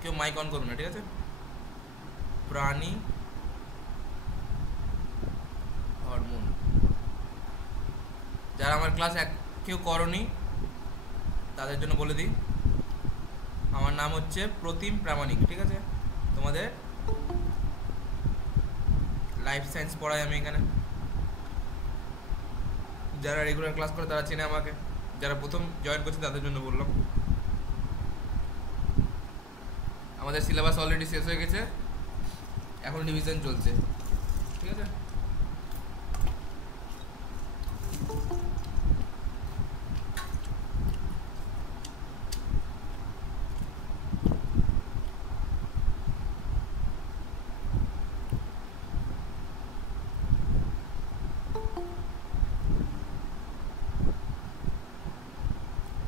কেউ mic on করবে না, ঠিক আছে? প্রাণী হরমোন। যারা আমার ক্লাস কেউ করনি তাদের জন্য বলে দিই, আমার নাম হচ্ছে প্রতিম প্রামাণিক, ঠিক আছে? তোমাদের লাইফ সায়েন্স পড়াই আমি এখানে। যারা রেগুলার ক্লাস করে তারা চেনে আমাকে, যারা প্রথম জয়েন করছে তাদের জন্য বললাম। আমাদের সিলেবাস অলরেডি শেষ হয়ে গেছে, এখন রিভিশন চলছে, ঠিক আছে?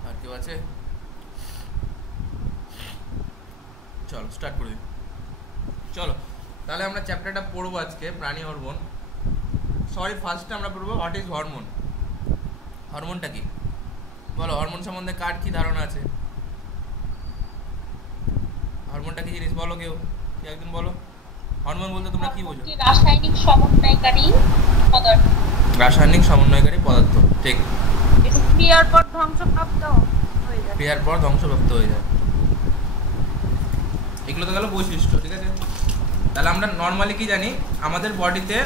আর কেউ আছে? চলো স্টার্ট করে দিই। চলো তাহলে আমরা চ্যাপ্টারটা পড়বো আজকে, প্রাণী হরমোন। সরি, ফার্স্টে আমরা পড়বো হোয়াট ইজ হরমোন। হরমোনটা কি বলো? হরমোন সম্বন্ধে কার কি ধারণা আছে? হরমোনটা কি জিনিস বলো, কেউ একদিন বলো। হরমোন বলতে তোমরা কি বোঝো? রাসায়নিক সমন্বয়কারী পদার্থ। রাসায়নিক সমন্বয়কারী পদার্থ, ঠিক। এটা ক্রিয়ার পর ধ্বংসপ্রাপ্ত হয়ে যায়। ক্রিয়ার পর ধ্বংসপ্রাপ্ত হয়ে যায়। এগুলো তো গেল বৈশিষ্ট্য, ঠিক আছে? তাহলে আমরা নর্মালি কি জানি, আমাদের বডিতে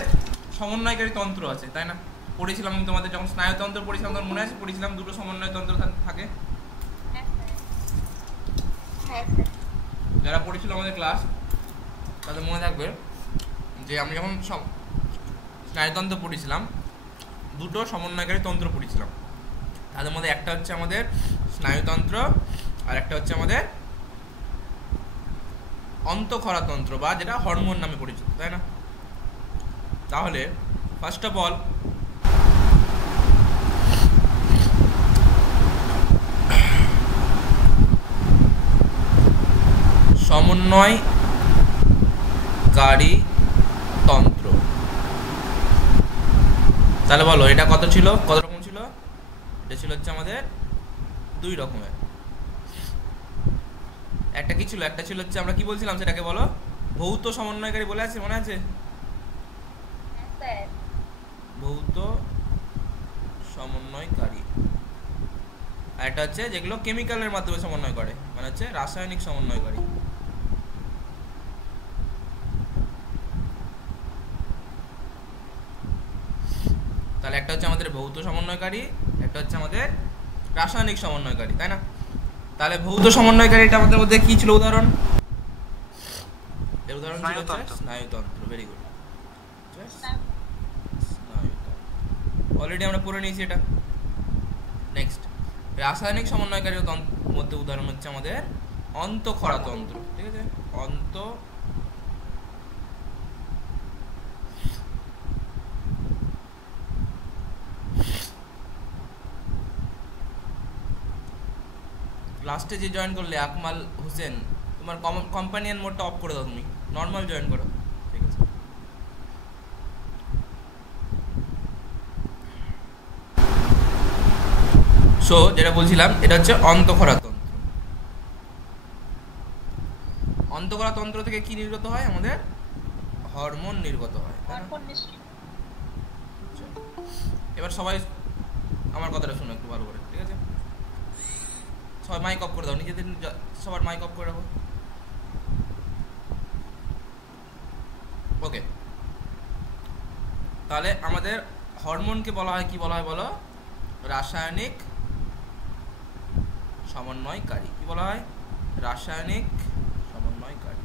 সমন্বয়কারী তন্ত্র আছে, তাই না? পড়েছিলাম আমি তোমাদের, যখন স্নায়ুতন্ত্র পড়েছিলাম তখন মনে আছে, পড়েছিলাম দুটো সমন্বয় তন্ত্র থাকে। যারা পড়েছিল আমাদের ক্লাস তাদের মনে থাকবে যে আমি যখন স্নায়ুতন্ত্র পড়েছিলাম দুটো সমন্বয়কারী তন্ত্র পড়েছিলাম। তাদের মধ্যে একটা হচ্ছে আমাদের স্নায়ুতন্ত্র আর একটা হচ্ছে আমাদের অন্তঃক্ষরাতন্ত্র, বা যেটা হরমোন নামে পরিচিত, তাই না? তাহলে ফার্স্ট অফ অল সমন্বয়কারী তন্ত্র, তাহলে বলো এটা কত রকম ছিল? এটা ছিল হচ্ছে আমাদের দুই রকমের। একটা কি ছিল? একটা ছিল হচ্ছে আমরা কি বলছিলাম সেটাকে বলো, ভৌত সমন্বয়কারী বলে আছে, মনে আছে? ভৌত সমন্বয়কারী। আর একটা হচ্ছে যেগুলো কেমিক্যালের মাধ্যমে সমন্বয় করে, মানে হচ্ছে রাসায়নিক সমন্বয়কারী। তাহলে একটা হচ্ছে আমাদের ভৌত সমন্বয়কারী, একটা হচ্ছে আমাদের রাসায়নিক সমন্বয়কারী, তাই না? তাহলে ভৌত সমন্বয়কারীটা আমাদের মধ্যে কি ছিল উদাহরণ? এর উদাহরণ ছিল হচ্ছে স্নায়ুতন্ত্র। ভেরি গুড, স্নায়ুতন্ত্র অলরেডি আমরা পড়ে নিয়েছি এটা। নেক্সট, রাসায়নিক সমন্বয়কারী মধ্যে উদাহরণ হচ্ছে আমাদের অন্তঃক্ষরাতন্ত্র, ঠিক আছে? লাস্টে যে জয়েন করলে আকমাল হোসেন, তোমার কম্পানিয়ন মোডটা অফ করে দাও, তুমি নর্মাল জয়েন করো, ঠিক আছে? সো যেটা বলছিলাম এটা হচ্ছে অন্তঃক্ষরাতন্ত্র। অন্তঃক্ষরাতন্ত্র থেকে কি নির্গত হয়? আমাদের হরমোন নির্গত হয়, তাই না? এবার সবাই আমার কথাটা শুনো একটু ভালো করে, ঠিক আছে? সবাই মাইক অফ করে দাও, নিজেদের সবার মাইক অফ করে রাখো। ওকে, তাহলে আমাদের হরমোনকে বলা হয় কি বলা হয় বলো? রাসায়নিক সমন্বয়কারী। কি বলা হয়? রাসায়নিক সমন্বয়কারী।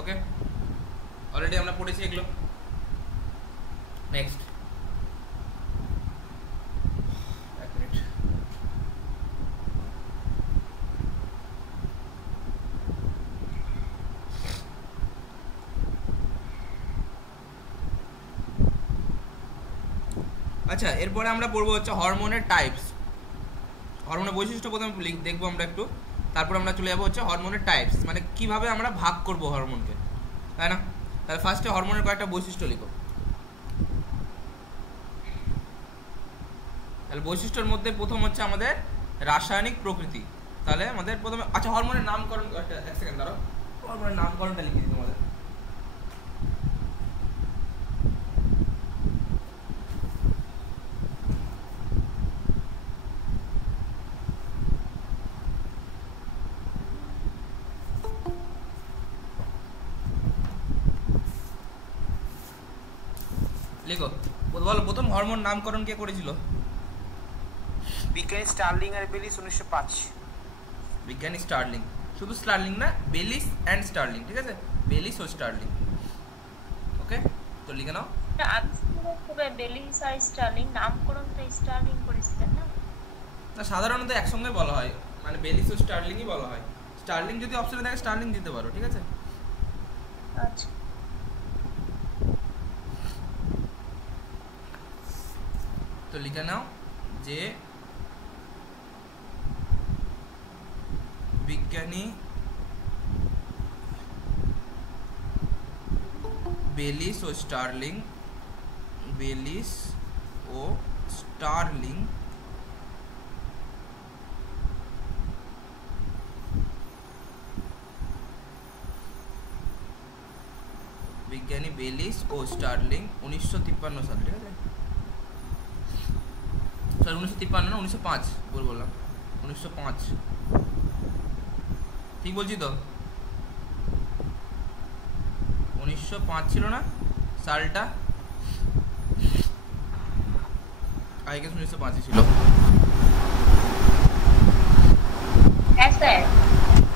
ওকে, অলরেডি আমরা পড়েছি এগুলো। নেক্সট, এক মিনিট। আচ্ছা, এরপরে আমরা পড়বো হচ্ছে হরমোনের টাইপস। হরমোনের বৈশিষ্ট্য প্রথমে দেখবো আমরা একটু, তারপর আমরা চলে যাবো হচ্ছে হরমোনের টাইপস, মানে কিভাবে আমরা ভাগ করব হরমোনকে, তাই না? তাহলে ফার্স্টে হরমোনের কয়েকটা বৈশিষ্ট্য লিখো। তাহলে বৈশিষ্ট্যের মধ্যে প্রথম হচ্ছে আমাদের রাসায়নিক প্রকৃতি। তাহলে আমাদের প্রথমে আচ্ছা হরমোনের নামকরণ, এক সেকেন্ড দাঁড়াও, হরমোনের নামকরণটা লিখে দিই তোমাদের। লিখো, বলো প্রথম হরমোন নামকরণ কে করেছিল? বিজ্ঞানী স্টার্লিং আর বেলিস 1905। বিজ্ঞানী স্টার্লিং, শুধু স্টার্লিং না, বেলিস অ্যান্ড স্টার্লিং, ঠিক আছে, বেলিস ও স্টার্লিং। ওকে, তো লিখে নাও। আবিষ্কার হবে বেলিস আর স্টার্লিং, নামকরণ তো স্টার্লিং করেছিলেন না? না, সাধারণত একসঙ্গে বলা হয়, মানে বেলিস ও স্টার্লিংই বলা হয়। স্টার্লিং যদি অপশনে থাকে স্টার্লিং দিতে পারো, ঠিক আছে। আচ্ছা, তো লিখে নাও যে বিজ্ঞানী বেলিস ও স্টার্লিং, বেলিস ও স্টার্লিং বিজ্ঞানী বেলিস ও স্টার্লিং 1953 সালে, ঠিক আছে, সরি 1953 না 1905 বললাম, 1905 ঠিক বলছি তো? 1905 ছিল না সালটা? আই গেস 1905 ছিল। হ্যাঁ স্যার।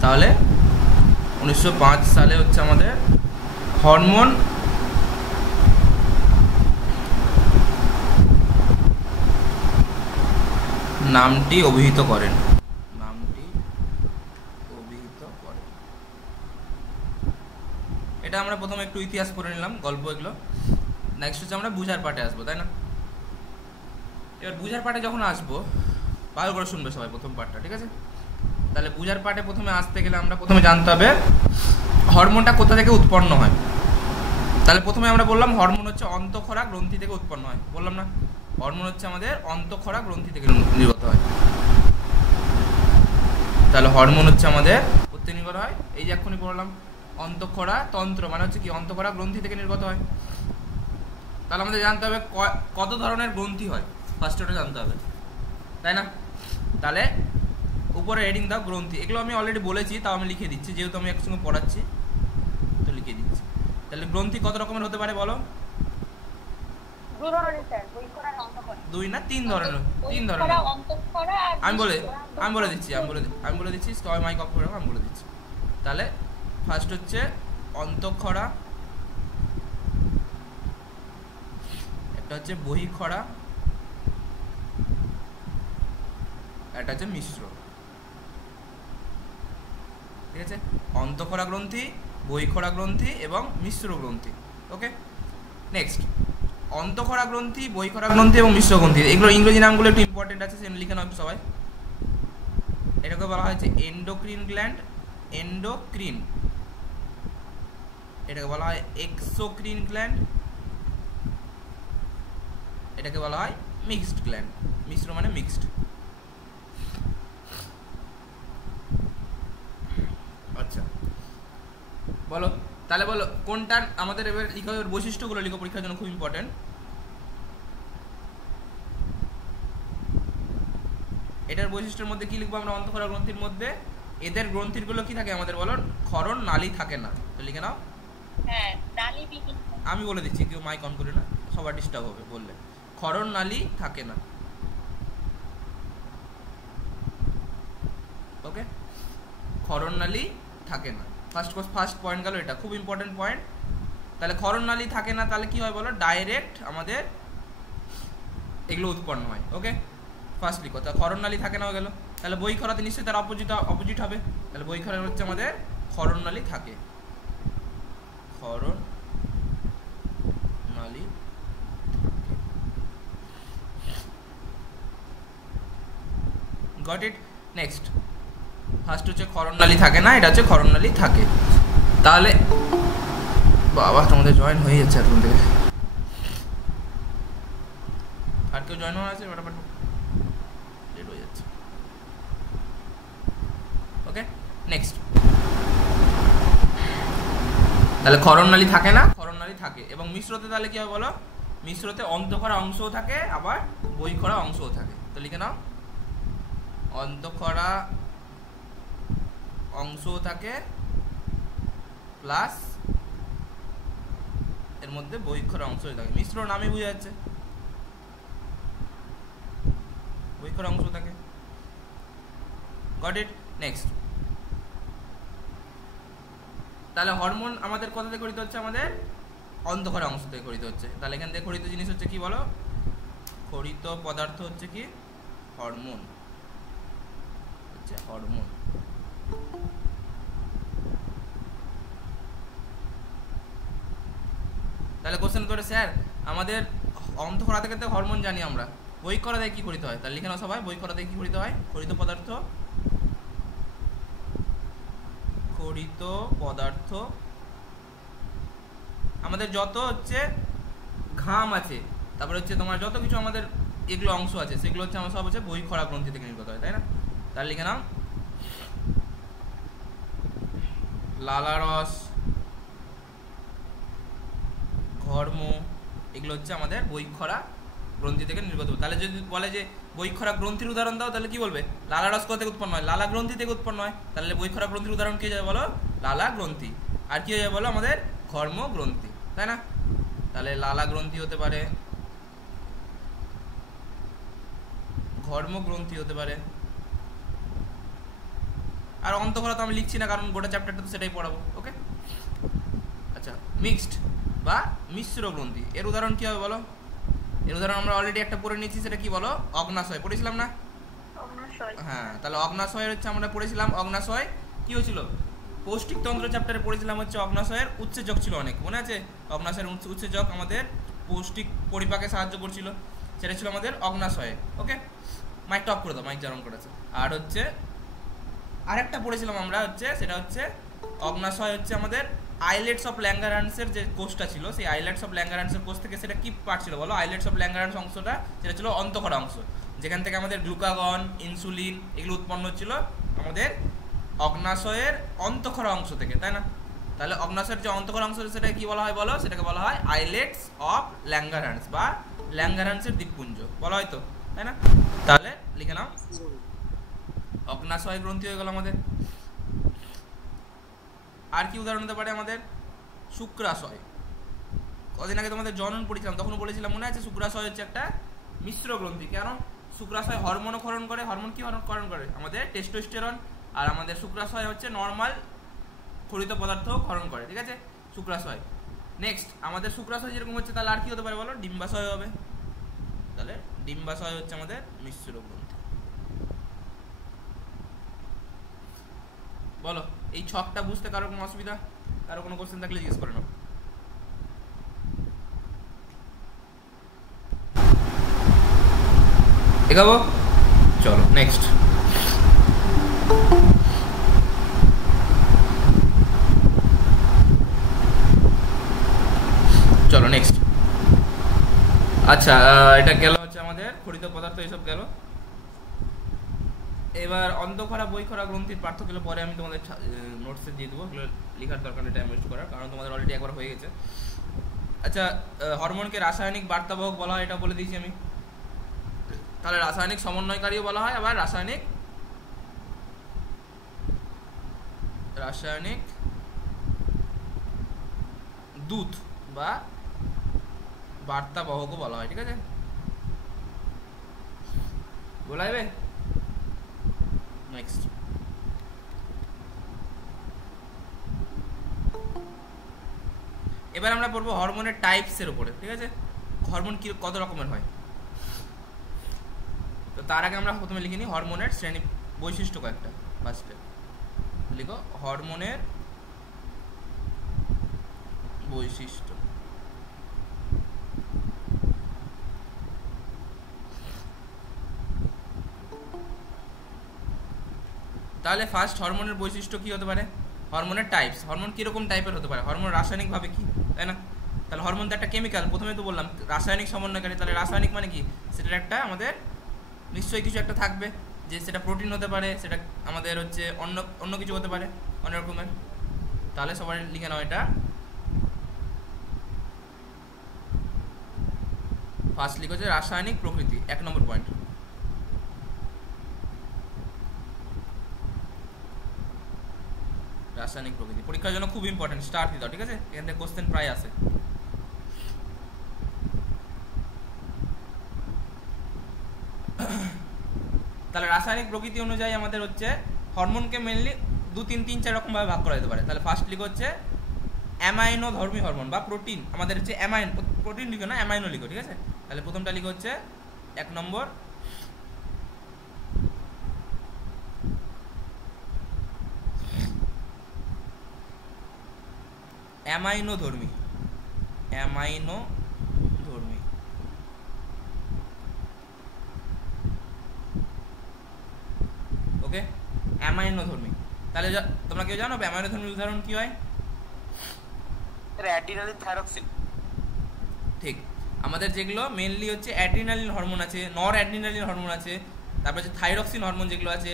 তাহলে 1905 সালে হচ্ছে আমাদের হরমোন নামটি অভিহিত করেন, নামটি অভিহিত করেন। এটা আমরা প্রথমে একটু ইতিহাস পড়ে নিলাম, গল্প এগুলো। নেক্সট হচ্ছে আমরা বুঝার পার্টে আসবো, তাই না? এবার বুঝার পার্টে যখন আসবো, ভালো করে শুনবে সবাই প্রথম পার্টটা, ঠিক আছে? তাহলে বুঝার পার্টে প্রথমে আসতে গেলে আমরা প্রথমে জানতে হবে হরমোনটা কোথা থেকে উৎপন্ন হয়। তাহলে প্রথমে আমরা বললাম হরমোন হচ্ছে অন্তঃক্ষরা গ্রন্থি থেকে উৎপন্ন হয়, বললাম না? হরমোন হচ্ছে আমাদের অন্তঃক্ষরা গ্রন্থি থেকে নির্গত হয়। তাহলে হরমোন হচ্ছে আমাদের কোথা থেকে নির্গত হয়? এই যে এক্ষুনি বললাম অন্তঃক্ষরা তন্ত্র, মানে হচ্ছে কি অন্তঃক্ষরা গ্রন্থি থেকে নির্গত হয়। তাহলে আমাদের জানতে হবে কত ধরনের গ্রন্থি হয়, ফার্স্ট ওটা জানতে হবে, তাই না? তাহলে উপরে হেডিং দাও গ্রন্থি, এগুলো আমি অলরেডি বলেছি, তাও আমি লিখে দিচ্ছি, যেহেতু আমি একসঙ্গে পড়াচ্ছি তো লিখে দিচ্ছি। তাহলে গ্রন্থি কত রকমের হতে পারে বলো? দুই না তিন ধরনের, তিন ধরনের। আমি বলে দিচ্ছি সবাই মাইক অফ করে রাখো, আমি বলে দিচ্ছি। তাহলে ফার্স্ট হচ্ছে অন্তঃক্ষরা, একটা হচ্ছে বহিঃক্ষরা, একটা হচ্ছে মিশ্র, ঠিক আছে? অন্তঃক্ষরা গ্রন্থি, বহিঃক্ষরা গ্রন্থি এবং মিশ্র গ্রন্থি। ওকে, নেক্সট অন্তঃক্ষরা গ্রন্থি, বহিঃক্ষরা গ্রন্থি এবং মিশ্র গ্রন্থি, এগুলো ইংরেজি নামগুলো একটু ইম্পর্টেন্ট আছে, সেটা লিখে নাও একটু সবাই। এটাকে বলা হয়েছে এন্ডোক্রিন গ্ল্যান্ড, এন্ডোক্রিন। এটাকে বলা হয় এক্সোক্রিন গ্ল্যান্ড, এটাকে বলা হয় মিক্সড গ্ল্যান্ড। মিশ্র মানে মিক্সড। আচ্ছা বলো, তাহলে বলো কোনটা আমাদের এবার লিখো, বৈশিষ্ট্যগুলো লিখো, পরীক্ষার জন্য খুব ইম্পর্টেন্ট। এটার বৈশিষ্ট্যের মধ্যে কি লিখবো আমরা? অন্তঃক্ষরা গ্রন্থির মধ্যে এদের গ্রন্থিগুলো কি থাকে আমাদের বলো? ক্ষরণ নালী থাকে না, তো লিখে নাও। হ্যাঁ, নালীবিহীন। আমি বলে দিচ্ছি, কেউ মাইক অন করে না, সবার ডিস্টার্ব হবে বললে। ক্ষরণ নালী থাকে না, ওকে? ক্ষরণ নালী থাকে না, ফার্স্ট পয়েন্ট গেল, এটা খুব ইম্পর্টেন্ট পয়েন্ট। তাহলে ক্ষরণ নালী থাকে না, তাহলে কি হয় বলো? ডাইরেক্ট আমাদের এগুলো উৎপন্ন হয়। ওকে, ফার্স্টলি কথা ক্ষরণ নালী থাকে না হয়ে গেল। তাহলে বহিঃক্ষরাতে নিশ্চয়ই তার অপোজিট হবে। তাহলে বহিঃক্ষরা হচ্ছে আমাদের ক্ষরণ নালী থাকে, ক্ষরণ নালী। Got it? নেক্সট ফার্স্ট হচ্ছে ক্ষরণ নালী থাকে না, এটা হচ্ছে ক্ষরণ নালী থাকে। তাহলে বাবা তোমাদের জয়েন হয়ে যাচ্ছে এখন থেকে। আর কেউ জয়েন হওয়া আছে ফটাফট লেট হয়ে যাচ্ছে। Okay next. তাহলে ক্ষরণনালী থাকে না, ক্ষরণনালী থাকে। এবং মিশ্রতে তাহলে কি হবে বলো? মিশ্রতে অন্তঃক্ষরা অংশও থাকে আবার বহিঃক্ষরা অংশও থাকে। তো লিখে নাও, অন্তঃক্ষরা অংশও থাকে প্লাস এর মধ্যে বহিঃক্ষরা অংশও থাকে। মিশ্র নামে বোঝা যাচ্ছে বহিঃক্ষরা অংশ থাকে। Goat it? নেক্সট। তাহলে হরমোন আমাদের কোথা থেকে গঠিত হচ্ছে? আমাদের অন্তঃক্ষরা অংশ থেকে গঠিত হচ্ছে। তাহলে এখান থেকে খরিত জিনিস হচ্ছে কি বলো? খরিত পদার্থ হচ্ছে কি? হরমোন হচ্ছে হরমোন। তাহলে কোশ্চেন করে স্যার আমাদের অন্তঃক্ষরা থেকে তো হরমোন জানি আমরা, বহিঃক্ষরা থেকে কি গঠিত হয়? তাহলে লিখে নাও সবাই, বহিঃক্ষরা থেকে কি গঠিত হয়? খরিত পদার্থ, খরিত পদার্থ। আমাদের যত হচ্ছে ঘাম আছে, তারপরে হচ্ছে তোমার যত কিছু আমাদের এগুলো অংশ আছে, সেগুলো হচ্ছে আমার সব হচ্ছে বহিঃক্ষরা গ্রন্থি থেকে নির্গত হয়, তাই না? তাহলে লিখে নাও লালারস, ঘর্ম, এগুলো হচ্ছে আমাদের বহিঃক্ষরা গ্রন্থি থেকে নির্গত। তাহলে যদি বলে যে বহিঃক্ষরা গ্রন্থির উদাহরণ দাও, তাহলে কি বলবে? লালারস কোথা থেকে উৎপন্ন হয়? লালা গ্রন্থি থেকে উৎপন্ন হয়। তাহলে বহিঃক্ষরা গ্রন্থির উদাহরণ কি যাবে বলো? লালা গ্রন্থি। আর কি যাবে বলো? আমাদের ঘর্ম গ্রন্থি, তাই না? তাহলে লালা গ্রন্থি হতে পারে, ঘর্ম গ্রন্থি হতে পারে। আর অন্তঃক্ষরা তো আমি লিখছি না, কারণ গোটা চ্যাপ্টারটা তো সেটাই পড়াবো। ওকে আচ্ছা, মিক্সড বা মিশ্র গ্রন্থি, এর উদাহরণ কি হবে বলো? এর উদাহরণ আমরা অলরেডি একটা পড়ে নিয়েছি, সেটা কি বলো? অগ্নাশয় পড়েছিলাম না? হ্যাঁ, তাহলে অগ্নাশয়ের হচ্ছে আমরা পড়েছিলাম, অগ্নাশয় কি হয়েছিল? পৌষ্টিকতন্ত্র চ্যাপ্টারে পড়েছিলাম হচ্ছে অগ্নাশয়ের উৎসেচক ছিল অনেক, মনে আছে? অগ্নাশয়ের উৎসেচক আমাদের পৌষ্টিক পরিপাকে সাহায্য করছিল, সেটা ছিল আমাদের অগ্নাশয়ে। ওকে, মাইকটা অফ করে দাও, মাইক জারণ করেছে। আর হচ্ছে আরেকটা পড়েছিলাম আমরা হচ্ছে, সেটা হচ্ছে অগ্নাশয় হচ্ছে আমাদের আইলেটস অফ ল্যাঙ্গারহ্যান্সের যে কোষটা ছিল, সেই আইলেটস অফ ল্যাঙ্গারহ্যান্সের কোষ থেকে সেটা কি পার্ট ছিল বলো? আইলেটস অফ ল্যাঙ্গারহ্যান্স অংশটা সেটা ছিল অন্তঃক্ষরা অংশ, যেখান থেকে আমাদের গ্লুকাগন, ইনসুলিন এগুলো উৎপন্ন হচ্ছিল আমাদের অগ্নাশয়ের অন্তঃক্ষরা অংশ থেকে, তাই না? তাহলে অগ্নাশয়ের যে অন্তঃক্ষরা অংশ সেটা কি বলা হয় বলো? সেটাকে বলা হয় আইলেটস অফ ল্যাঙ্গারহ্যান্স বা ল্যাঙ্গারহ্যান্সের দ্বীপপুঞ্জ বলা হয় তো, তাই না? তাহলে লিখে নাও অগ্নাশয় গ্রন্থি হয়ে গেল আমাদের। আর কি উদাহরণ হতে পারে আমাদের? শুক্রাশয়। কদিন আগে তোমাদের জনন পড়েছিলাম, তখন বলেছিলাম মনে আছে? শুক্রাশয় হচ্ছে একটা মিশ্র গ্রন্থি। কেন? শুক্রাশয় হরমোনও ক্ষরণ করে। হরমোন কি ক্ষরণ করে? আমাদের টেস্টোস্টেরন। আর আমাদের শুক্রাশয় হচ্ছে নর্মাল খরিত পদার্থ ক্ষরণ করে, ঠিক আছে? শুক্রাশয়। নেক্সট, আমাদের শুক্রাশয় যেরকম হচ্ছে, তাহলে আর কি হতে পারে বলো? ডিম্বাশয় হবে। তাহলে ডিম্বাশয় হচ্ছে আমাদের মিশ্র গ্রন্থি। বলো, এই ছকটা বুঝতে কারো কোনো অসুবিধা? কারো কোনো কোশ্চেন থাকলে জিজ্ঞেস করে নাও। এগাবো, চলো নেক্সট। চলো নেক্সট। আচ্ছা, এটা গেল হচ্ছে আমাদের খরিত পদার্থ, এসব গেল। এবার অন্তঃক্ষরা বহিঃক্ষরা গ্রন্থির পার্থক্য পরে আমি তোমাদের নোটসে দিয়ে দেবো, এগুলো লেখার দরকার নেই টাইম ওয়েস্ট করার, কারণ তোমাদের অলরেডি একবার হয়ে গেছে। আচ্ছা, হরমোনকে রাসায়নিক বার্তাবাহক বলা হয়, এটা বলে দিয়েছি আমি। তাহলে রাসায়নিক সমন্বয়কারীও বলা হয়, আবার রাসায়নিক দূত বা বার্তাবাহকও বলা হয়, ঠিক আছে? বলা যাবে? নেক্সট, এবার আমরা পড়বো হরমোনের টাইপস এর উপরে, ঠিক আছে? হরমোন কি কত রকমের হয়। তো তার আগে আমরা প্রথমে লিখে নিই হরমোনের শ্রেণী বৈশিষ্ট্য কয়েকটা। ফার্স্টে লিখো হরমোনের বৈশিষ্ট্য। তাহলে ফার্স্ট হরমোনের বৈশিষ্ট্য কি হতে পারে? হরমোনের টাইপস। হরমোন কিরকম টাইপের হতে পারে? হরমোন রাসায়নিকভাবে কি? তাই না? তাহলে হরমোন তো একটা কেমিক্যাল, প্রথমে তো বললাম রাসায়নিক সমন্বয়কারী। তাহলে রাসায়নিক মানে কি, সেটার একটা আমাদের নিশ্চয়ই কিছু একটা থাকবে, যে সেটা প্রোটিন হতে পারে, সেটা আমাদের হচ্ছে অন্য অন্য কিছু হতে পারে, অনেক রকমের। তাহলে সবাই লিখে নাও এটা, ফার্স্ট লিখ হচ্ছে রাসায়নিক প্রকৃতি, 1 নম্বর পয়েন্ট। রাসায়নিক প্রকৃতি পরীক্ষার জন্য খুব ইম্পর্টেন্ট, স্টার দিয়ে দাও, ঠিক আছে? এখান থেকে কোশ্চেন প্রায় আসে। তাহলে রাসায়নিক প্রকৃতি অনুযায়ী আমাদের হচ্ছে হরমোনকে মেনলি 2 3 3 4 রকম ভাবে ভাগ করা যেতে পারে। তাহলে ফার্স্ট লিখো হচ্ছে অ্যামাইনো ধর্মী হরমোন বা প্রোটিন, আমাদের হচ্ছে অ্যামাইনো, প্রোটিন লিখো না, অ্যামাইনো লিখো, ঠিক আছে? তাহলে প্রথমটা লিখো হচ্ছে 1 নম্বর অ্যামাইনো ধর্মী, অ্যামাইনো ধর্মী। ওকে, অ্যামাইনো ধর্মী। তাহলে তোমরা কেউ জানো অ্যামাইনো ধর্মীর উদাহরণ কি হয়? Adrenaline, thyroxine. ঠিক, আমাদের যেগুলো মেনলি হচ্ছে অ্যাড্রিনালিন হরমোন আছে, নর অ্যাড্রিনালিন হরমোন আছে, তারপর হচ্ছে থাইরক্সিন হরমোন যেগুলো আছে,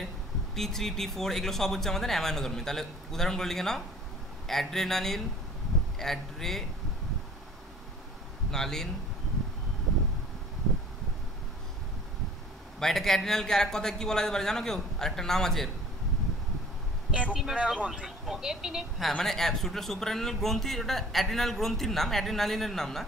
T3 T4, এগুলো সব হচ্ছে আমাদের অ্যামাইনো ধর্মী। তাহলে উদাহরণগুলো লিখে নাও, অ্যাড্রেনালিন, অ্যাড্রেনালিন, বা এটাকে অ্যাড্রিনালকে আরেক কথায় কি বলা যেতে পারে জানো কেউ? আরেকটা নাম আছে এর। হ্যাঁ, মানে সুপ্রারেনাল গ্রন্থি, ওটা অ্যাড্রিনাল গ্রন্থির নাম, অ্যাড্রিনালিনের নাম না।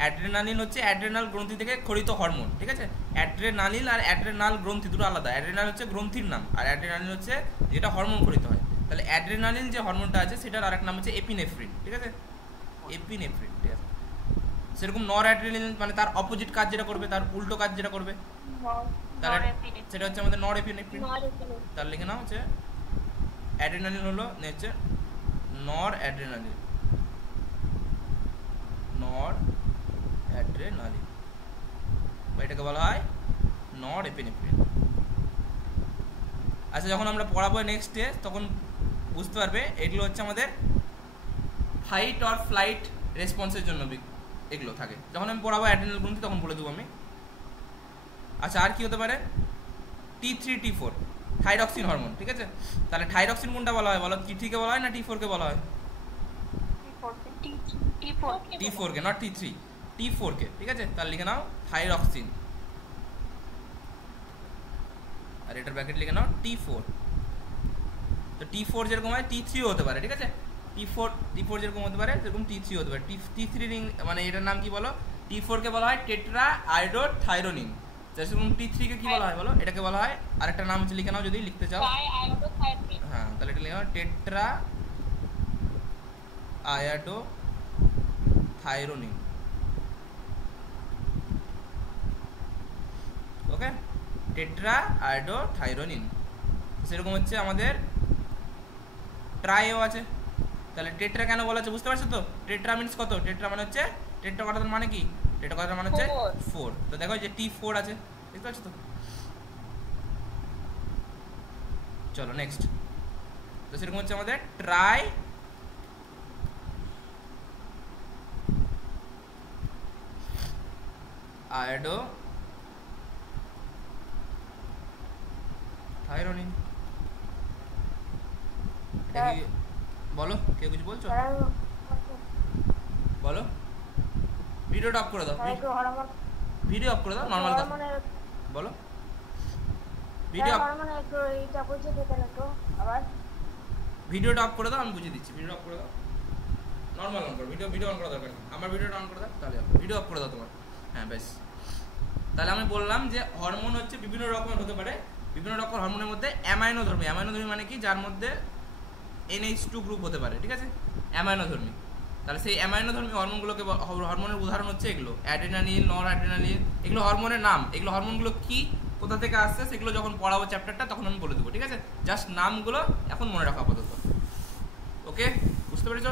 অ্যাড্রিনালিন হচ্ছে অ্যাড্রিনাল গ্রন্থি থেকে ক্ষরিত হরমোন, ঠিক আছে? অ্যাড্রেনালিন আর অ্যাড্রেনাল গ্রন্থি দুটো আলাদা। অ্যাড্রিনাল হচ্ছে গ্রন্থির নাম, আর অ্যাড্রিনালিন হচ্ছে যেটা হরমোন ক্ষরিত হয়। তাহলে অ্যাড্রিনালিন যে হরমোনটা আছে সেটার আরেক নাম হচ্ছে এপিনেফ্রিন, ঠিক আছে? এপিনেফ্রিন, ঠিক আছে? সেরকম নর অ্যাড্রিনালিন মানে তার অপোজিট কাজ যেটা করবে, তার উল্টো কাজ যেটা করবে, তাহলে সেটা হচ্ছে আমাদের নর এপিনেফ্রিন। তার লিখে নাও হচ্ছে অ্যাড্রিনালিন হলো হচ্ছে নর অ্যাড্রিনালিন, নর অ্যাড্রিনালিন, বা এটাকে বলা হয় নর এপিনেফ্রিন। আচ্ছা, যখন আমরা পড়াবো নেক্সটে তখন বুঝতে পারবে এগুলো হচ্ছে আমাদের ফাইট অর ফ্লাইট রেসপন্সের জন্য এগুলো থাকে। যখন আমি পড়াবো অ্যাড্রিনাল গ্রন্থি তখন বলে দেবো আমি। আচ্ছা, আর কি হতে পারে? T3 T4 থাইরক্সিন হরমোন, ঠিক আছে? তাহলে থাইরক্সিন কোনটা বলা হয় বলো? T3 কে বলা হয় না T4 কে বলা হয়? T4 K, not T3, T4 কে, ঠিক আছে? তাহলে লিখে নাও থাইরক্সিন, আর এটার ব্র্যাকেট লিখে নাও T4। তো T4 যেরকম হয় T3 হতে পারে, ঠিক আছে? T4 যেরকম হতে পারে সেরকম T3 হতে পারে। T3 রিং মানে এটার নাম কি বলো? T4 কে বলা হয় টেট্রা আয়োডোথাইরোনিন। যেরকম T3 কে কি বলা হয় বলো? এটাকে বলা হয় আরেকটা নাম হচ্ছে, লিখে নাও যদি লিখতে চাও। হ্যাঁ, তাহলে এটা লিখে নাও টেট্রা আয়োডোথাইরোনিন। ওকে, টেট্রা আয়োডোথাইরোনিন। সেরকম হচ্ছে আমাদের ট্রাইও আছে। তাহলে টেট্রা কেন বলা হচ্ছে বুঝতে পারছো তো? টেট্রা মিন্স কত? টেট্রা মানে হচ্ছে, টেট্রা কথাটার মানে কি? টেট্রা কথাটার মানে হচ্ছে 4। তো দেখো যে T4 আছে, বুঝতে পারছো তো? চলো নেক্সট। তো সেরকম হচ্ছে আমাদের ট্রাই আয়োডো থাইরোনিন। বলো, কে কিছু বলছো? বলো, ভিডিওটা অফ করে দাও, ভিডিও অফ করে দাও, নরমাল কথা বলো। ভিডিওটা অফ করে দাও, আমি বুঝিয়ে দিচ্ছি। ভিডিও অফ করে দাও, নরমাল অন করো, ভিডিও অন করা দরকার নেই। আমার ভিডিওটা অন করে দাও, তাহলে ভিডিও অফ করে দাও তোমার। হ্যাঁ, বেশ। তাহলে আমি বললাম যে হরমোন হচ্ছে বিভিন্ন রকমের হতে পারে। বিভিন্ন রকম হরমোনের মধ্যে অ্যামাইনো ধর্মী, অ্যামাইনো ধর্মী মানে কি? যার মধ্যে NH2 গ্রুপ হতে পারে, ঠিক আছে? অ্যামাইনো ধর্মী। তাহলে সেই অ্যামাইনো ধর্মী হরমোনগুলোকে, হরমোনের উদাহরণ হচ্ছে এগুলো অ্যাড্রিনালিন, নর অ্যাড্রিনালিন। এগুলো হরমোনের নাম। এগুলো হরমোনগুলো কি, কোথা থেকে আসছে, সেগুলো যখন পড়াবো চ্যাপ্টারটা তখন আমি বলে দেবো, ঠিক আছে? জাস্ট নামগুলো এখন মনে রাখা আপাতত। ওকে, বুঝতে পেরেছ?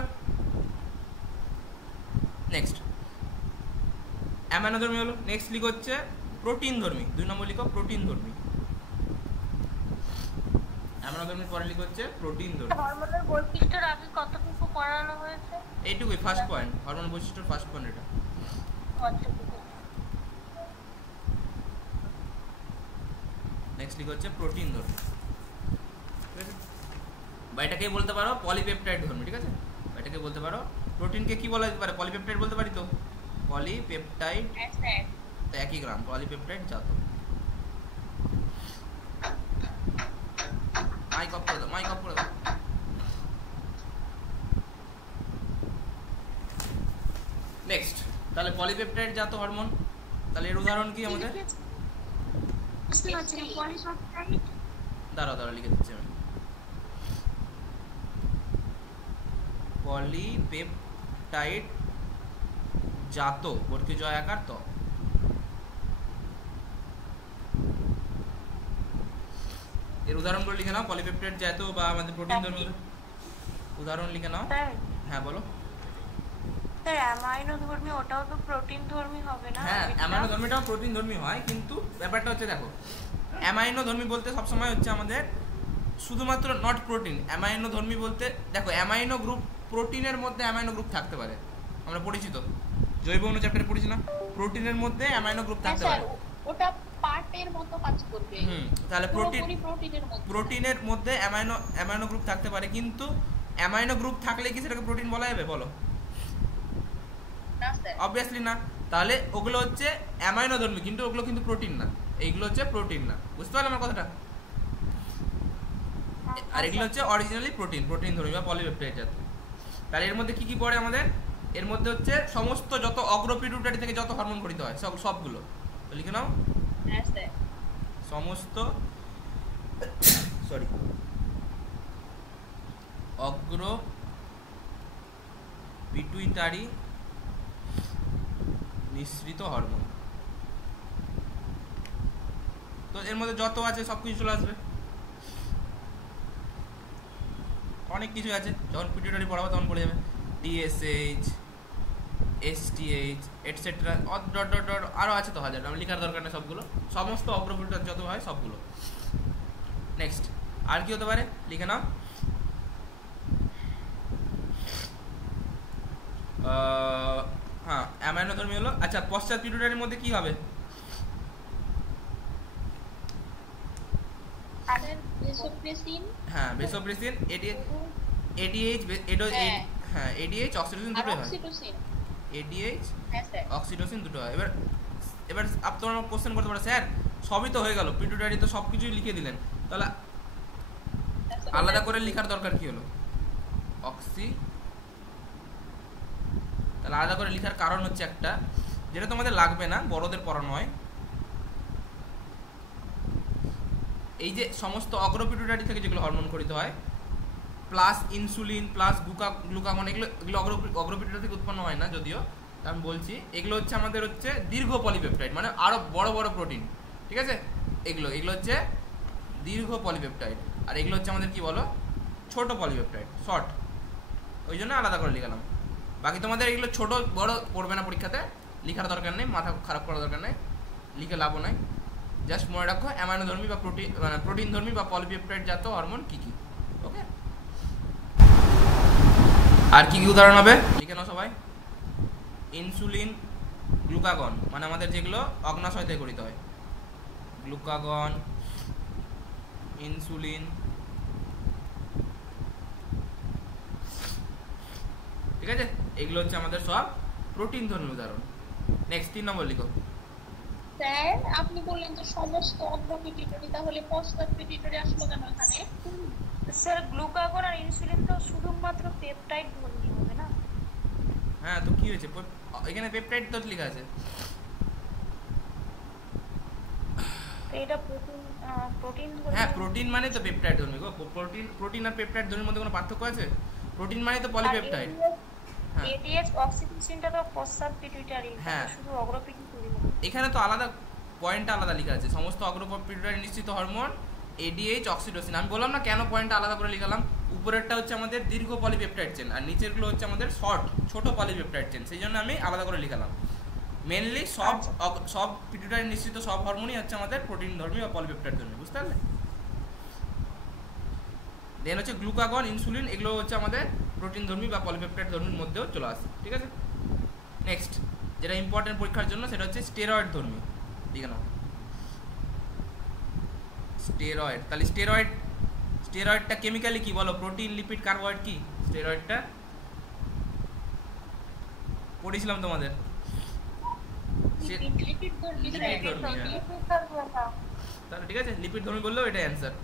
নেক্সট অ্যামাইনো ধর্মী হলো। নেক্সট লিখো হচ্ছে প্রোটিন ধর্মী, 2 নম্বর লিখো প্রোটিন ধর্মী। অ্যামাইনো ধর্মীর পরে লিখো হচ্ছে প্রোটিন ধর্মী। হরমোনের বৈশিষ্ট্যের আগে কতটুকু পড়ানো হয়েছে? এইটুকুই ফার্স্ট পয়েন্ট, হরমোন বৈশিষ্ট্যের ফার্স্ট পয়েন্ট এটা। আচ্ছা ঠিক আছে। নেক্সট লিখে হচ্ছে প্রোটিন ধর্মী, ঠিক আছে, বা এটাকে বলতে পারো পলিপেপটাইড ধর্মী, ঠিক আছে, এটাকে বলতে পারো। প্রোটিনকে কি বলা যেতে পারে? পলিপেপটাইড বলতে পারি তো, পলিপেপটাইড, হ্যাঁ স্যার। একই গ্রাম, পলিপেপটাইড জাত। মাইক অফ করে দাও, মাইক অফ করে দাও। নেক্সট, তাহলে পলিপেপটাইড জাত হরমোন, তাহলে এর উদাহরণ কি আমাদের? বুঝতে পারছি না, পলিপেপটাইড। দাঁড়াও লিখে দিচ্ছি আমি। পলিপেপটাইড জাত বর্গীয় জয় আকার তো। এর উদাহরণগুলো লিখে নাও, পলিপেপটাইড জাত বা আমাদের প্রোটিন ধর্মী উদাহরণ লিখে নাও। হ্যাঁ বলো। স্যার অ্যামাইনো ধর্মী ওটাও তো প্রোটিন ধর্মী হবে না? হ্যাঁ অ্যামাইনো ধর্মীটাও প্রোটিন ধর্মী হয়, কিন্তু ব্যাপারটা হচ্ছে দেখো, অ্যামাইনো ধর্মী বলতে সবসময় হচ্ছে আমাদের শুধুমাত্র নট প্রোটিন। অ্যামাইনো ধর্মী বলতে দেখো, অ্যামাইনো গ্রুপ, প্রোটিনের মধ্যে অ্যামাইনো গ্রুপ থাকতে পারে, আমরা পরিচিত জৈব অণু চ্যাপ্টারে পড়েছি না, প্রোটিনের মধ্যে অ্যামাইনো গ্রুপ থাকতে পারে। ওটা পার্টের মতো কাজ করবে। তাহলে প্রোটিনের মধ্যে অ্যামাইনো গ্রুপ থাকতে পারে, কিন্তু অ্যামাইনো গ্রুপ থাকলে কি সেটাকে প্রোটিন বলা যাবে বলো? না স্যার, অবভিয়াসলি না। তাহলে ওগুলো হচ্ছে অ্যামাইনো ধর্মী, কিন্তু ওগুলো কিন্তু প্রোটিন না, এইগুলো হচ্ছে প্রোটিন না। বুঝতে পারলে আমার কথাটা? আর এগুলো হচ্ছে অরিজিনালি প্রোটিন ধর্মী বা পলিপেপটাইড জাত। তাহলে এর মধ্যে কি কি পড়ে আমাদের? এর মধ্যে হচ্ছে সমস্ত যত অগ্রপিটুইটারি থেকে যত হরমোন গঠিত হয় সবগুলো লিখে নাও। হ্যাঁ স্যার। সমস্ত সরি অগ্রপিটুইটারি নিঃসৃত হরমোন, তো এর মধ্যে যত আছে সবকিছু চলে আসবে। অনেক কিছু আছে, যখন পিটুইটারি পড়াবো তখন পড়ে যাবে, TSH, STH etcetera, dot dot dot আরও আছে তো হাজার, আমি লেখার দরকার নেই সবগুলো, সমস্ত অগ্রপিটুইটারি যত হয় সবগুলো। নেক্সট আর কি হতে পারে লিখে নাও। হ্যাঁ অ্যামাইনো ধর্মী হলো। আচ্ছা পশ্চাৎ পিটুইটারির মধ্যে কি হবে? হ্যাঁ ভেসোপ্রেসিন, এডিএইচ, হ্যাঁ এডিএইচ অক্সিটোসিন দুটোই হয়, এডিএইচ অক্সিটোসিন দুটো হয়। এবার আপনারা কোশ্চেন করতে পারে, স্যার সবই তো হয়ে গেল, পিটুইটারি তো সব কিছুই লিখে দিলেন, তাহলে আলাদা করে লেখার দরকার কি হলো? তাহলে আলাদা করে লেখার কারণ হচ্ছে একটা, যেটা তোমাদের লাগবে না, বড়দের পড়ানো হয়। এই যে সমস্ত অগ্রপিটুইটারি থেকে যেগুলো হরমোন গঠিত হয়, প্লাস ইনসুলিন প্লাস গ্লুকাগন, এগুলো অগ্রপিটুইটারি থেকে উৎপন্ন হয় না যদিও, আমি বলছি এগুলো হচ্ছে আমাদের হচ্ছে দীর্ঘ পলিপেপটাইড, মানে আরো বড় বড় প্রোটিন, ঠিক আছে, এগুলো হচ্ছে দীর্ঘ পলিপেপটাইড, আর এগুলো হচ্ছে আমাদের কি বলো, ছোট পলিপেপটাইড, শর্ট, ওই জন্য আলাদা করে লিখলাম। বাকি তোমাদের এগুলো ছোট বড় পড়বে না পরীক্ষাতে, লেখার দরকার নেই, মাথা খারাপ করার দরকার নেই, লিখে লাভও নাই। জাস্ট মনে রাখো অ্যামাইনো ধর্মী বা প্রোটিন ধর্মী বা পলিপেপটাইড জাত হরমোন কি কি। ওকে, আর কি কি উদাহরণ হবে লিখে নাও সবাই। ইনসুলিন, গ্লুকাগন, মানে আমাদের যেগুলো অগ্নাশয় থেকে গঠিত হয়, গ্লুকাগন, ইনসুলিন, ঠিক আছে, এগুলো হচ্ছে আমাদের সব প্রোটিন ধর্মী উদাহরণ। নেক্সট 3 নম্বর লিখো। স্যার আপনি বললেন যে সমস্ত অগ্রপিটুইটারি, তাহলে পশ্চাৎ পিটুইটারি আসলো কেন এখানে? স্যার গ্লুকাগন আর ইনসুলিন তো শুধুমাত্র পেপটাইড ধর্মী হবে না? হ্যাঁ তো কি হয়েছে, এখানে পেপটাইড তো লেখা আছে, এটা প্রোটিন ধর্মী। হ্যাঁ প্রোটিন মানে তো পেপটাইড ধর্মী গো, প্রোটিন আর পেপটাইড ধর্মীর মধ্যে কোনো পার্থক্য আছে? প্রোটিন মানে তো পলিপেপটাইড। হ্যাঁ এডিএইচ অক্সিটোসিনটা তো পশ্চাৎ পিটুইটারি, হ্যাঁ শুধু অগ্রপিটুইটারি। এখানে তো আলাদা পয়েন্টটা আলাদা লেখা আছে, সমস্ত অগ্রপিটুইটারি নিশ্চিত হরমোন এডিএইচ অক্সিটোসিন। আমি বললাম না কেন পয়েন্টটা আলাদা করে লিখলাম, উপরেরটা হচ্ছে আমাদের দীর্ঘ পলিপেপটাইড চেন, আর নিচেরগুলো হচ্ছে আমাদের ছোট পলিপেপটাইড চেন, সেই জন্য আমি আলাদা করে লিখলাম। মেনলি সব পিটুইটারি নিশ্চিত সব হরমোনই হচ্ছে আমাদের প্রোটিন ধর্মী বা পলিপেপটাইড ধর্মী, বুঝতে পারলে? দেন হচ্ছে গ্লুকাগন, ইনসুলিন, এগুলো হচ্ছে আমাদের প্রোটিন ধর্মী বা পলিপেপটাইড ধর্মীর মধ্যেও চলে আসে, ঠিক আছে। নেক্সট যেটা ইম্পর্টেন্ট পরীক্ষার জন্য সেটা হচ্ছে স্টেরয়েড ধর্মী, ঠিক আছে। স্টেরয়েড, তাহলে স্টেরয়েডটা কেমিক্যালি কি বলো? প্রোটিন, লিপিড, কার্বোহাইড্রেট কি স্টেরয়েডটা? পড়েছিলাম তোমাদের। লিপিড ধর্মী, তাহলে ঠিক আছে, লিপিড ধর্মী বললেও এটা অ্যান্সার।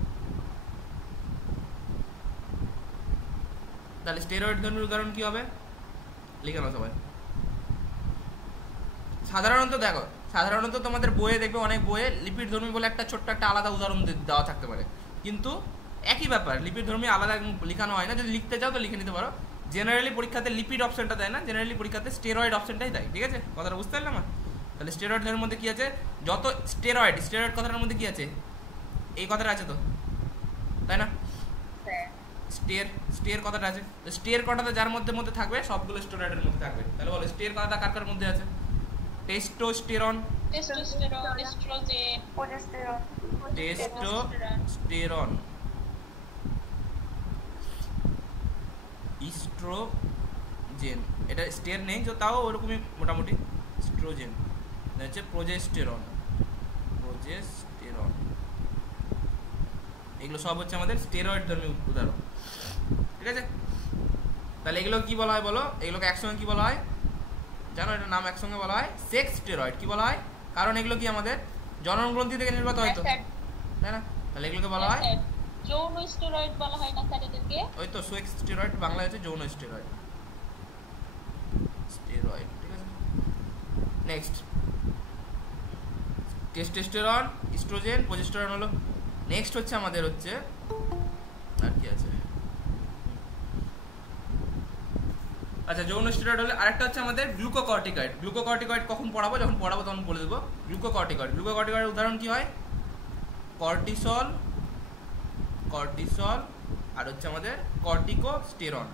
তাহলে স্টেরয়েড ধর্মীর উদাহরণ কি হবে? লিখে নাও সবাই। সাধারণত তোমাদের বইয়ে দেখবে, অনেক বইয়ে লিপিড ধর্মী বলে একটা ছোট্ট একটা আলাদা উদাহরণ দেওয়া থাকতে পারে, কিন্তু একই ব্যাপার, লিপিড ধর্মী আলাদা লেখানো হয় না। যদি লিখতে চাও তো লিখে নিতে পারো। জেনারেলি পরীক্ষাতে লিপিড অপশনটা দেয় না, জেনারেলি পরীক্ষাতে স্টেরয়েড অপশনটাই দেয়, ঠিক আছে। কথাটা বুঝতে পারলাম না? তাহলে স্টেরয়েডের মধ্যে কি আছে? যত স্টেরয়েড কথাটার মধ্যে কি আছে? এই কথাটা আছে তো, তাই না? স্টের কথাটা আছে, স্টের কথাটা যার মধ্যে থাকবে সবগুলো স্টেরয়েডের মধ্যে থাকবে। তাহলে বলো স্টের কথাটা কার কার মধ্যে আছে? টেস্টোস্টেরন, ইস্ট্রোজেন, এটা স্টের নেই তো তাও ওরকমই মোটামুটি। স্ট্রোজেন হচ্ছে প্রোজেস্টেরন, এগুলো সব হচ্ছে আমাদের স্টেরয়েড ধর্মী উদাহরণ, ঠিক আছে। তাহলে এগুলো কি বলা হয় বলো? এগুলোকে একসঙ্গে কি বলা হয় জানো? এটার নাম একসঙ্গে বলা হয় সেক্স স্টেরয়েড। কি বলা হয়? কারণ এগুলো কি আমাদের জনন গ্রন্থি থেকে নির্গত হয়তো, তাই না? তাহলে এগুলোকে বলা হয় যৌন স্টেরয়েড বলা হয় না স্যার এদেরকে? ওই তো সেক্স স্টেরয়েড, বাংলায় হচ্ছে যৌন স্টেরয়েড, ঠিক আছে। নেক্সট টেস্টোস্টেরন, ইস্ট্রোজেন, প্রোজেস্টেরন হলো। নেক্সট হচ্ছে আমাদের হচ্ছে আর কি আছে, আচ্ছা যৌন স্টেরয়েড হলে আরেকটা হচ্ছে আমাদের গ্লুকোকর্টিকয়েড। গ্লুকোকর্টিকয়েড কখন পড়াবো? যখন পড়াবো তখন বলে দেবো। গ্লুকোকর্টিকয়েড উদাহরণ কি হয়? কর্টিসল আর হচ্ছে আমাদের কর্টিকোস্টেরন।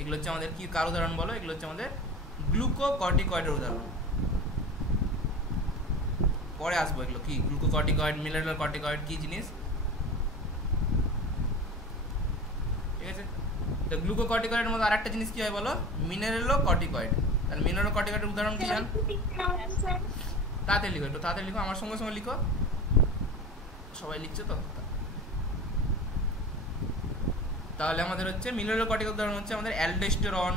এগুলো হচ্ছে আমাদের কি কার উদাহরণ বলো? এগুলো হচ্ছে আমাদের গ্লুকোকর্টিকয়েডের উদাহরণ। পরে আসবো এগুলো কি গ্লুকোকর্টিকয়েড, মিনারেল কর্টিকয়েড কি জিনিস, ঠিক আছে। তো গ্লুকোকর্টিকয়েডের মধ্যে আরেকটা জিনিস কি হয় বলো? মিনারেলোকর্টিকয়েড। তাহলে মিনারেলোকর্টিকয়েডের উদাহরণ কি জান? তাড়াতাড়ি লিখো, একটু তাড়াতাড়ি লিখো, আমার সঙ্গে সঙ্গে লিখো, সবাই লিখছে তো। তাহলে আমাদের হচ্ছে মিনারেলোকর্টিক উদাহরণ হচ্ছে আমাদের অ্যালডোস্টেরন,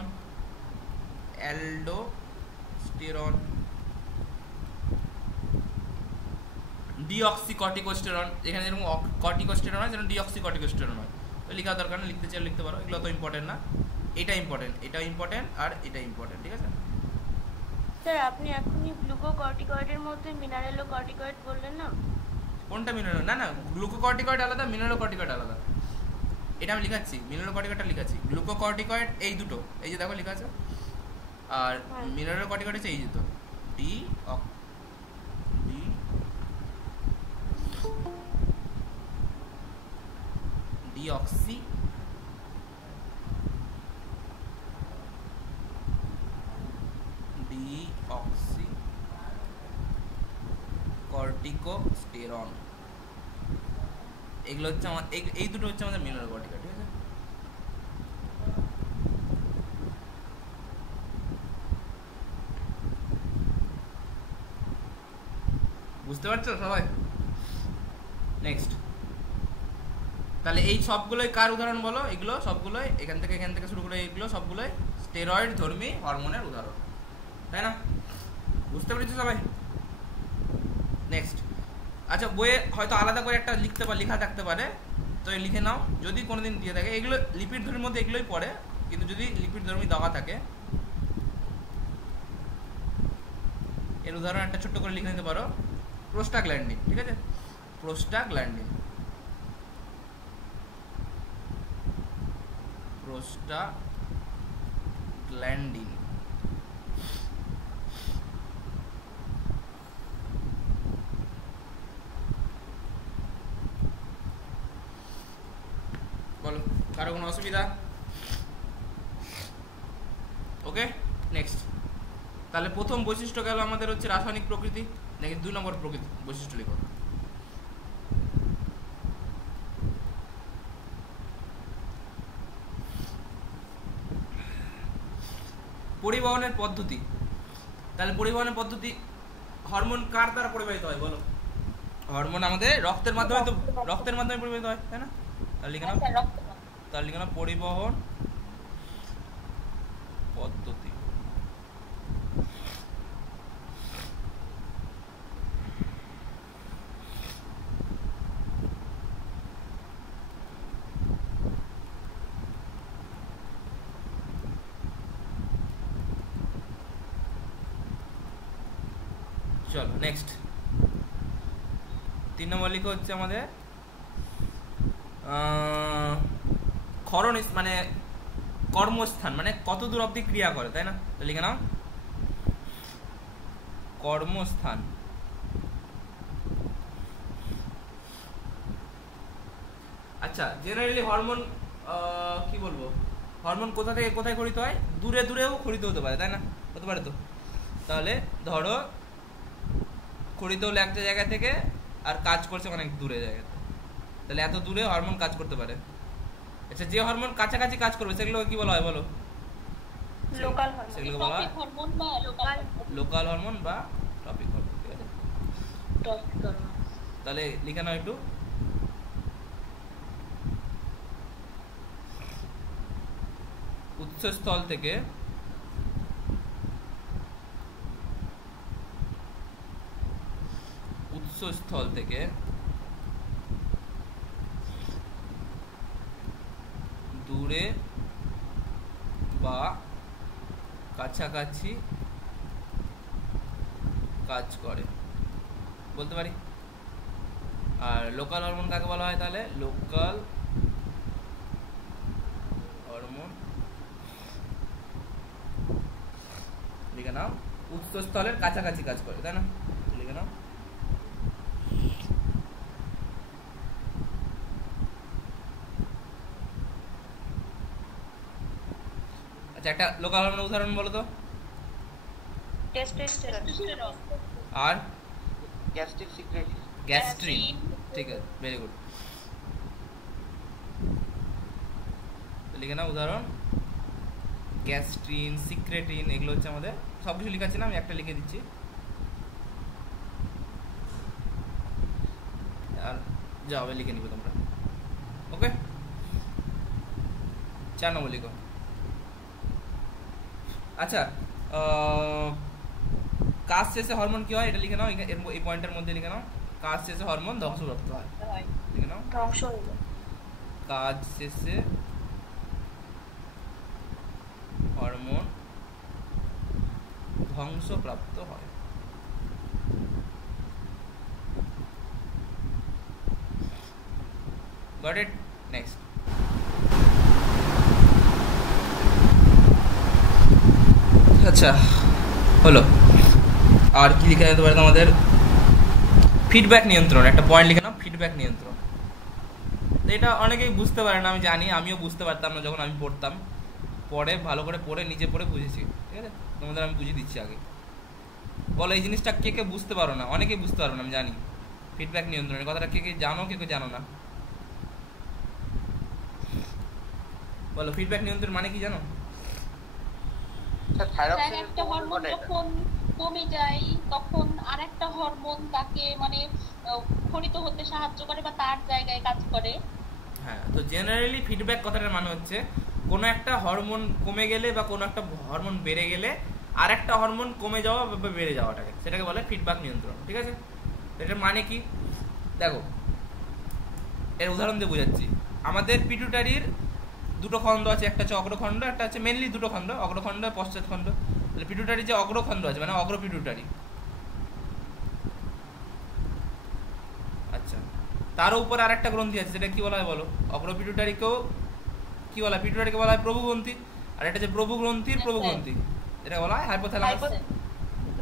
ডিঅক্সিকর্টিকোস্টেরন। এখানে যেরকম কর্টিকোস্টেরন হয়, যেরকম ডিঅক্সিকর্টিকোস্টেরন হয়। তো লেখা দরকার না, লিখতে চাইলে লিখতে পারো, এগুলো তো ইম্পর্টেন্ট না। এটা ইম্পর্টেন্ট, আর এটা ইম্পর্টেন্ট, ঠিক আছে। স্যার আপনি এখনই গ্লুকোকর্টিকয়েডের মধ্যে মিনারেলোকর্টিকয়েড বললেন না? কোনটা মিনারেল? না গ্লুকোকর্টিকয়েড আলাদা, মিনারেলোকর্টিকয়েড আলাদা। এটা আমি লিখাচ্ছি, মিনারেলোকর্টিকয়েডটা লিখাচ্ছি। গ্লুকোকর্টিকয়েড এই দুটো, এই যে দেখো লেখা আছে, আর মিনারেলোকর্টিকয়েড হচ্ছে এই দুটো, ডিঅক্সি কর্টিকোস্টেরন। এগুলো হচ্ছে আমার এই দুটো হচ্ছে আমাদের মিনারেলোকর্টিকয়েড, ঠিক আছে। বুঝতে পারছো সবাই? নেক্সট, তাহলে এই সবগুলোই কার উদাহরণ বলো? এগুলো সবগুলোই এখান থেকে শুরু করে এগুলো সবগুলোই স্টেরয়েড ধর্মী হরমোনের উদাহরণ, তাই না? বুঝতে পেরেছো সবাই? নেক্সট, আচ্ছা বইয়ে হয়তো আলাদা করে একটা লেখা থাকতে পারে, তো লিখে নাও যদি কোনোদিন দিয়ে থাকে। এগুলো লিপিড ধর্মীর মধ্যে এগুলোই পড়ে, কিন্তু যদি লিপিড ধর্মী দেওয়া থাকে, এর উদাহরণ একটা ছোট্ট করে লিখে নিতে পারো, প্রোস্টাগ্ল্যান্ডিন, ঠিক আছে। প্রোস্টাগ্ল্যান্ডিন বলো, কারো কোনো অসুবিধা? ওকে, নেক্সট। তাহলে প্রথম বৈশিষ্ট্য গেল আমাদের হচ্ছে রাসায়নিক প্রকৃতি, নাকি 2 নম্বর প্রকৃতি বৈশিষ্ট্য লিখো। পরিবহনের পদ্ধতি, তাহলে পরিবহনের পদ্ধতি হরমোন কার দ্বারা পরিবাহিত হয় বলো? হরমোন আমাদের রক্তের মাধ্যমে, তো রক্তের মাধ্যমে পরিবাহিত হয়, তাই না? তাহলে লিখে নাও, তাহলে লিখে নাও পরিবহন পদ্ধতি। চলো নেক্সট 3 নম্বর লিখো হচ্ছে আমাদের ক্ষরণ, মানে কর্মস্থান, মানে কত দূর অবধি ক্রিয়া করে, তাই না? তো লিখে নাও কর্মস্থান। আচ্ছা, জেনারেলি হরমোন কি বলবো, হরমোন কোথা থেকে কোথায় খরিত হয়? দূরে দূরেও খরিত হতে পারে, তাই না? হতে পারে তো। তাহলে ধরো খরিত হলো একটা জায়গা থেকে, আর কাজ করছে অনেক দূরে জায়গাতে, তাহলে এত দূরে হরমোন কাজ করতে পারে। আচ্ছা, যে হরমোন কাছাকাছি কাজ করবে সেগুলো কি বলা হয় বলো? লোকাল হরমোন, সেগুলোকে বলা হয় হরমোন বা লোকাল হরমোন বা টপিক হরমোন, ঠিক আছে? Topic hormone. তাহলে লিখে নাও একটু, উৎসস্থল থেকে দূরে বা কাছাকাছি কাজ করে বলতে পারি। আর লোকাল হরমোন কাকে বলা হয়? তাহলে লোকাল হরমোন লিখে নাও উৎসস্থলের কাছাকাছি কাজ করে, তাই না? লিখে নাও। আচ্ছা, একটা লোকাল হরমোনের উদাহরণ বলো তো। টেস্টোস্টেরন আর গ্যাস্ট্রিক সিক্রেট, গ্যাস্ট্রিন, ঠিক আছে, ভেরি গুড। লিখে নাও উদাহরণ গ্যাস্ট্রিন, সিক্রেটিন, এগুলো হচ্ছে আমাদের, সব কিছু লেখা আছে না, আমি একটা লিখে দিচ্ছি। আর যাও লিখে নিবে তোমরা, ওকে? 4 নম্বর লিখো। আচ্ছা, কাজ শেষে হরমোন কি হয় এটা লিখে নাও, এই পয়েন্টের মধ্যে লিখে নাও। কাজ শেষে হরমোন ধ্বংসপ্রাপ্ত হয়, লিখে নাও। ধ্বংস হয়ে যায়। কাজ শেষে হরমোন ধ্বংসপ্রাপ্ত হয়। Goat it? নেক্সট। আচ্ছা, হলো। আর কি লিখে যেতে পারে তোমাদের? ফিডব্যাক নিয়ন্ত্রণ, একটা পয়েন্ট লিখে নাও, ফিডব্যাক নিয়ন্ত্রণ। এটা অনেকেই বুঝতে পারে না, আমি জানি, আমিও বুঝতে পারতাম না যখন আমি পড়তাম। পড়ে ভালো করে পড়ে নিজে পড়ে বুঝেছি, ঠিক আছে? তোমাদের আমি বুঝিয়ে দিচ্ছি আগে। বলো এই জিনিসটা কে কে বুঝতে পারো না? অনেকেই বুঝতে পারো না, আমি জানি। ফিডব্যাক নিয়ন্ত্রণের কথাটা কে কে জানো, কে কে জানো না? বলো ফিডব্যাক নিয়ন্ত্রণ মানে কি জানো? একটা হরমোন যখন কমে যায় তখন আরেকটা হরমোন তাকে মানে খরিত হতে সাহায্য করে বা তার জায়গায় কাজ করে। হ্যাঁ, তো জেনারেলি ফিডব্যাক কথাটার মানে হচ্ছে কোনো একটা হরমোন কমে গেলে বা কোনো একটা হরমোন বেড়ে গেলে আর একটা হরমোন কমে যাওয়া বা বেড়ে যাওয়াটাকে, সেটাকে বলে ফিডব্যাক নিয়ন্ত্রণ, ঠিক আছে? এটার মানে কি দেখো, এর উদাহরণ দিয়ে বোঝাচ্ছি। আমাদের পিটুটারির দুটো খণ্ড আছে, একটা হচ্ছে অগ্রখণ্ড, একটা হচ্ছে মেনলি দুটো খণ্ড, অগ্রখণ্ড আর পশ্চাৎখণ্ড। তাহলে পিটুটারি যে অগ্রখণ্ড আছে মানে অগ্র পিটুটারি, আচ্ছা, তার উপর আর একটা গ্রন্থি আছে, সেটা কি বলা হয় বলো? অগ্র পিটুটারিকেও কি বলা হয়? পিটুটারিকে বলা হয় প্রভু গ্রন্থি, আর এটা যে প্রভু গ্রন্থির প্রভু গ্রন্থি, এটা বলা হয় hypothalamus.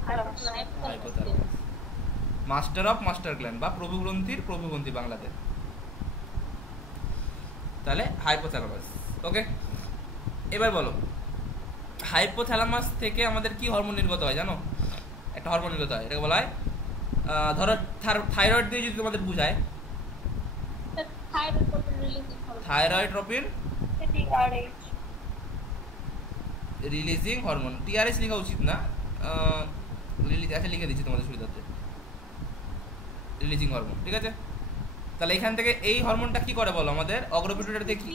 Hypothalamus master of master gland বা প্রভু গ্রন্থির প্রভু গ্রন্থি বাংলাতে, তাহলে হাইপোথ্যালামাস, ওকে? এবার বলো হাইপোথ্যালামাস থেকে আমাদের কি হরমোন নির্গত হয় জানো? একটা হরমোন নির্গত হয়, এটাকে বলা হয় ধরো থাইরয়েড দিয়ে যদি তোমাদের বুঝায়, থাইরয়েড্রপিন রিলিজিং হরমোন, টিআরএস লেখা উচিত না, আচ্ছা লিখে দিচ্ছি তোমাদের সুবিধার্থে, রিলিজিং হরমোন, ঠিক আছে। তাহলে এখান থেকে এই হরমোনটা কি করে বলো আমাদের অগ্রপিটুইটারিতে কি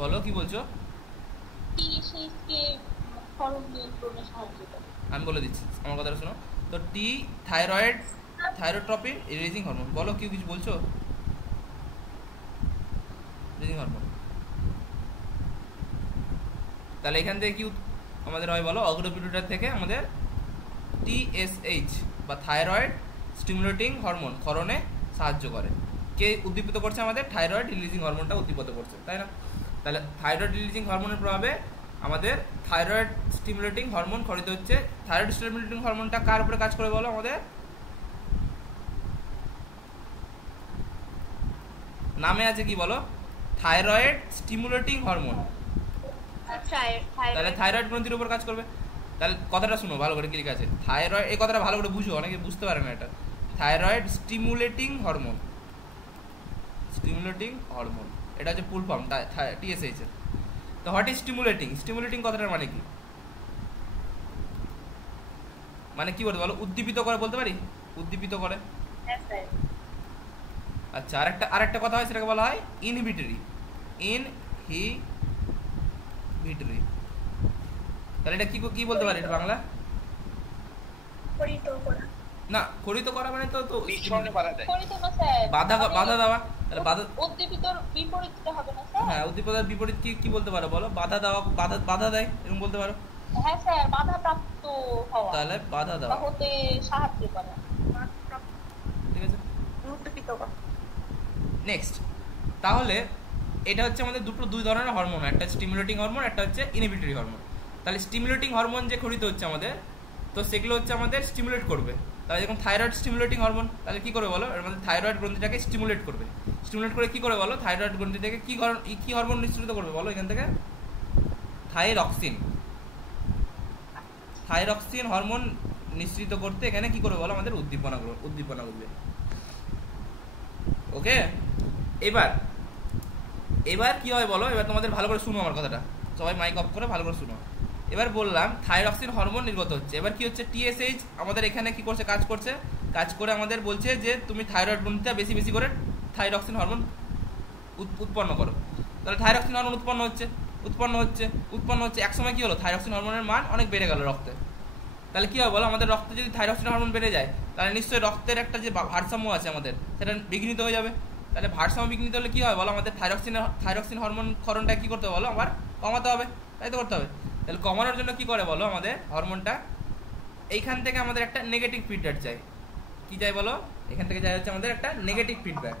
বলো, কি বলছো? টিএসএইচকে হরমোন নিয়ন্ত্রণে সাহায্য করে। আমি বলে দিচ্ছি, আমার কথাটা শোনো। তো টি থাইরয়েড, থাইরোট্রপিন, রিলিজিং হরমোন, বলো কি কিছু বলছো? Releasing hormone. তাহলে এখান থেকে কি আমাদের হয় বলো, অগ্রপিটুইটারি থেকে আমাদের টিএসএইচ বা থাইরয়েড স্টিমুলেটিং হরমোন ক্ষরণে সাহায্য করে। কে উদ্দীপিত করছে? আমাদের থাইরয়েড রিলিজিং হরমোনটা উদ্দীপিত করছে, তাই না? তাহলে থাইরয়েড রিলিজিং হরমোনের প্রভাবে আমাদের থাইরয়েড স্টিমুলেটিং হরমোন ক্ষরিত হচ্ছে। থাইরয়েড স্টিমুলেটিং হরমোনটা কার উপরে কাজ করে বলো আমাদের? নামে আছে কি বলো? Thyroid stimulating hormone. তাহলে থাইরয়েড গ্রন্থির উপর কাজ করবে। তাহলে কথাটা শুনো ভালো করে, কি লেখা আছে থাইরয়েড, এই কথাটা ভালো করে বুঝো, অনেকে বুঝতে পারে না এটা। Thyroid stimulating hormone, stimulating hormone, এটা হচ্ছে ফুল ফর্ম টিএসএইচ এর। তো হোয়াট ইজ স্টিমুলেটিং? স্টিমুলেটিং কথাটার মানে কি? মানে কি বলতে বলো? উদ্দীপিত করে বলতে পারি, উদ্দীপিত করে। আচ্ছা, আরেকটা কথা হয়, সেটাকে বলা হয় ইনহিবিটরি, ইনহিবিটরি। তাহলে এটা কি বলতে পারি এটা বাংলা? না, খরিত করা মানে তো মিশ্রণে বাধা দেয়, খরিত না স্যার, বাধা দেওয়া। তাহলে বাধা, উদ্দীপিতর বিপরীতটা হবে না স্যার? হ্যাঁ, উদ্দীপনার বিপরীত কি বলতে পারো বলো? বাধা দেওয়া, বাধা দেয়, এরকম বলতে পারো। হ্যাঁ স্যার, বাধা প্রাপ্ত হওয়া, তাহলে বাধা দেওয়া, হতে সাহায্য করা, ঠিক আছে। উদ্দীপিত করা। নেক্সট, তাহলে এটা হচ্ছে আমাদের দুই ধরনের হরমোন, একটা স্টিমুলেটিং হরমোন, একটা হচ্ছে ইনহিবিটরি হরমোন। তাহলে স্টিমুলেটিং হরমোন যে খরিত হচ্ছে আমাদের, তো সেগুলো হচ্ছে আমাদের স্টিমুলেট করবে। তাহলে যখন থাইরয়েড স্টিমুলেটিং হরমোন, তাহলে কি করে বলো? এর মধ্যে থাইরয়েড গ্রন্থিটাকে স্টিমুলেট করবে। স্টিমুলেট করে কি করে বলো? থাইরয়েড গ্রন্থি থেকে কি হরমোন নিঃসৃত করবে বলো? এখান থেকে থাইরক্সিন, থাইরক্সিন হরমোন নিঃসৃত করতে এখানে কি করে বলো? আমাদের উদ্দীপনা করবে। ওকে, এবার কি হয় বলো? এবার তোমাদের ভালো করে শুনো আমার কথাটা, সবাই মাইক অফ করে ভালো করে শুনো। এবার বললাম থাইরক্সিন হরমোন নির্গত হচ্ছে। এবার কি হচ্ছে? টিএসএইচ আমাদের এখানে কি করছে? কাজ করে আমাদের বলছে যে তুমি থাইরয়েড গ্রন্থিটা বেশি বেশি করে থাইরক্সিন হরমোন উৎপন্ন করো। তাহলে থাইরক্সিন হরমোন উৎপন্ন হচ্ছে। একসময় কি হলো? থাইরক্সিন হরমোনের মান অনেক বেড়ে গেল রক্তে। তাহলে কি হয় বলো? আমাদের রক্তে যদি থাইরক্সিন হরমোন বেড়ে যায়, তাহলে নিশ্চয়ই রক্তের একটা যে ভারসাম্য আছে আমাদের, সেটা বিঘ্নিত হয়ে যাবে। তাহলে ভারসাম্য বিঘ্নিত হলে কি হয় বলো? আমাদের থাইরক্সিন হরমোন ক্ষরণটা কি করতে হবে বলো? আবার কমাতে হবে, তাই তো করতে হবে। তাহলে কমানোর জন্য কি করে বলো? আমাদের হরমোনটা এইখান থেকে আমাদের একটা নেগেটিভ ফিডব্যাক চাই। কি চাই বলো? এখান থেকে চাই হচ্ছে আমাদের একটা নেগেটিভ ফিডব্যাক।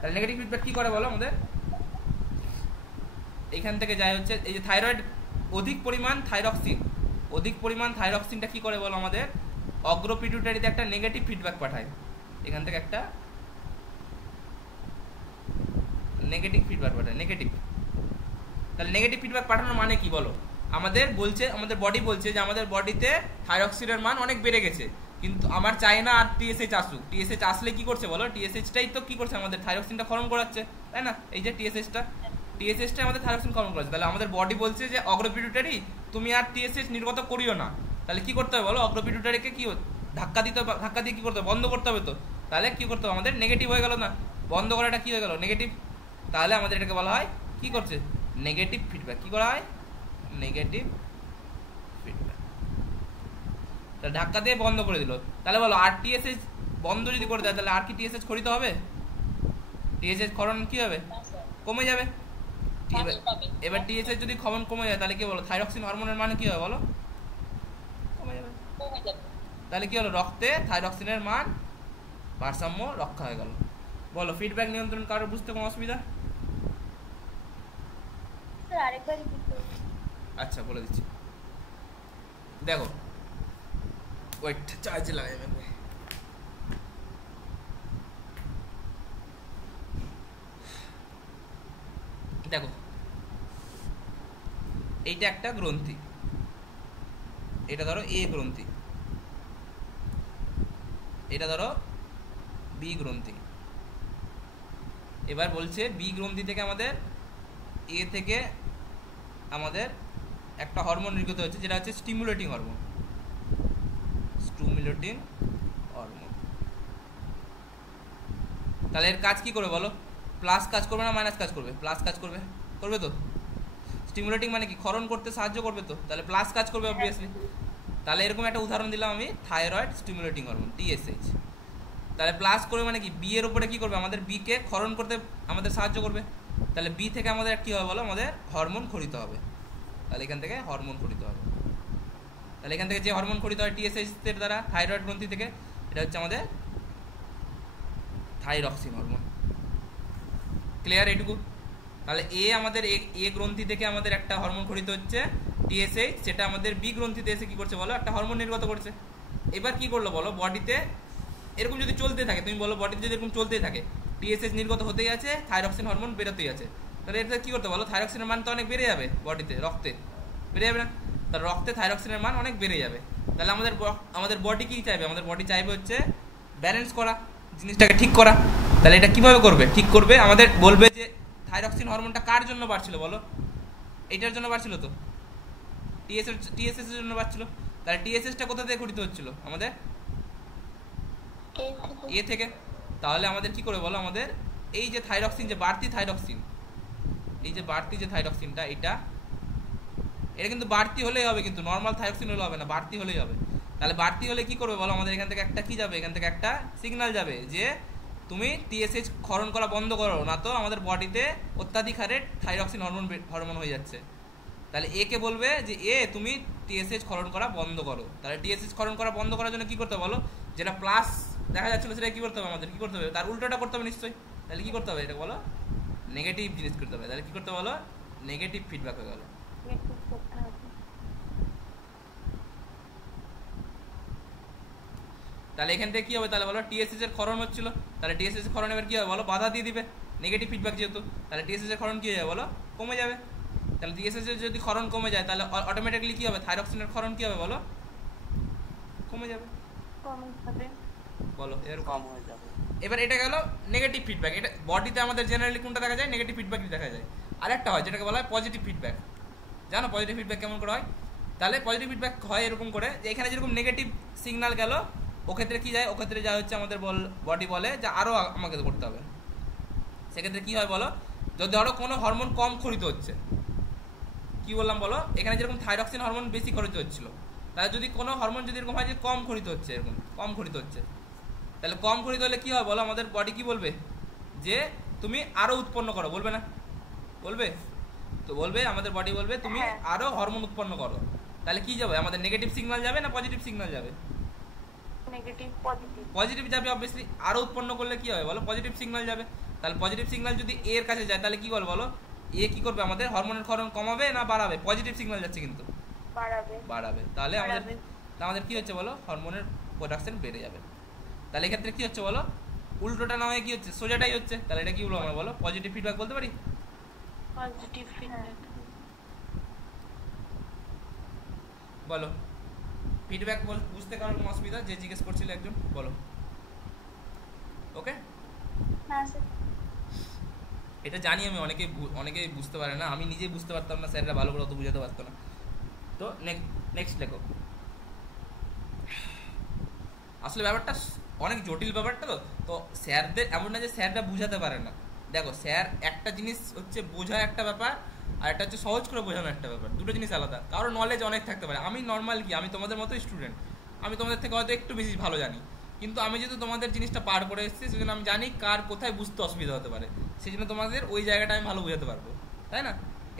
তাহলে নেগেটিভ ফিডব্যাক কি করে বলো? আমাদের এইখান থেকে যায় হচ্ছে এই যে থাইরয়েড অধিক পরিমাণ থাইরক্সিনটা কি করে বলো? আমাদের অগ্রপিটুইটারিতে একটা নেগেটিভ ফিডব্যাক পাঠায়। এখান থেকে একটা নেগেটিভ ফিডব্যাক পাঠায়, নেগেটিভ। তাহলে নেগেটিভ ফিডব্যাক পাঠানোর মানে কি বলো? আমাদের বডি বলছে যে আমাদের বডিতে থাইরক্সিনের মান অনেক বেড়ে গেছে, কিন্তু আমার চাই না আর টিএসএইচ আসুক। টিএসএইচ আসলে কি করছে বলো? টিএসএইচটাই তো কি করছে? আমাদের থাইরক্সিনটা ক্ষরণ করাচ্ছে, তাই না? এই যে টিএসএইচটা আমাদের থাইরক্সিন ক্ষরণ করাচ্ছে। তাহলে আমাদের বডি বলছে যে অগ্রপিটুইটারি তুমি আর টিএসএইচ নির্গত করিও না। তাহলে কি করতে হবে বলো? অগ্রপিটুইটারিকে কি ধাক্কা দিয়ে কি করতে হবে? বন্ধ করতে হবে। তো তাহলে কি করতে হবে? আমাদের নেগেটিভ হয়ে গেল না? বন্ধ করাটা কি হয়ে গেল? নেগেটিভ। তাহলে আমাদের এটাকে বলা হয় কি করছে? Negative feedback. কি করা হয়? Negative feedback. তাহলে ধাক্কা দিয়ে বন্ধ করে দিল। তাহলে বলো আর টিএসএইচ বন্ধ যদি করে দেয়, তাহলে আর কি টিএসএইচ ক্ষরিত হবে? টিএসএইচ ক্ষরণ কি হবে? কমে যাবে। এবার টিএসএইচ যদি ক্ষরণ কমে যায়, তাহলে কি বলো? থাইরক্সিন হরমোনের মানে কি হবে বলো? কমে যাবে। তাহলে কি হলো? রক্তে থাইরক্সিনের মান ভারসাম্য রক্ষা হয়ে গেল। বলো ফিডব্যাক নিয়ন্ত্রণ কারো বুঝতে কোনো অসুবিধা? আচ্ছা, বলে দিচ্ছি। দেখো, ওয়েট, চার্জ লাগাই। দেখো, এইটা একটা গ্রন্থি, এটা ধরো এ গ্রন্থি, এটা ধরো বি গ্রন্থি। এবার বলছে বি গ্রন্থি থেকে আমাদের এ থেকে আমাদের একটা হরমোন নির্গত হচ্ছে যেটা হচ্ছে স্টিমুলেটিং হরমোন। Stimulating hormone. তাহলে এর কাজ কি করবে বলো? প্লাস কাজ করবে না মাইনাস কাজ করবে? প্লাস কাজ করবে, করবে তো। স্টিমুলেটিং মানে কি? ক্ষরণ করতে সাহায্য করবে তো, তাহলে প্লাস কাজ করবে অবভিয়াসলি। তাহলে এরকম একটা উদাহরণ দিলাম আমি, থাইরয়েড স্টিমুলেটিং হরমোন TSH। তাহলে প্লাস করবে মানে কি? বি এর উপরে কি করবে? আমাদের বি কে ক্ষরণ করতে আমাদের সাহায্য করবে। তাহলে বি থেকে আমাদের কি হবে বলো? আমাদের হরমোন খরিত হবে। তাহলে এখান থেকে হরমোন খরিত হবে। তাহলে এখান থেকে যে হরমোন খরিত হয় TSH এর দ্বারা থাইরয়েড গ্রন্থি থেকে, এটা হচ্ছে আমাদের থাইরক্সিন হরমোন। ক্লিয়ার এইটুকু? তাহলে আমাদের এ গ্রন্থি থেকে আমাদের একটা হরমোন খরিত হচ্ছে TSH, সেটা আমাদের বি গ্রন্থিতে এসে কি করছে বলো? একটা হরমোন নির্গত করছে। এবার কি করলো বলো? বডিতে এরকম যদি চলতে থাকে, তুমি বলো বডিতে যদি এরকম চলতেই থাকে, TSH নির্গত হতেই আছে, থাইরক্সিন হরমোন বেরোতেই আছে, তাহলে এটা কি করতে বলো? থাইরক্সিনের মান তো অনেক বেড়ে যাবে বডিতে, রক্তে বেড়ে যাবে না? তাহলে রক্তে থাইরক্সিনের মান অনেক বেড়ে যাবে। তাহলে আমাদের বডি কি চাইবে? আমাদের বডি চাইবে হচ্ছে ব্যালেন্স করা, জিনিসটাকে ঠিক করা। তাহলে এটা কিভাবে করবে? ঠিক করবে, আমাদের বলবে যে থাইরক্সিন হরমোনটা কার জন্য বাড়ছিল বলো? এটার জন্য বাড়ছিল তো, TSH এর জন্য বাড়ছিল। তাহলে TSHটা কোথা থেকে খরিত হচ্ছিল? আমাদের এ থেকে। তাহলে আমাদের কি করে বলো? আমাদের এই যে থাইরক্সিন, যে বাড়তি থাইরক্সিন, এই যে বাড়তি যে থাইরক্সিনটা, এটা কিন্তু বাড়তি হলেই হবে, কিন্তু নর্মাল থাইরক্সিন হলে হবে না, বাড়তি হলেই হবে। তাহলে বাড়তি হলে কি করবে বলো? আমাদের এখান থেকে একটা কি যাবে? এখান থেকে একটা সিগন্যাল যাবে যে তুমি TSH ক্ষরণ করা বন্ধ করো, না তো আমাদের বডিতে অত্যাধিক হারে থাইরক্সিন হরমোন হয়ে যাচ্ছে। তাহলে এ কে বলবে যে তুমি TSH ক্ষরণ করা বন্ধ করো। তাহলে TSH ক্ষরণ করা বন্ধ করার জন্য কি করতে হবে বলো? যেটা প্লাস দেখা যাচ্ছিল সেটা কি করতে হবে? আমাদের কি করতে হবে? তার উল্টোটা করতে হবে নিশ্চয়ই। তাহলে কি করতে হবে? এটা বলো, নেগেটিভ জিনিস করতে হবে। তাহলে কি করতে বলো? নেগেটিভ ফিডব্যাক হয়ে গেল। তাহলে এখান থেকে কি হবে তাহলে বলো? TSH এর ক্ষরণ হচ্ছিল, তাহলে TSH এর ক্ষরণ এবার কি হবে বলো? বাধা দিয়ে দিবে, নেগেটিভ ফিডব্যাক যেহেতু। তাহলে TSH এর ক্ষরণ কি হয়ে যাবে বলো? কমে যাবে। তাহলে TSH এর যদি ক্ষরণ কমে যায়, তাহলে অটোমেটিক্যালি কি হবে? থাইরক্সিনের ক্ষরণ কি হবে বলো? কমে যাবে। বলো এর কম হয়ে যাবে। এবার এটা গেল নেগেটিভ ফিডব্যাক। এটা বডিতে আমাদের জেনারেলি কোনটা দেখা যায়? নেগেটিভ ফিডব্যাকই দেখা যায়। আরেকটা হয় যেটাকে বলা হয় পজিটিভ ফিডব্যাক। জানো পজিটিভ ফিডব্যাক কেমন করে হয়? তাহলে পজিটিভ ফিডব্যাক হয় এরকম করে যে এখানে যেরকম নেগেটিভ সিগন্যাল গেল, ওক্ষেত্রে কি যায়? ওক্ষেত্রে যা হচ্ছে আমাদের বডি বলে যে আরও আমাকে করতে হবে। সেক্ষেত্রে কি হয় বলো? যদি ধরো কোনো হরমোন কম খরিত হচ্ছে, কি বললাম বলো? এখানে যেরকম থাইরক্সিন হরমোন বেশি খরিত হচ্ছিল, তাহলে যদি কোনো হরমোন যদি এরকম হয় যে কম খরিত হচ্ছে, এরকম কম খরিত হচ্ছে, তাহলে কম খরিত হলে কি হয় বলো? আমাদের বডি কি বলবে? যে তুমি আরো উৎপন্ন করো, বলবে না? বলবে তো, বলবে আমাদের বডি বলবে তুমি আরো হরমোন উৎপন্ন করো। তাহলে কি যাবে? আমাদের নেগেটিভ সিগন্যাল যাবে না পজিটিভ সিগন্যাল যাবে? পজিটিভ যাবে অবভিয়াসলি। আরো উৎপন্ন করলে কি হবে বলো? পজিটিভ সিগন্যাল যাবে। তাহলে পজিটিভ সিগন্যাল যদি এর কাছে যায়, তাহলে কি করবে বলো? কি করবে? আমাদের হরমোনের ক্ষরণ কমাবে না বাড়াবে? পজিটিভ সিগন্যাল যাচ্ছে কিন্তু বাড়াবে। তাহলে আমাদের কি হচ্ছে বলো? হরমোনের প্রোডাকশন বেড়ে যাবে। তাহলে এক্ষেত্রে কি হচ্ছে বলো? উল্টোটা না হয়ে কি হচ্ছে? সোজাটাই হচ্ছে। তাহলে এটা কি বলবো আমরা বলো? পজিটিভ ফিডব্যাক বলতে পারি। Positive feedback. বলো ফিডব্যাক বুঝতে কারোর কোনো অসুবিধা? যে জিজ্ঞেস করছিল একজন, বলো। ওকে, এটা জানি আমি, অনেকেই বুঝতে পারে না, আমি নিজেই বুঝতে পারতাম না, স্যাররা ভালো করে অত বুঝাতে পারতো না। তো নেক্সট লেখো। আসলে ব্যাপারটা অনেক জটিল ব্যাপারটা, তো স্যারদের এমন না যে স্যাররা বুঝাতে পারে না। দেখো স্যার একটা জিনিস হচ্ছে বোঝা একটা ব্যাপার, আর একটা হচ্ছে সহজ করে বোঝানো একটা ব্যাপার, দুটো জিনিস আলাদা। কারো নলেজ অনেক থাকতে পারে। আমি নর্মাল কি, আমি তোমাদের মতো স্টুডেন্ট, আমি তোমাদের থেকে হয়তো একটু বেশি ভালো জানি, কিন্তু আমি যেহেতু তোমাদের জিনিসটা পার করে এসেছি, সেজন্য আমি জানি কার কোথায় বুঝতে অসুবিধা হতে পারে, সেই জন্য তোমাদের ওই জায়গাটা আমি ভালো বোঝাতে পারবো, তাই না?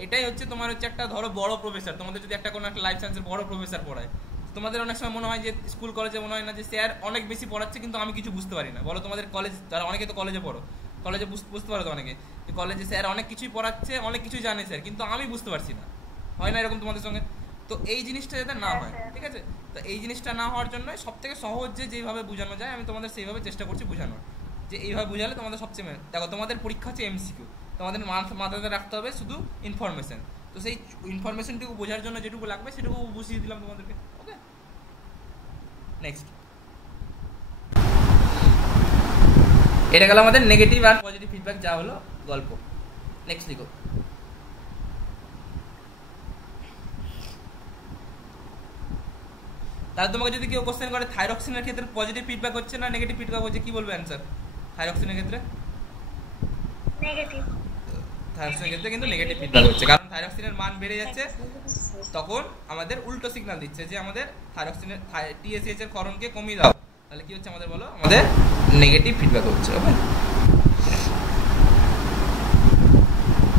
এটাই হচ্ছে তোমার হচ্ছে একটা ধরো বড় প্রফেসর, তোমাদের যদি একটা কোনো একটা লাইফ সায়েন্সের বড় প্রফেসর পড়ায়, তোমাদের অনেক সময় মনে হয় যে স্কুল কলেজে মনে হয় না যে স্যার অনেক বেশি পড়াচ্ছে কিন্তু আমি কিছু বুঝতে পারি না। বলো তোমাদের কলেজ, যারা অনেকে তো কলেজে পড়ো, কলেজে বুঝতে পারো তো অনেকে, যে কলেজে স্যার অনেক কিছুই পড়াচ্ছে, অনেক কিছুই জানে স্যার, কিন্তু আমি বুঝতে পারছি না, হয় না এরকম তোমাদের সঙ্গে? তো এই জিনিসটা যাতে না হয়, ঠিক আছে? তো এই জিনিসটা না হওয়ার জন্য সব থেকে সহজ যেভাবে বোঝানো যায়, আমি তোমাদের সেইভাবে চেষ্টা করছি বোঝানোর, যে এইভাবে বোঝালে তোমাদের সবচেয়ে দেখো তোমাদের পরীক্ষা হচ্ছে এমসিকিউ, তোমাদের মাথাতে রাখতে হবে শুধু ইনফরমেশন, তো সেই ইনফরমেশনটুকু বোঝার জন্য যেটুকু লাগবে সেটুকু বুঝিয়ে দিলাম তোমাদেরকে। ওকে, নেক্সট। এটা গেল আমাদের নেগেটিভ আর পজিটিভ ফিডব্যাক, যা হলো গল্প। নেক্সট লিখো। তাহলে তোমাকে যদি কেউ কোশ্চেন করে থাইরক্সিনের ক্ষেত্রে পজিটিভ ফিডব্যাক হচ্ছে না নেগেটিভ ফিডব্যাক হচ্ছে, কি বলবে অ্যান্সার? থাইরক্সিনের ক্ষেত্রে নেগেটিভ। থাইরক্সিনের ক্ষেত্রে কিন্তু নেগেটিভ ফিডব্যাক হচ্ছে, কারণ থাইরক্সিনের মান বেড়ে যাচ্ছে, তখন আমাদের উল্টো সিগন্যাল দিচ্ছে যে আমাদের থাইরক্সিনের TSH এর ক্ষরণকে কমিয়ে দাও। তাহলে কি হচ্ছে আমাদের বলো, আমাদের নেগেটিভ ফিডব্যাক হচ্ছে। ওকে,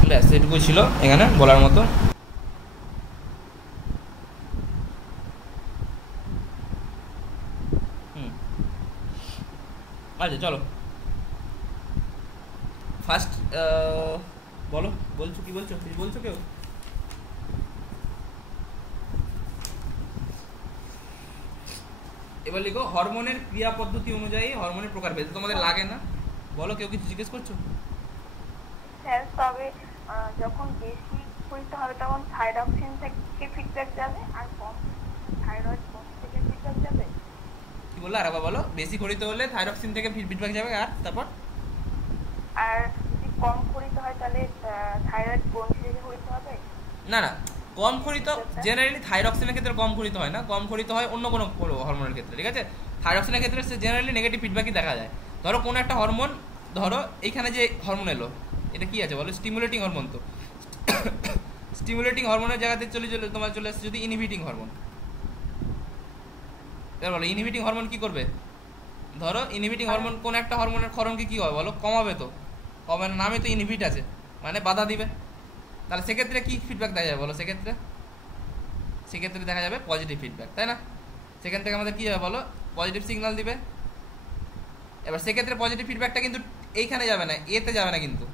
ব্যাস এটুকু ছিল এখানে বলার মতো। আচ্ছা চলো ফার্স্ট বলো, বলছো কি বলছো, কিছু বলছো কেউ? এবার লিখো হরমোনের ক্রিয়া পদ্ধতি অনুযায়ী হরমোনের প্রকারভেদ। তোমাদের লাগে না? বলো, কেউ কিছু জিজ্ঞেস করছো? স্যার তবে যখন বেশি হইতে হবে তখন থাইরক্সিন থেকে ফিডব্যাক যাবে, আর কম থাইরয়েড কোন থেকে ফিডব্যাক যাবে? কি বললো আর একবার বলো। বেশি করিতে হলে থাইরক্সিন থেকে ফিডব্যাক যাবে, আর তারপর আর যদি কম করিতে হয় তাহলে থাইরয়েড কোন থেকে হইতে হবে? না না, কম খরিত জেনারেলি থাইরক্সিনের ক্ষেত্রে কম খরিত হয় না, কম খরিত হয় অন্য কোনো হরমোনের ক্ষেত্রে। ঠিক আছে, থাইরক্সিনের ক্ষেত্রে জেনারেলি নেগেটিভ ফিডব্যাকই দেখা যায়। ধরো কোনো একটা হরমোন, ধরো এইখানে যে হরমোন এলো, এটা কি আছে বলো? Stimulating hormone. তো স্টিমুলেটিং হরমোনের জায়গাতে তোমার চলে আসছে যদি ইনহিবিটিং হরমোন। এবার বলো ইনহিবিটিং হরমোন কি করবে? ধরো ইনহিবিটিং হরমোন কোন একটা হরমোনের ক্ষরণকে কি হয় বলো? কমাবে। তো কমার নামে তো ইনহিবিট আছে, মানে বাধা দিবে। তাহলে সেক্ষেত্রে কি ফিডব্যাক দেখা যাবে বলো? সেক্ষেত্রে দেখা যাবে পজিটিভ ফিডব্যাক, তাই না? সেখান থেকে আমাদের কি হবে বলো? পজিটিভ সিগন্যাল দিবে। এবার সেক্ষেত্রে পজিটিভ ফিডব্যাকটা কিন্তু এইখানে যাবে না, এতে যাবে না কিন্তু।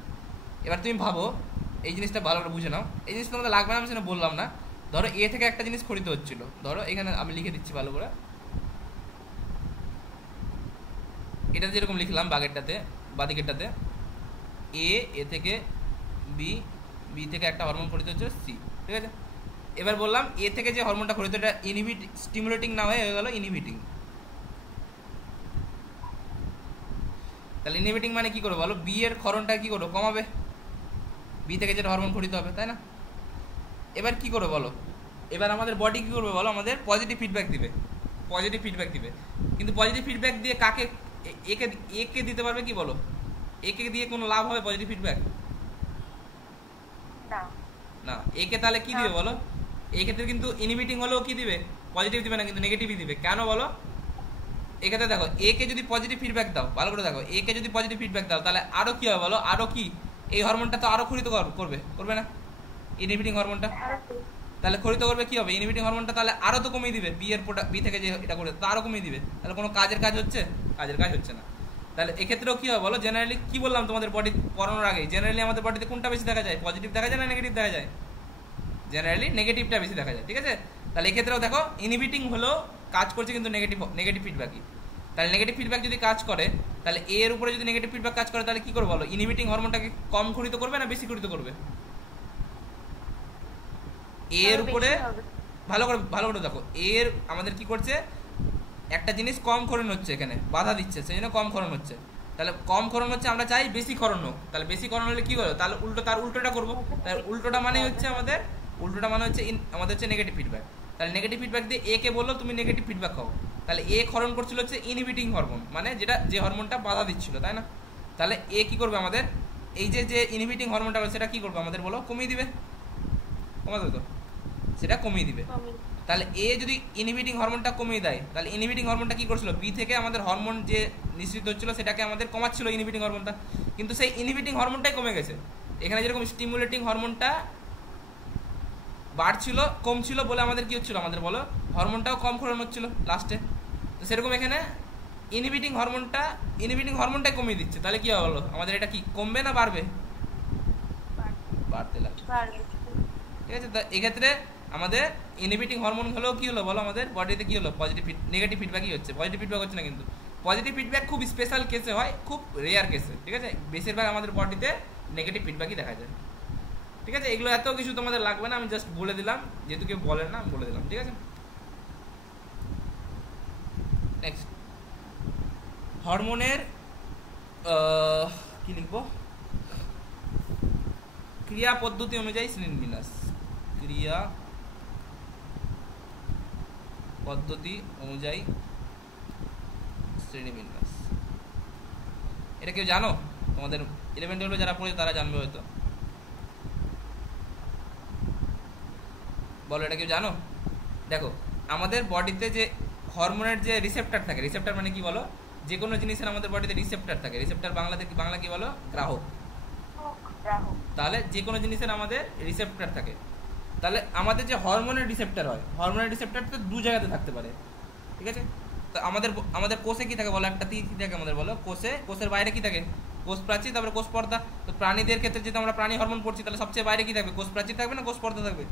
এবার তুমি ভাবো, এই জিনিসটা ভালো করে বুঝে নাও, এই জিনিসটা তোমাদের লাগবে না, আমি সেটা বললাম না। ধরো এ থেকে একটা জিনিস খরিত হচ্ছিল, ধরো এখানে আমি লিখে দিচ্ছি ভালো করে, এটা যেরকম লিখলাম বাগেরটাতে, বাদিকেরটাতে এ থেকে বি থেকে একটা হরমোন খরিত হচ্ছে সি। ঠিক আছে, এবার বললাম এ থেকে যে হরমোনটা খরিত এটা স্টিমুলেটিং না হয়ে গেল ইনহিবিটিং। তাহলে ইনহিবিটিং মানে কি করবে বলো? বি এর ক্ষরণটা কি করবে? কমাবে, বি থেকে যেটা হরমোন খরিত হবে, তাই না? এবার কি করবে বলো? এবার আমাদের বডি কি করবে বলো? আমাদের পজিটিভ ফিডব্যাক দিবে, কিন্তু পজিটিভ ফিডব্যাক দিয়ে কাকে? একে দিতে পারবে কি বলো? একে দিয়ে কোনো লাভ হবে পজিটিভ ফিডব্যাক? না। একে তাহলে কি দিবে বলো? এই ক্ষেত্রে কিন্তু ইনহিবিটিং হলেও কি দিবে? পজিটিভ দিবে না, কিন্তু নেগেটিভই দিবে। কেন বলো? এক্ষেত্রে দেখো একে যদি পজিটিভ ফিডব্যাক দাও, ভালো করে দেখো, একে যদি পজিটিভ ফিডব্যাক দাও তাহলে আরো কি হবে বলো? আরো কি এই হরমোনটা তো আরো খরিত করবে না ইনহিবিটিং হরমোনটা? তাহলে খরিত করবে, কি হবে? ইনহিবিটিং হরমোনটা তাহলে আরো তো কমিয়ে দিবে, বি থেকে যে এটা করে তা আরো কমিয়ে দিবে। তাহলে কোনো কাজ হচ্ছে? কাজ হচ্ছে না। তাহলে এক্ষেত্রেও কি হবে বলো? জেনারেলি কি বললাম তোমাদের বডি পড়ানোর আগে, জেনারেলি আমাদের বডিতে কোনটা বেশি দেখা যায়? পজিটিভ দেখা যায় না নেগেটিভ দেখা যায়? জেনারেলি নেগেটিভটা বেশি দেখা যায়। ঠিক আছে, তাহলে এক্ষেত্রেও দেখো ইনহিবিটিং হলেও কাজ করছে কিন্তু নেগেটিভ ফিডব্যাকই। তাহলে নেগেটিভ ফিডব্যাক যদি কাজ করে, তাহলে এর উপরে যদি নেগেটিভ ফিডব্যাক কাজ করে, তাহলে কি করবে বলো? ইনহিবিটিং হরমোনটাকে কম খরিত করবে না বেশি খরিত করবে? এর উপরে ভালো করে দেখো, এর আমাদের কি করছে? একটা জিনিস কম ক্ষরণ হচ্ছে, এখানে বাধা দিচ্ছে, সেই জন্য কম ক্ষরণ হচ্ছে। তাহলে কম ক্ষরণ হচ্ছে, আমরা চাই বেশি ক্ষরণ হোক। তাহলে বেশি ক্ষরণ হলে কি করবো? তাহলে তার উল্টোটা করবো। তার উল্টোটা মানে হচ্ছে আমাদের হচ্ছে নেগেটিভ ফিডব্যাক। তাহলে নেগেটিভ ফিডব্যাক দিয়ে এ কে বললো তুমি নেগেটিভ ফিডব্যাক খাও। তাহলে এ ক্ষরণ করছিল হচ্ছে ইনহিবিটিং হরমোন, মানে যে হরমোনটা বাধা দিচ্ছিল, তাই না? তাহলে এ কি করবে আমাদের? এই যে ইনহিবিটিং হরমোনটা সেটা কি করবে আমাদের বলো? কমিয়ে দিবে, কমাতে তো সেটা কমিয়ে দিবে। তাহলে এ যদি ইনহিবিটিং হরমোনটা কমিয়ে দেয়, তাহলে ইনহিবিটিং হরমোনটা কি করছিল? বি থেকে আমাদের হরমোন যে নিঃসৃত হচ্ছিল সেটাকে আমাদের কমাচ্ছিল ইনহিবিটিং হরমোনটা, কিন্তু সেই ইনহিবিটিং হরমোনটাই কমে গেছে। এখানে যেরকম স্টিমুলেটিং হরমোনটা বাড়ছিল, কমছিল বলে আমাদের কি হচ্ছিল? আমাদের বলো হরমোনটাও কম ক্ষরণ হচ্ছিল লাস্টে। তো সেরকম এখানে ইনহিবিটিং হরমোনটাই কমিয়ে দিচ্ছে। তাহলে কি হলো আমাদের? এটা কি কমবে না বাড়বে? বাড়তে লাগবে। ঠিক আছে, তো এক্ষেত্রে আমাদের ইনহিবিটিং হরমোন হলেও কি হলো বলো? আমাদের বডিতে কি হলো? নেগেটিভ ফিডব্যাকই হচ্ছে, পজিটিভ ফিডব্যাক হচ্ছে না। কিন্তু পজিটিভ ফিডব্যাক খুব স্পেশাল কেসে হয়, খুব রেয়ার কেসে। ঠিক আছে, বেশিরভাগ আমাদের বডিতে নেগেটিভ ফিডব্যাকই দেখা যায়। ঠিক আছে, এগুলো এত কিছু তোমাদের লাগবে না, আমি জাস্ট বলে দিলাম, যেহেতু কেউ বলেন না আমি বলে দিলাম। ঠিক আছে, নেক্সট হরমোনের কি লিখবো? ক্রিয়া পদ্ধতি অনুযায়ী শ্রেণীবিন্যাস। ক্রিয়া পদ্ধতি অনুযায়ী শ্রেণীবিন্যাস। এটা কেউ জানো? তোমাদের 11-12 যারা পড়ে তারা জানবে হয়তো। বলো, এটা কেউ জানো? দেখো, আমাদের বডিতে যে হরমোনের যে রিসেপ্টর থাকে, রিসেপ্টর মানে কি বলো? যে কোনো জিনিসের আমাদের বডিতে রিসেপ্টর থাকে। রিসেপ্টর বাংলা কি বলো? গ্রাহক। তাহলে যে কোনো জিনিসের আমাদের রিসেপ্টর থাকে। তাহলে আমাদের যে হরমোনের রিসেপ্টর হয়, হরমোনের রিসেপ্টর তো দু জায়গাতে থাকতে পারে, ঠিক আছে? তো আমাদের কোষে কি থাকে বলো? একটা কি থাকে আমাদের বলো? কোষের বাইরে কি থাকে? কোষ প্রাচীর, তারপরে কোষ পর্দা। তো প্রাণীদের ক্ষেত্রে যেহেতু আমরা প্রাণী হরমোন পড়ছি, তাহলে সবচেয়ে বাইরে কি থাকবে? কোষ প্রাচীর থাকবে না কোষ পর্দা থাকবে?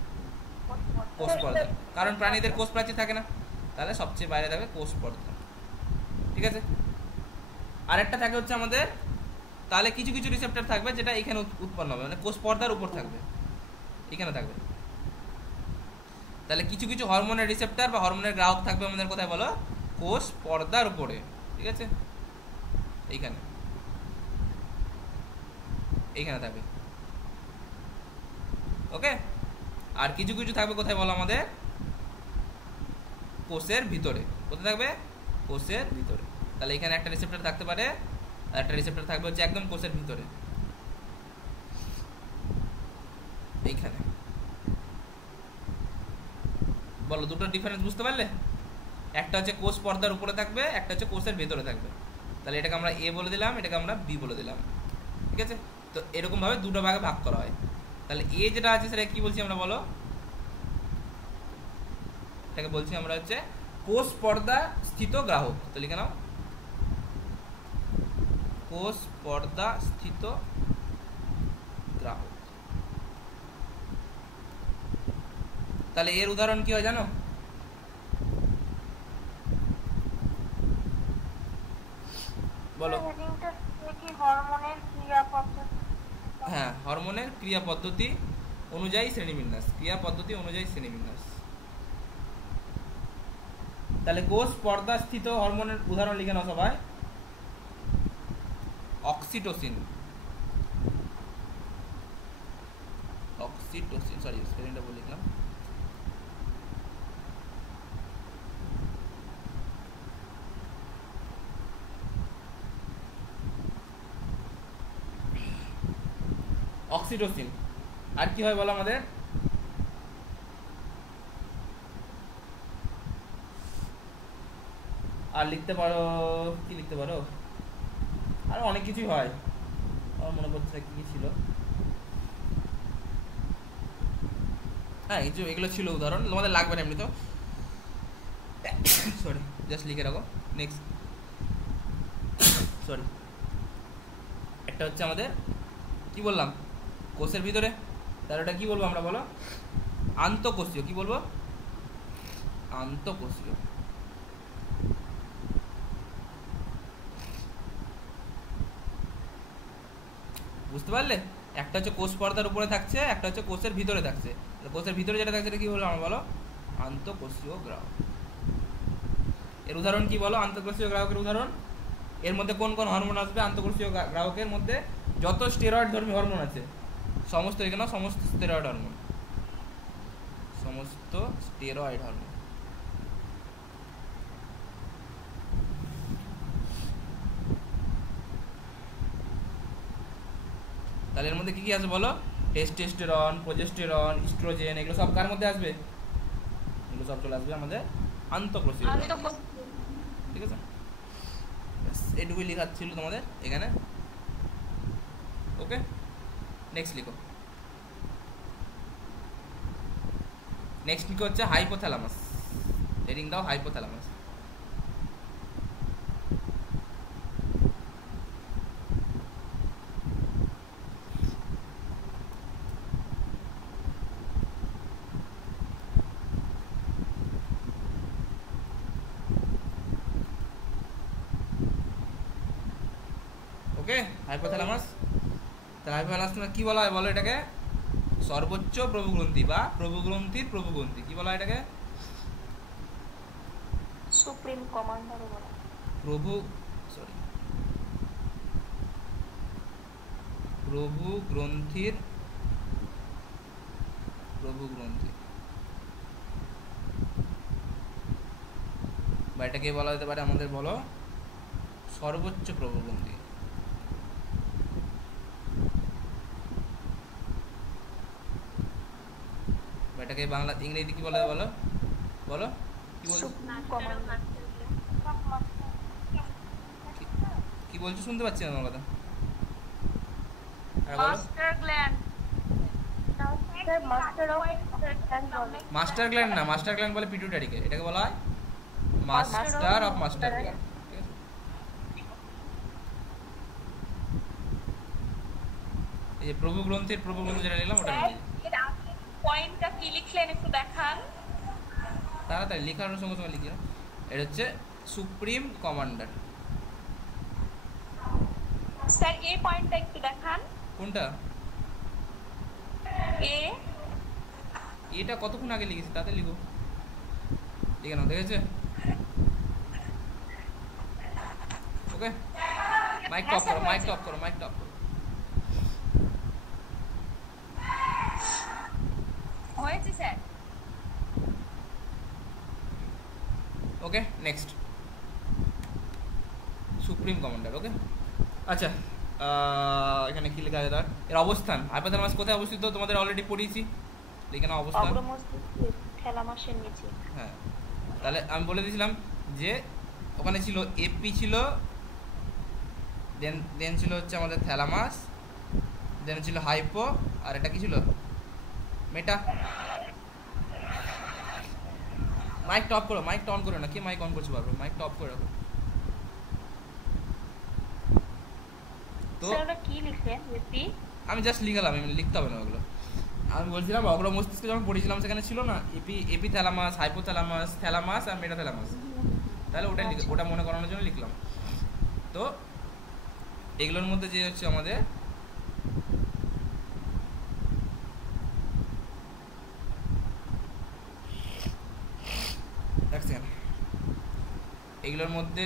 কোষ পর্দা, কারণ প্রাণীদের কোষ প্রাচীর থাকে না, তাহলে সবচেয়ে বাইরে থাকবে কোষ পর্দা, ঠিক আছে? আরেকটা থাকে হচ্ছে আমাদের, তাহলে কিছু কিছু রিসেপ্টর থাকবে যেটা এখানে উৎপন্ন হবে, মানে কোষ পর্দার উপর থাকবে, এখানে থাকবে। তাহলে কিছু কিছু হরমোনের রিসেপ্টর বা হরমোনের গ্রাহক থাকবে আমাদের কোথায় বলো? কোষ পর্দার উপরে, ঠিক আছে? এইখানে থাকবে, ওকে? আর কিছু কিছু থাকবে কোথায় বলো? আমাদের কোষের ভিতরে। কোথায় থাকবে? কোষের ভিতরে। তাহলে এখানে একটা রিসেপ্টর থাকতে পারে, আর একটা রিসেপ্টর থাকবে হচ্ছে একদম কোষের ভিতরে, এইখানে। বলো, দুটো ডিফারেন্স বুঝতে পারলে? একটা হচ্ছে কোষ পর্দার উপরে থাকবে, একটা হচ্ছে কোষের ভেতরে থাকবে। তাহলে এটাকে আমরা এ বলে দিলাম, এটাকে আমরা বি বলে দিলাম, ঠিক আছে? তো এরকম ভাবে দুটো ভাগে ভাগ করা হয়। তাহলে এ যেটা আছে সেটা কি বলছি আমরা বলো? এটাকে বলছি আমরা হচ্ছে কোষ পর্দা স্থিত গ্রাহক। তো লিখে নাও, কোষ পর্দা স্থিত গ্রাহক। তাহলে এর উদাহরণ কি হয় জানো? বলো। হ্যাঁ, হরমোনের ক্রিয়া পদ্ধতি অনুযায়ী শ্রেণীবিন্যাস, ক্রিয়া পদ্ধতি অনুযায়ী শ্রেণীবিন্যাস। তাহলে কোষ পর্দা স্থিত হরমোনের উদাহরণ লিখে নাও সবাই। অক্সিটোসিন, সরি স্পেলিংটা বলে লিখলাম। অক্সিটোসিন। আর কি হয় বলো আমাদের? আর লিখতে পারো, কি লিখতে পারো? আর অনেক কিছুই হয়, আমার মনে পড়ছে কি কি ছিল। হ্যাঁ, এগুলো ছিল উদাহরণ, তোমাদের লাগবে না এমনি তো, সরি, জাস্ট লিখে রাখো। নেক্সট, সরি, একটা হচ্ছে আমাদের কি বললাম? কোষের ভিতরে। তাহলে ওটা কি বলবো আমরা বলো? আন্তঃকোষীয়। কি বলবো? আন্তঃকোষীয়। বুঝতে পারলে? একটা হচ্ছে কোষ পর্দার উপরে থাকছে, একটা হচ্ছে কোষের ভিতরে থাকছে। কোষের ভিতরে যেটা থাকছে এটা কি বলবো আমরা বলো? আন্তঃকোষীয় গ্রাহক। এর উদাহরণ কি বলো? আন্তঃকোষীয় গ্রাহকের উদাহরণ, এর মধ্যে কোন কোন হরমোন আসবে? আন্তঃকোষীয় গ্রাহকের মধ্যে যত স্টেরয়েড ধর্মী হরমোন আছে সমস্ত, এখানে সমস্ত স্টেরয়েড হরমোন, সমস্ত স্টেরয়েড হরমোন। তাহলে এর মধ্যে কি কি আসবে বলো? টেস্টোস্টেরন, প্রোজেস্টেরন, ইস্ট্রোজেন, এগুলো সব কার মধ্যে আসবে? এগুলো সব চলে আসবে আমাদের আন্তঃকোষীয়, ঠিক আছে? এটুকুই লেখা ছিল তোমাদের এখানে, ওকে? নেক্সট লিখো। নেক্সট লিখো হচ্ছে হাইপোথ্যালামাস। হেডিং দাও হাইপোথ্যালামাস। ওকে, হাইপোথ্যালামাস। তাহলে হাইপোথ্যালামাস কি বলা হয় বলো এটাকে? সর্বোচ্চ প্রভুগ্রন্থি বা প্রভুগ্রন্থির প্রভুগ্রন্থি। কি বলা হয় এটাকে? সুপ্রিম কমান্ডার বলা। প্রভুগ্রন্থির প্রভুগ্রন্থি। বা এটাকে বলা যেতে পারে আমাদের বলো সর্বোচ্চ প্রবলগ্রন্থি। এটাকে বাংলা ইংরেজি কি বলে বলো বলো কি বলছো কি বলছো শুনতে পাচ্ছি না তোমার কথা। Master gland. মাস্টার গ্ল্যান্ড না, মাস্টার গ্ল্যান্ড বলে পিটুইটারিকে, এটাকে বলা হয় মাস্টার অফ মাস্টার গ্ল্যান্ড। এই যে প্রভু গ্রন্থের প্রভু গ্রন্থ যেটা নিলাম ওটা নিয়ে পয়েন্টটা কি লিখলেন একটু দেখান তাড়াতাড়ি, লেখার সঙ্গে সঙ্গে লিখি। এটা হচ্ছে সুপ্রিম কমান্ডার। স্যার এই পয়েন্টটা একটু দেখান। কোনটা? এটা কতক্ষণ আগে লিখেছি, তাতে লিখো, লিখে নাও, দেখেছে? ওকে, মাইক টপ করো, মাইক টপ করো, মাইক টপ করো। হয়েছে স্যার। ওকে, নেক্সট সুপ্রিম কমান্ডার। ওকে, আচ্ছা এখানে কি লেখা আছে তার? এর অবস্থান, হাইপোথ্যালামাস কোথায় অবস্থিত তোমাদের অলরেডি পড়িয়েছি, লিখে নাও অবস্থান। থ্যালামাসের নিচে। হ্যাঁ, তাহলে আমি বলে দিয়েছিলাম যে ওখানে ছিল এপি ছিল, দেন ছিল হচ্ছে আমাদের থ্যালামাস, দেন ছিল হাইপো, আর এটা কি ছিল? মেটা। মাইক টপ করো, মাইক অন করো না, কি মাইক অন করছো বারবার? মাইক টপ করে রাখো। তো কি লিখলেন এপি? আমি জাস্ট লিখলাম, আমি লিখতে হবে না ওগুলো। আমি বলছিলাম অগ্র মস্তিষ্কে যখন পড়েছিলাম সেখানে ছিল না এপি থ্যালামাস, হাইপোথ্যালামাস, থ্যালামাস আর মেটাথ্যালামাস, তাহলে ওটা মনে করানোর জন্য লিখলাম। তো এগুলোর মধ্যে যে হচ্ছে আমাদের এগুলোর মধ্যে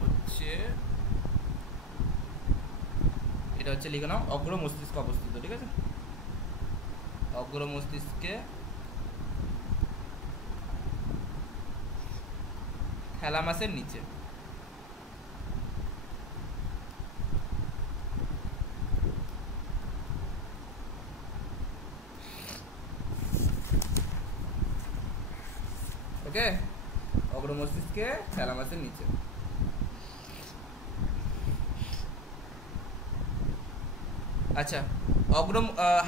হচ্ছে এটা হচ্ছে লিখে নাও অগ্র মস্তিষ্ক অবস্থিত, ঠিক আছে? অগ্র মস্তিষ্কে থ্যালামাসের নিচে। ওকে, অগ্র মস্তিষ্কে থ্যালামাসের নিচে। আচ্ছা,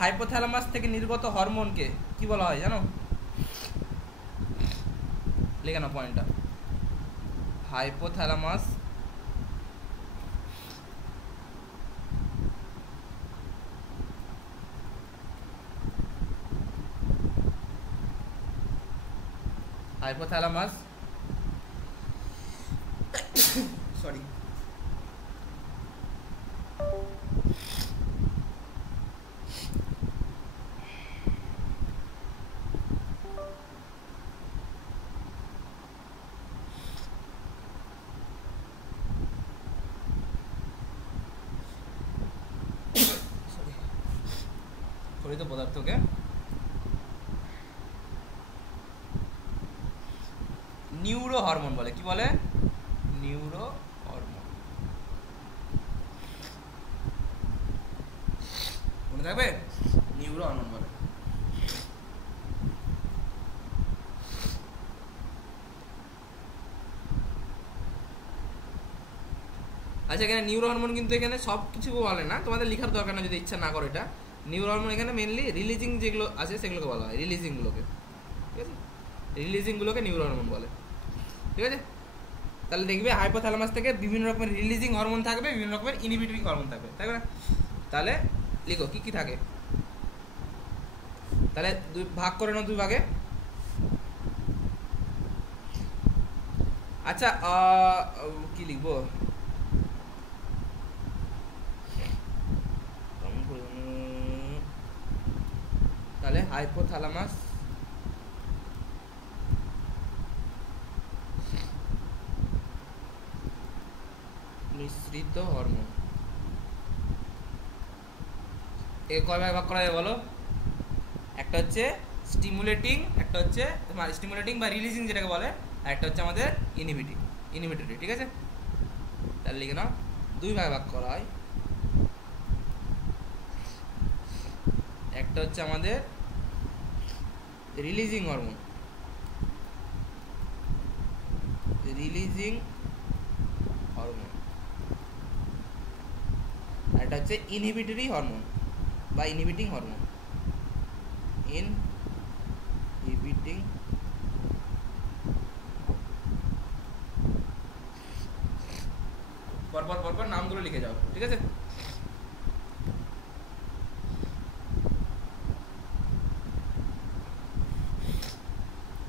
হাইপোথ্যালামাস থেকে নির্গত হরমোনকে কি বলা হয় জানো? লিখে নাও পয়েন্টটা। হাইপোথ্যালামাস হাইপোথ্যালামাস সরি ফলিত পদার্থকে নিউরো হরমোন বলে। কি বলে? Neuro hormone. মনে থাকবে? নিউরো হরমোন বলে। আচ্ছা, এখানে নিউরো হরমোন কিন্তু এখানে সব কিছু বলে না, তোমাদের লেখার দরকার না যদি ইচ্ছা না করো। এটা নিউরো হরমোন এখানে মেনলি রিলিজিং যেগুলো আছে সেগুলোকে বলা হয়, রিলিজিংগুলোকে, ঠিক আছে? রিলিজিংগুলোকে নিউরো হরমোন বলে, ঠিক আছে? তাহলে দেখবে হাইপোথ্যালামাস থেকে বিভিন্ন রকমের রিলিজিং হরমোন থাকবে, বিভিন্ন রকমের ইনহিবিটরি হরমোন থাকবে, তাই না? তাহলে লিখো কি কি থাকে। তাহলে দুই ভাগ করে নাও, দুই ভাগে। আচ্ছা, কি লিখবো? তাহলে হাইপোথ্যালামাস নিঃসৃত হরমোন এ কয় ভাগ করা যায় বলো? একটা হচ্ছে স্টিমুলেটিং, একটা হচ্ছে স্টিমুলেটিং বা রিলিজিং যেটাকে বলে, আর একটা হচ্ছে আমাদের ইনহিবিটরি, ঠিক আছে? তাহলে লিখে নাও, দুই ভাগে ভাগ করা হয়। একটা হচ্ছে আমাদের রিলিজিং হরমোন, আর একটা হচ্ছে ইনহিবিটরি হরমোন বা ইনহিবিটিং হরমোন। ইনহিবিটিং পরপর নামগুলো লিখে যাও, ঠিক আছে?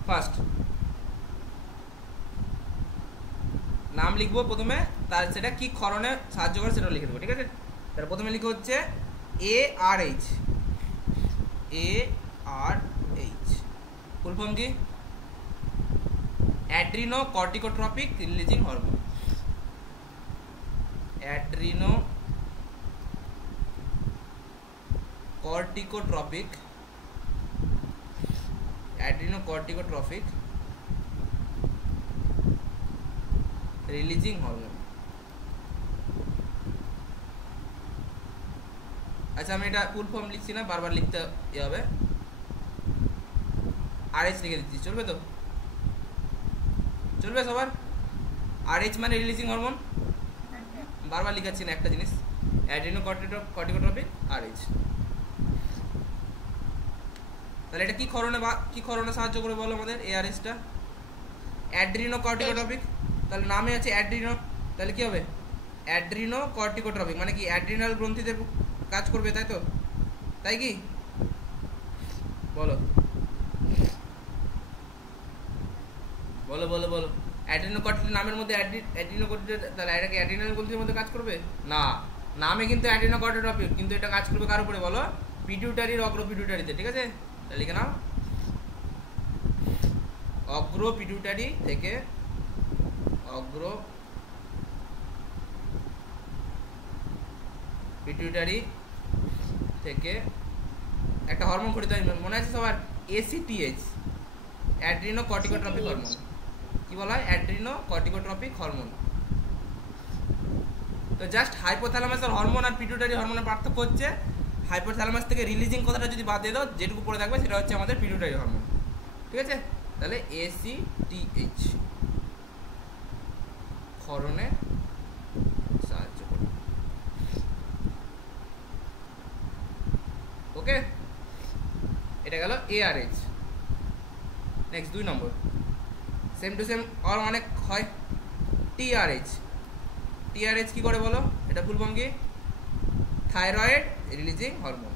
ফার্স্ট নাম লিখবো প্রথমে, তার সেটা কি ক্ষরণে সাহায্য করে সেটা লিখে দেবো, ঠিক আছে? তার প্রথমে লিখে হচ্ছে ARH, ফুল ফর্ম কি? Adreno corticotropic releasing hormone. Adreno corticotropic releasing hormone. আচ্ছা, আমি এটা ফুল ফর্ম লিখছি না, বারবার লিখতে হবে। RH লিখে দিচ্ছি, চলবে তো? চলবে সবার? RH মানে রিলিজিং হরমোন, বারবার লিখাচ্ছি না একটা জিনিস, অ্যাড্রিনো কর্টিকোট্রপিক RH। তাহলে এটা কি ক্ষরণে সাহায্য করে বলো আমাদের ARH টা? অ্যাড্রিনো কর্টিকোট্রপিক, তাহলে নামে আছে অ্যাড্রিনো, তাহলে কি হবে? অ্যাড্রিনো কর্টিকোট্রপিক মানে কি? অ্যাড্রিনাল গ্রন্থিতে কাজ করবে, তাই তো? তাই কি বলো বলো বলো বলো অ্যাড্রিনোকর্টিক নামের মধ্যে অ্যাড্রিনোকর্টিক, তাহলে এটা কি অ্যাড্রিনাল গ্রন্থির মধ্যে কাজ করবে না? নামে কিন্তু অ্যাড্রিনোকর্টিকোট্রপিক, কিন্তু এটা কাজ করবে কার উপরে বলো? পিটিউটারির অগ্রপিটিউটারিতে, ঠিক আছে? তাহলে লিখে নাও, অগ্রপিটিউটারি থেকে একটা হরমোন খরিত হয়, মনে আছে সবার? ACTH, Adreno corticotropic hormone. কি বলা হয়? Adreno corticotropic hormone. তো জাস্ট হাইপোথ্যালামাসের হরমোন আর পিটিউটারি হরমোনের পার্থক্য হচ্ছে হাইপোথ্যালামাস থেকে রিলিজিং কথাটা যদি বাদ দিয়ে দাও, যেটুকু পড়ে থাকবে সেটা হচ্ছে আমাদের পিটিউটারি হরমোন, ঠিক আছে? তাহলে ACTH ক্ষরণে সাহায্য করবে। ওকে, এটা গেল ARH। নেক্সট 2 নম্বর, সেম টু সেম আর অনেক হয়, TRH। কি করে বলো? এটা ফুল ফর্ম কি? Thyroid releasing hormone.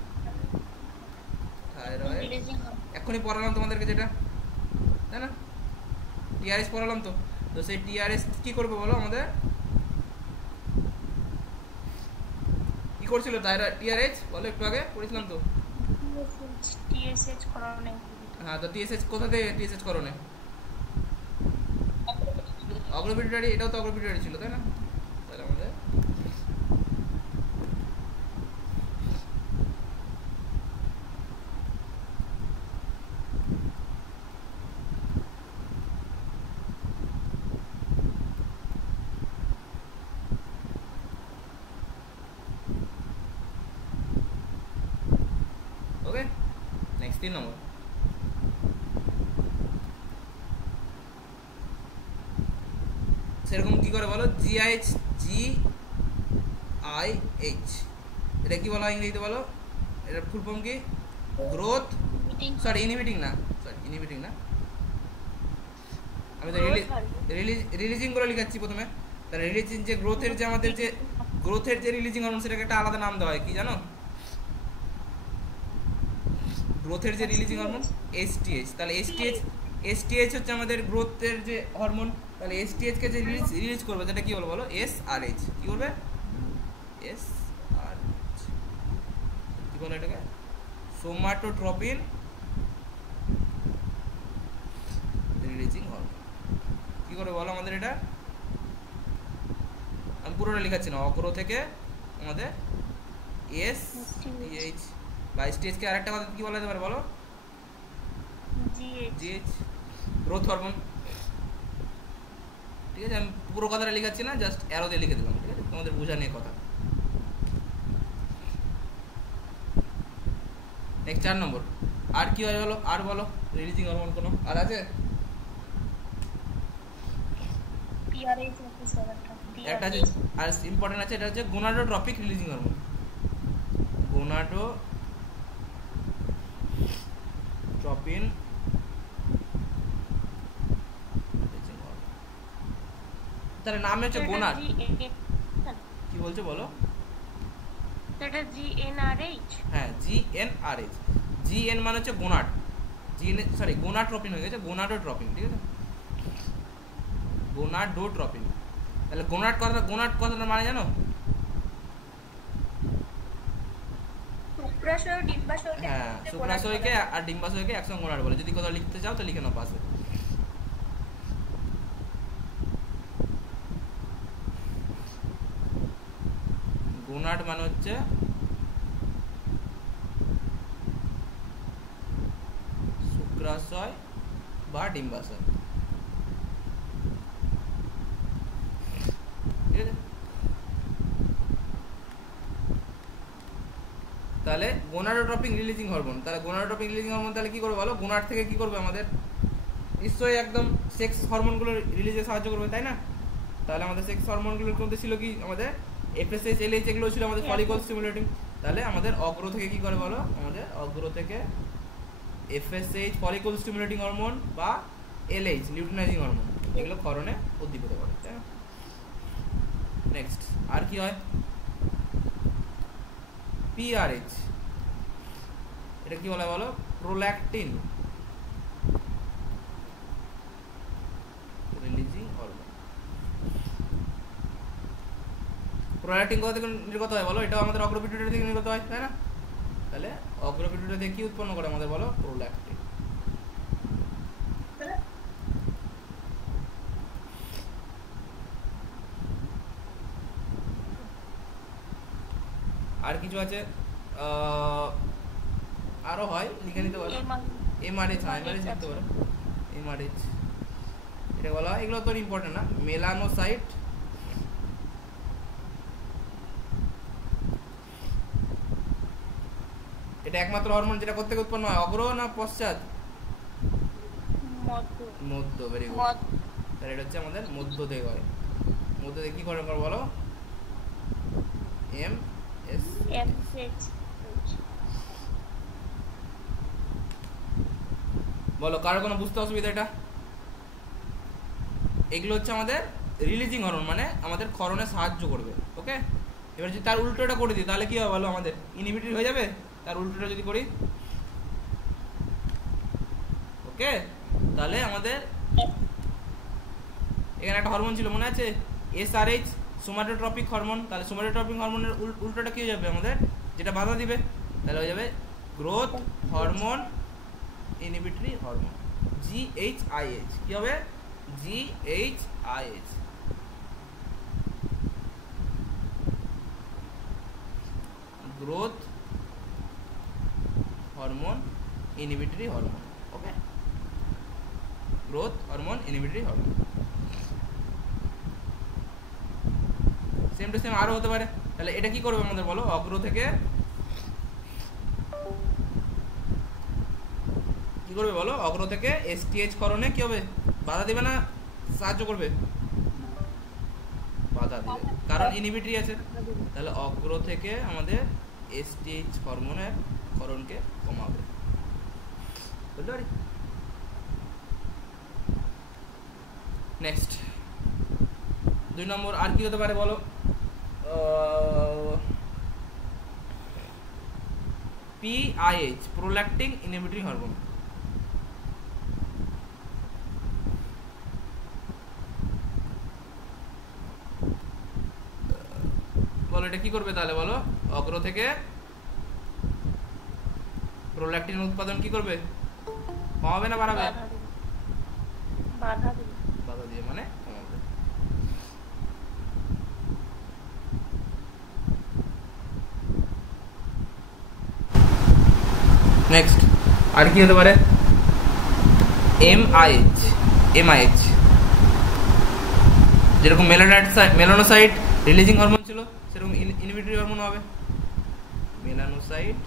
এক্ষুনি পড়ালাম তোমাদেরকে যেটা, তাই না? TRH পড়ালাম তো। তো সেই TRH কি করবে বলো আমাদের? কি করছিল TRH বলো, একটু আগে পড়েছিলাম তো। TSH করণে। হ্যাঁ, তো TSH কোথা থেকে TSH করণে? অগ্রপিটিউটারি, এটাও তো অগ্রপিটিউটারি ছিল, তাই না? তাহলে আমাদের ওকে। নেক্সট 3 নম্বর, সেরকম কি করে বলো? GIH, এটা কি বলা হয় ইংরেজিতে বলো? এটা ফুল ফর্ম কি? গ্রোথ, ইনহিবিটিং না, আমি তো রিলিজিং করে লিখাচ্ছি প্রথমে। তাহলে রিলিজিং যে গ্রোথের যে আমাদের যে গ্রোথের যে রিলিজিং হরমোন, সেটাকে একটা আলাদা নাম দেওয়া হয়, কি জানো? গ্রোথের যে রিলিজিং হরমোন STH। তাহলে STH হচ্ছে আমাদের গ্রোথের যে হরমোন। তাহলে STH কে যে রিলিজ করবে সেটা কি বলো? SRH। কি করবে? SRH। কি বলে এটাকে? Somatotropin releasing hormone. কি করে বলো আমাদের এটা? আমি পুরোটা লিখাচ্ছি না, অগ্র থেকে আমাদের STH বা STH কে আরেকটা কথা কি বলা যেতে পারে বলো? GH, growth hormone. ঠিক আছে, আমি পুরো কথাটা লিখাচ্ছি না, জাস্ট অ্যারো দিয়ে লিখে দিলাম, ঠিক আছে, তোমাদের বোঝা নিয়ে কথা। নেক্সট 4 নম্বর, আর কি হয় বলো, আর বলো রিলিজিং হরমোন কোনো আর আছে? PRH হচ্ছে স্যার একটা আছে আর ইম্পর্টেন্ট আছে, এটা হচ্ছে গোনাডোট্রপিক রিলিজিং হরমোন। গোনাডোট্রপিন তার নাম হচ্ছে গোনাড। কি বলছো বলো? এটা GnRH। হ্যাঁ GnRH, GN মানে হচ্ছে গোনাড, সরি গোনাডোট্রপিন হয়ে গেছে, গোনাডোট্রপিন, ঠিক আছে, গোনাডোট্রপিন। তাহলে গোনাড কথাটা মানে জানো? শুক্রাশয় ডিম্বাশয়কে হ্যাঁ, শুক্রাশয়কে আর ডিম্বাশয়কে একসঙ্গে গোনাড বলে। যদি কোথাও লিখতে চাও তো লিখে নাও পাশে। গোনাড মানে হচ্ছে শুক্রাশয় বা ডিম্বাশয়, ঠিক আছে। তাহলে গোনাডোট্রপিক রিলিজিং হরমোন, তাহলে গোনাডোট্রপিক রিলিজিং হরমোন তাহলে কি করবে বলো? গোনাড থেকে কি করবে আমাদের? নিশ্চয়ই একদম সেক্স হরমোনগুলো রিলিজে সাহায্য করবে, তাই না? তাহলে আমাদের সেক্স হরমোনগুলোর মধ্যে ছিল কি আমাদের FSH LH, এগুলো ছিল আমাদের ফলিকল স্টিমুলেটিং। তাহলে আমাদের অগ্র থেকে কি করে বলো? আমাদের অগ্র থেকে FSH ফলিকল স্টিমুলেটিং হরমোন বা LH লিউটিনাইজিং হরমোন, এগুলো ক্ষরণে উদ্দীপিত করে, তাই না? নেক্সট আর কি হয়? PRH, এটা কি বলা বলো? Prolactin releasing hormone. প্রোল্যাকটিন কোথা থেকে নির্গত হয় বলো? এটাও আমাদের অগ্রপিটুইটারি থেকে নির্গত হয়, তাই না? তাহলে অগ্রপিটুইটারি থেকে কি উৎপন্ন করে আমাদের বলো? প্রোল্যাকটিন। আর কিছু আছে, আরো হয়, লিখে নিতে পারো। MRH, MRH লিখতে পারো, MRH এটা বলা হয়। এগুলো তো ইম্পর্টেন্ট না। মেলানোসাইট, এটা একমাত্র হরমোন যেটা কোত্থেকে উৎপন্ন হয়? অগ্র না পশ্চাৎ? মধ্য। Very good. তাহলে এটা হচ্ছে আমাদের মধ্য থেকে হয়। মধ্য থেকে কি করে বলো? MSH। বলো কারো কোনো বুঝতে অসুবিধা? এটা এগুলো হচ্ছে আমাদের রিলিজিং হরমোন, মানে আমাদের ক্ষরণে সাহায্য করবে, ওকে। এবার যদি তার উল্টোটা করে দিই তাহলে কি হবে বলো? আমাদের ইনহিবিটরি হয়ে যাবে। তার উল্টোটা যদি করি, ওকে, তাহলে আমাদের এখানে একটা হরমোন ছিল মনে আছে, SRH সোমাটোট্রপিক হরমোন। তাহলে সোমাটোট্রপিক হরমোনের উল্টোটা কি হয়ে যাবে আমাদের? যেটা বাধা দিবে, তাহলে হয়ে যাবে growth hormone inhibitory hormone, GHIH। কি হবে? GHIH। Growth hormone inhibitory hormone, okay, growth hormone inhibitory hormone. Same to same আরো হতে পারে। তাহলে এটা কি করবে আমাদের বলো? অগ্র থেকে কি করবে বলো? অগ্র থেকে STH ক্ষরণে কি হবে? বাধা দিবে না সাহায্য করবে? বাধা দিবে, কারণ ইনহিবিটরি আছে। তাহলে অগ্র থেকে আমাদের STH হরমোনের ক্ষরণকে কমাবে, বুঝতে পারি? নেক্সট 2 নম্বর আর কি হতে পারে বলো? PIH prolactin inhibitory hormone. বলো এটা কি করবে তাহলে বলো? অগ্র থেকে প্রোল্যাকটিন উৎপাদন কি করবে? কমাবে না বাড়াবে? বাধা দিবে। বাধা দিয়ে মানে কমাবে। নেক্সট আর কি হতে পারে? MIH যেরকম মেলানোসাইট রিলিজিং হরমোন ছিল, সেরকম ইনহিবিটরি হরমোন হবে মেলানোসাইট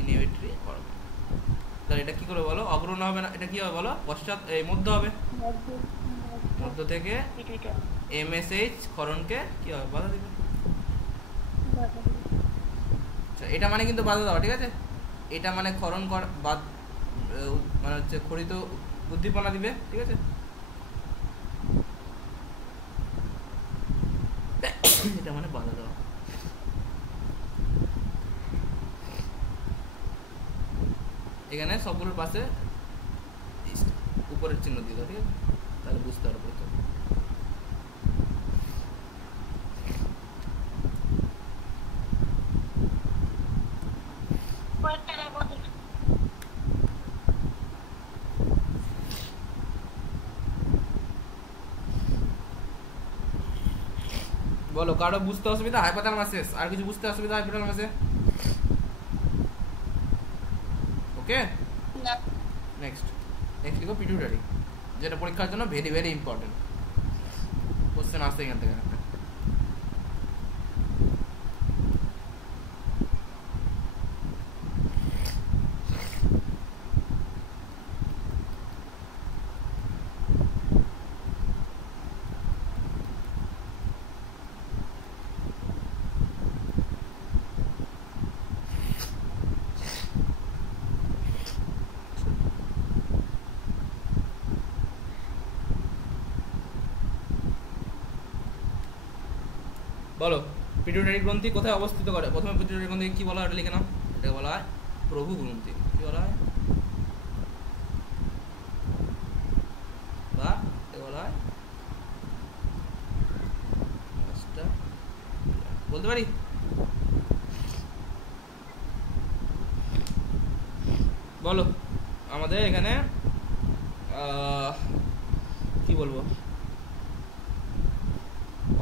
ইনহিবিটরি হরমোন। তাহলে এটা কি করে বলো? অগ্রণী হবে না, এটা কি হবে বলো? পশ্চাৎ এই মধ্য হবে, মধ্য থেকে এমএসএইচ ক্ষরণকে কি হবে? বাধা দিবে। আচ্ছা, এটা মানে কিন্তু বাধা দেওয়া, ঠিক আছে? এটা মানে ক্ষরণ কর বাদ মানে হচ্ছে খরিত উদ্দীপনা দিবে, ঠিক আছে? এটা মানে বাধা দেওয়া। এখানে সবগুলোর পাশে উপরের চিহ্ন দিয়ে দাও, ঠিক আছে? তাহলে বুঝতে পারবো তো। বলো, কারো বুঝতে অসুবিধা? হাইপোথ্যালামাসিস আর কিছু বুঝতে অসুবিধা হাইপোথ্যালামাসে? ওকে, নেক্সট লিখো পিটুইটারি, যেটা পরীক্ষার জন্য ভেরি ভেরি ইম্পর্টেন্ট। কোশ্চেন আসছে এখান থেকে একটা। বলো, পিটুইটারি গ্রন্থি কোথায় অবস্থিত করে? প্রথমে পিটুইটারি গ্রন্থি কি বলা হয় এটা লিখে নাও। এটাকে বলা হয় প্রভু গ্রন্থি। কি বলা হয়? বা এটাকে বলা হয় বলতে পারি? বলো, আমাদের এখানে কি বলবো,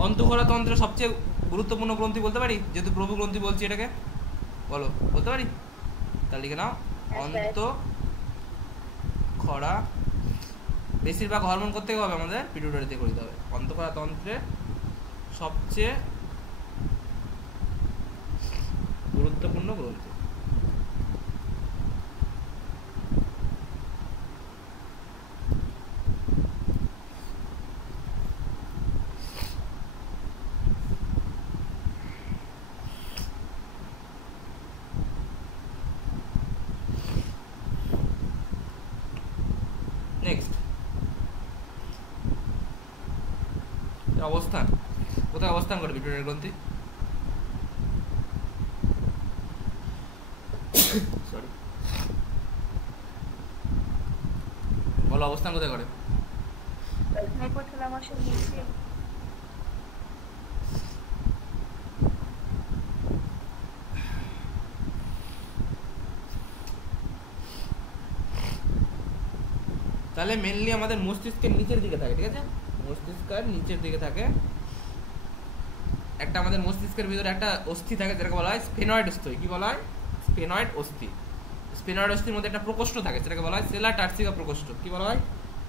অন্তঃক্ষরা তন্ত্রের সবচেয়ে গুরুত্বপূর্ণ গ্রন্থি বলতে পারি, যেহেতু প্রভু গ্রন্থি বলছি এটাকে। বলো, বলতে পারি? তাহলে লিখে নাও অন্তঃক্ষরা। বেশিরভাগ হরমোন করতে হবে আমাদের পিটুইটারিতে করতে হবে। অন্তঃক্ষরা তন্ত্রের সবচেয়ে গুরুত্বপূর্ণ গ্রন্থি। নেক্সট, অবস্থান কোথায় অবস্থান করে পিটুইটারি গ্রন্থি? সরি, বলো অবস্থান কোথায় করে? হাইপোথ্যালামাসের নিচে। তাহলে মেনলি আমাদের মস্তিষ্কের নিচের দিকে থাকে, ঠিক আছে? মস্তিষ্কের নিচের দিকে থাকে। একটা আমাদের মস্তিষ্কের ভিতরে একটা অস্থি থাকে, যেটাকে বলা হয় স্ফেনয়েড অস্থি। কি বলা হয়? স্ফেনয়েড অস্থি। স্ফেনয়েড অস্থির মধ্যে একটা প্রকোষ্ঠ থাকে, সেটাকে বলা হয় সেলা টার্সিকা প্রকোষ্ঠ। কি বলা হয়?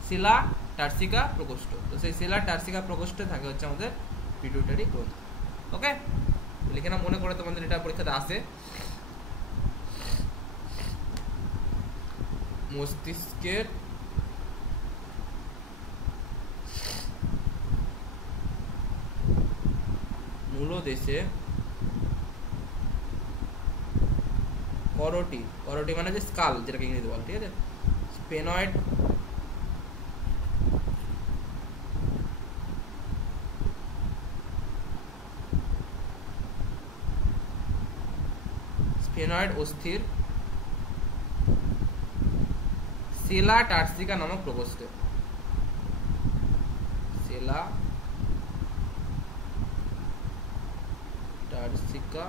সেলা টার্সিকা প্রকোষ্ঠ। তো সেই সেলা টার্সিকা প্রকোষ্ঠে থাকে হচ্ছে আমাদের পিটুইটারি গ্রন্থি। ওকে, লিখে না, মনে করে তোমাদের এটা পরীক্ষাতে আসে। মস্তিষ্কের মূলদেশে করোটি, করোটি মানে যে স্কাল, যেটাকে ইংরেজি বলে, ঠিক আছে? স্ফেনয়েড স্ফেনয়েড অস্থির সেলা টার্সিকা নামক প্রকোষ্ঠে। সেলা টার্সিকা,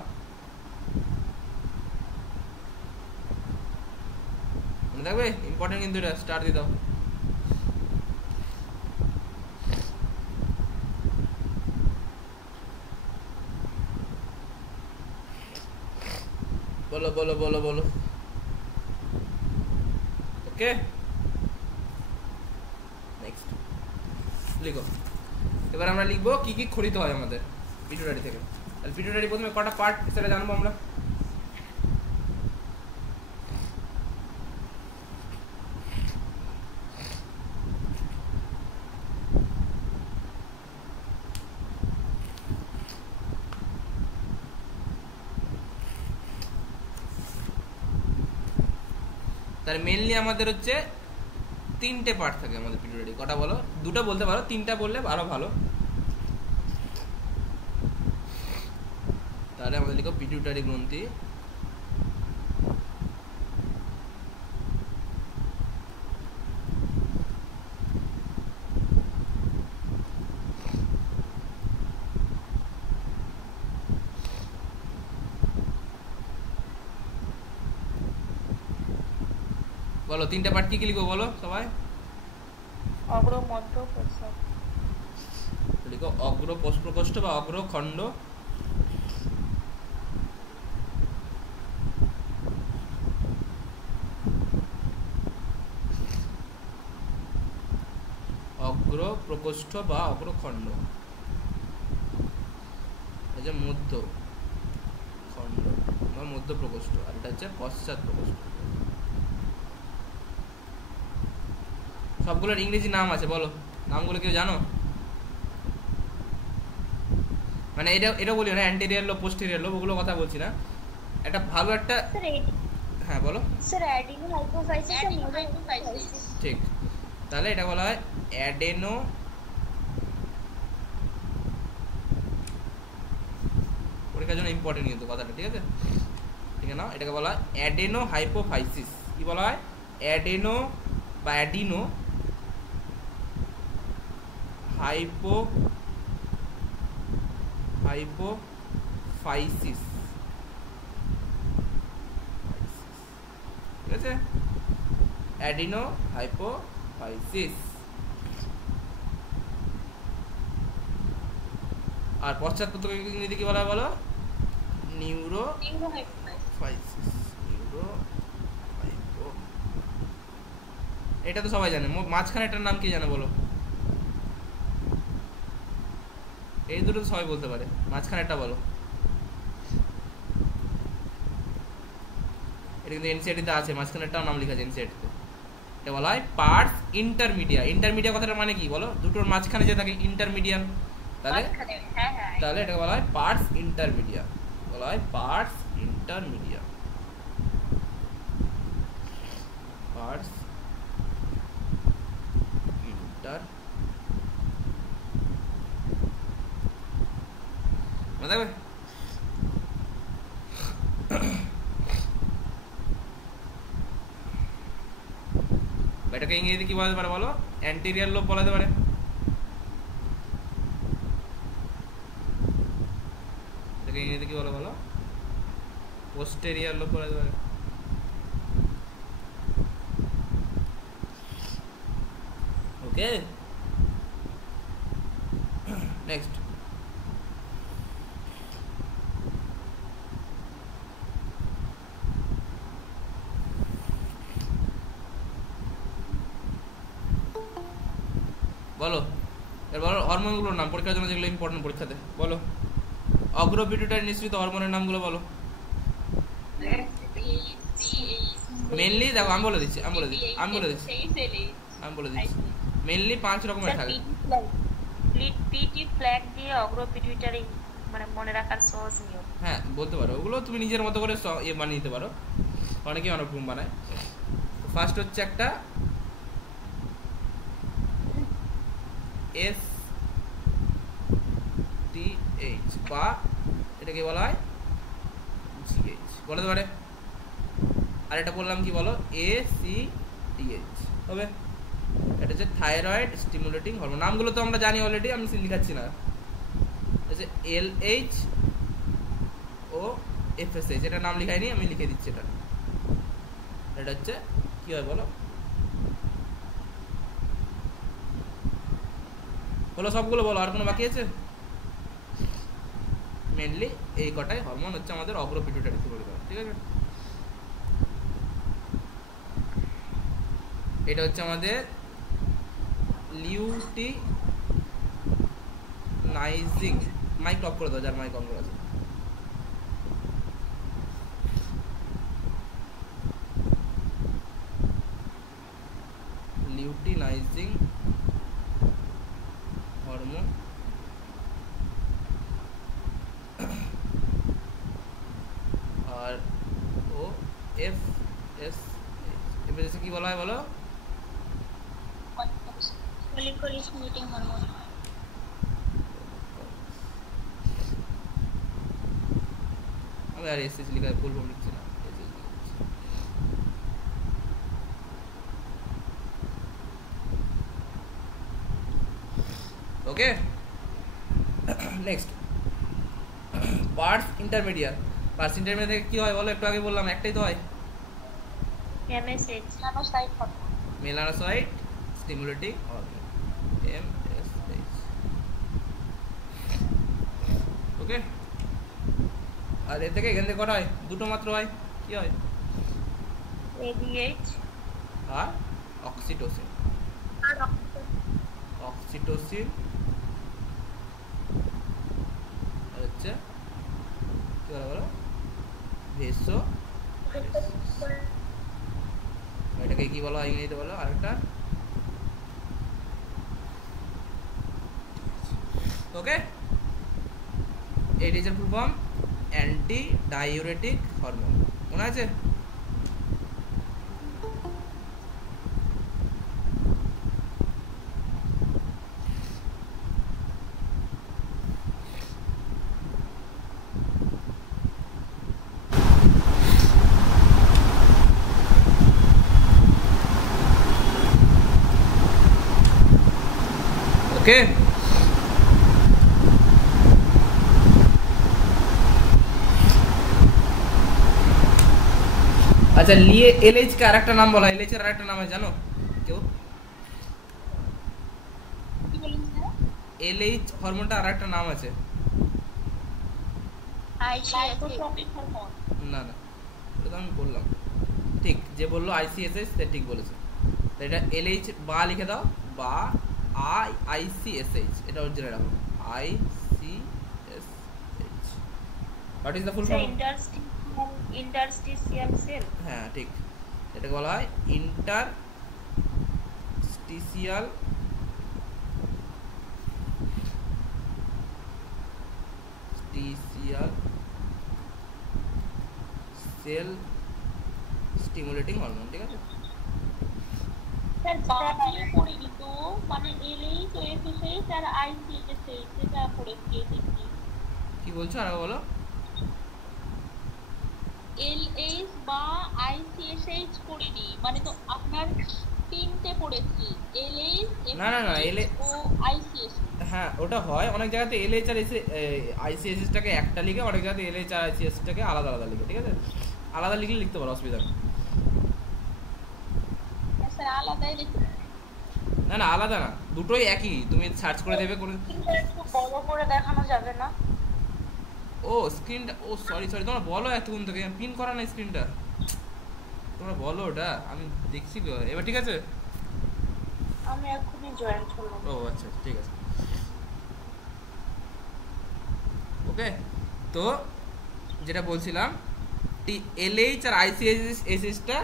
মনে থাকবে? ইম্পর্টেন্ট কিন্তু এটা, স্টার দিয়ে দাও। বলো বলো বলো বলো। ওকে, নেক্সট লিখো। এবার আমরা লিখবো কি কি খরিত হয় আমাদের পিটুইটারি থেকে। তাহলে পিটুইটারি প্রথমে কটা পার্ট সেটা জানবো আমরা। তার মেইনলি আমাদের হচ্ছে 3টে পার্ট থাকে আমাদের পিটুইটারি। কটা বলো? 2টা বলতে পারো, 3টা বললে আরো ভালো। তাহলে আমাদের লিখো পিটুইটারি গ্রন্থি। বলো 3টে পার্ট কি কি লিখবো বলো সবাই। অগ্র মধ্য প্রস্থ। লিখো অগ্র প্রকোষ্ঠ বা অগ্র খণ্ড, অগ্র প্রকোষ্ঠ বা অগ্রখণ্ড, এই যে মধ্য খণ্ড বা মধ্য প্রকোষ্ঠ, আর এটা হচ্ছে পশ্চাৎ প্রকোষ্ঠ। সবগুলোর ইংরেজি নাম আছে, বলো নামগুলো কেউ জানো? মানে এটা বলি না অ্যান্টেরিয়ার লোব পোস্টেরিয়ার লোব, ওগুলো কথা বলছি না। একটা ভালো একটা, হ্যাঁ বলো। স্যার অ্যাডিনো হাইপোফাইসিস আর মোডো হাইপোফাইসিস। ঠিক, তাহলে এটা বলা হয় অ্যাডেনো, পরীক্ষার জন্য ইম্পর্টেন্ট কিন্তু কথাটা, ঠিক আছে? ঠিক আছে না, এটাকে বলা হয় অ্যাডেনো হাইপোফাইসিস। কি বলা হয়? অ্যাডেনো বা অ্যাডিনো হাইপোফাইসিস, ঠিক আছে? Adeno hypophysis. আর পশ্চাৎপদ ইংরেজি কি বলা হয় বলো? Neuro hypophysis. এটা তো সবাই জানে। মাঝখানে এটার নাম কি জানে বলো? এই দুটো তো সবাই বলতে পারে, মাঝখানে একটা বলো। এটা কিন্তু এনসিআরটি তে আছে, মাঝখানে একটাও নাম লেখা আছে এনসিআরটি তে। এটা বলা হয় পার্টস ইন্টারমিডিয়া। ইন্টারমিডিয়া কথাটার মানে কি বলো? দুটোর মাঝখানে যে থাকে ইন্টারমিডিয়ান, তাহলে এটা বলা হয় পার্টস ইন্টারমিডিয়া। বলা হয় পার্টস ইন্টারমিডিয়া, পার্টস ইন্টার। মনে থাকবে? এটাকে ইংরেজি কি বলতে পারে বলো? অ্যান্টেরিয়ার লোব বলা যেতে পারে। এটাকে ইংরেজি কি বলে বলো? পোস্টেরিয়ার লোব বলা যেতে পারে। ওকে, নেক্সট। বলো এবার হরমোনগুলোর নাম, পরীক্ষার জন্য যেগুলো ইম্পর্টেন্ট পরীক্ষাতে, বলো। অগ্র পিটুইটারি নিঃসৃত হরমোনের নামগুলো বলো। মেইনলি দেখো আমি বলে দিচ্ছি মেইনলি 5 রকমের থাকে। পিটি ফ্ল্যাগ দিয়ে অগ্র পিটুইটারি মানে মনে রাখার সহজ নিয়ম। হ্যাঁ বলতে পারো, ওগুলো তুমি নিজের মতো করে বানিয়ে নিতে পারো, অনেকেই অনেক রকম বানায়। ফার্স্ট হচ্ছে একটা STH বা এটাকে বলা হয় GH বলতে পারে। আর এটা বললাম কি বলো? ACTH হবে। এটা হচ্ছে থাইরয়েড স্টিমুলেটিং হরমোন। নামগুলো তো আমরা জানি অলরেডি, আমি লিখাচ্ছি না। হচ্ছে LH ও FSH, এটা নাম লিখাইনি, আমি লিখে দিচ্ছি। এটা হচ্ছে কি হয় বলো? বলো সবগুলো বলো, আর কোনো বাকি আছে? মেইনলি এই কটাই হরমোন হচ্ছে আমাদের অগ্র পিটুইটারি থিওরি, ঠিক আছে? এটা হচ্ছে আমাদের লিউটিনাম লিউটিনাইজিং, মাইক অফ করে দাও যার মাইক অন করা আছে। লিউটিনাইজিং হরমোন আর ও এফ এস, এবার কি বলা হয় বলো? Follicular stimulating hormone. আমি আর এসএস লিখা ফুল ফর্ম লিখছি না, okay. Next parts intermediate. Parts intermediate থেকে কি হয় বলো? একটু আগে বললাম একটাই তো হয়, MSH melanocyte hormone. Melanocyte stimulating hormone, MSH. Okay, আর এর থেকে এখান থেকে কটা হয়? দুটো মাত্র হয়, কি হয়? এডিএইচ আর অক্সিটোসিন। আর অক্সিটোসিন আর হচ্ছে কি বলা বলো? ভেসো, এটাকে কি বলা হয় ইংরেজিতে বলো? আরেকটা ওকে, এর full form anti diuretic hormone, মনে আছে? ওকে, আচ্ছা লিয়ে এলএইচ কে আরেকটা নাম বলা হয়, এলএইচ এর আরেকটা নাম আছে জানো কেউ? কি বলেন স্যার? এলএইচ হরমোনটা আরেকটা নাম আছে। লাইকোট্রপিক হরমোন। না না, এটা তো আমি বললাম ঠিক, যে বললো আইসিএসএইচ সে ঠিক বলেছে। তো এটা এলএইচ বা লিখে দাও, বা আইসিএসএইচ, এটা অরিজিনাল রাখো, ICSH. What is the full form? Interstitial cell. হ্যাঁ ঠিক, এটাকে বলা হয় ইন্টারস্টিশিয়াল সেল স্টিমুলেটিং হরমোন, ঠিক আছে? স্যার বাকিও পড়িনি তো, মানে এলএইচ ও এফএসএইচ আর আইসিএসএইচ এটা পড়েছি দেখি। কি বলছো আর বলো? এলএইচ বা আইসিএসএইচ পড়িনি, মানে তো আপনার তিনটে পড়েছি, এলএইচ না না না, ও আইসিএসএইচ। হ্যাঁ ওটা হয়, অনেক জায়গাতে এলএইচ আর আইসিএসএস টাকে একটা লিখে, অনেক জায়গাতে এলএইচ আর আইসিএস টাকে আলাদা আলাদা লিখে, ঠিক আছে? আলাদা লিখলে লিখতে পারো, অসুবিধা নেই। স্যার আলাদাই লিখি। না না আলাদা না, দুটোই একই, তুমি সার্চ করে দেবে করে। একটু বড় করে দেখানো যাবে না? ও স্ক্রিনটা, ও সরি সরি, তোমরা বলো এতক্ষণ থেকে পিন করা না স্ক্রিনটা, তোমরা বলো ওটা, আমি দেখছি তো। এবার ঠিক আছে? আমি এখনই জয়েন্ট হলাম। ও আচ্ছা ঠিক আছে, ওকে। তো যেটা বলছিলাম, এলএইচ আর আইসিএসএসটা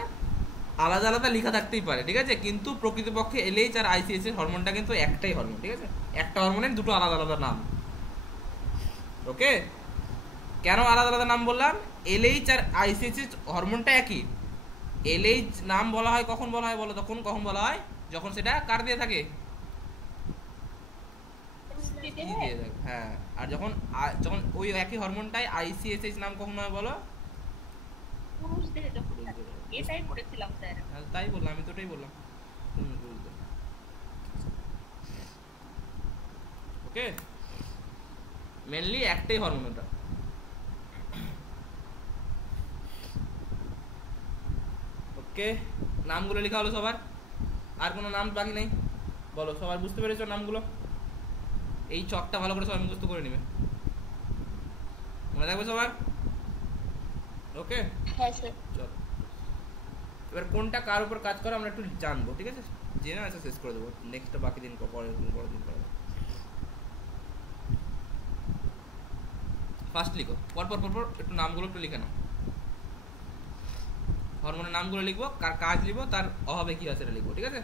আলাদা আলাদা লেখা থাকতেই পারে, ঠিক আছে? কিন্তু প্রকৃতপক্ষে এলএইচ আর আইসিএসএস হরমোনটা কিন্তু একটাই হরমোন, ঠিক আছে? একটা হরমোনের দুটো আলাদা আলাদা নাম, ওকে? কেন আলাদা আলাদা নাম বললাম? এলএইচ আর আইসিএসএস হরমোনটা একই। এলএইচ নাম বলা হয় কখন বলা হয় বলো? তখন কখন বলা হয়? যখন সেটা কার দিয়ে থাকে? হ্যাঁ, আর যখন যখন ওই একই হরমোনটাই আইসিএসএইচ নাম কখন হয় বলো? পুরুষদের এটাই পড়েছিলাম স্যার। তাই বললাম, আমি তো ওটাই বললাম। ওকে, মেনলি একটাই হরমোন ওটা। ওকে, নামগুলো লেখা হলো সবার? আর কোনো নাম বাকি নেই? বলো, সবাই বুঝতে পেরেছো নামগুলো? এই চকটা ভালো করে সবাই মুখস্থ করে নেবে, মনে থাকবে সবার? ওকে, হ্যাঁ স্যার। চলো এবার কোনটা কার উপর কাজ করে আমরা একটু জানবো, ঠিক আছে? জেনে আছে শেষ করে দেবো, নেক্সট বাকি দিন পরের দিন করে ফার্স্ট লিখো, পরপর পরপর একটু নামগুলো একটু লিখে নাও। হরমোনের নামগুলো লিখবো, কার কাজ লিখবো, তার অভাবে কি আছে সেটা লিখবো, ঠিক আছে?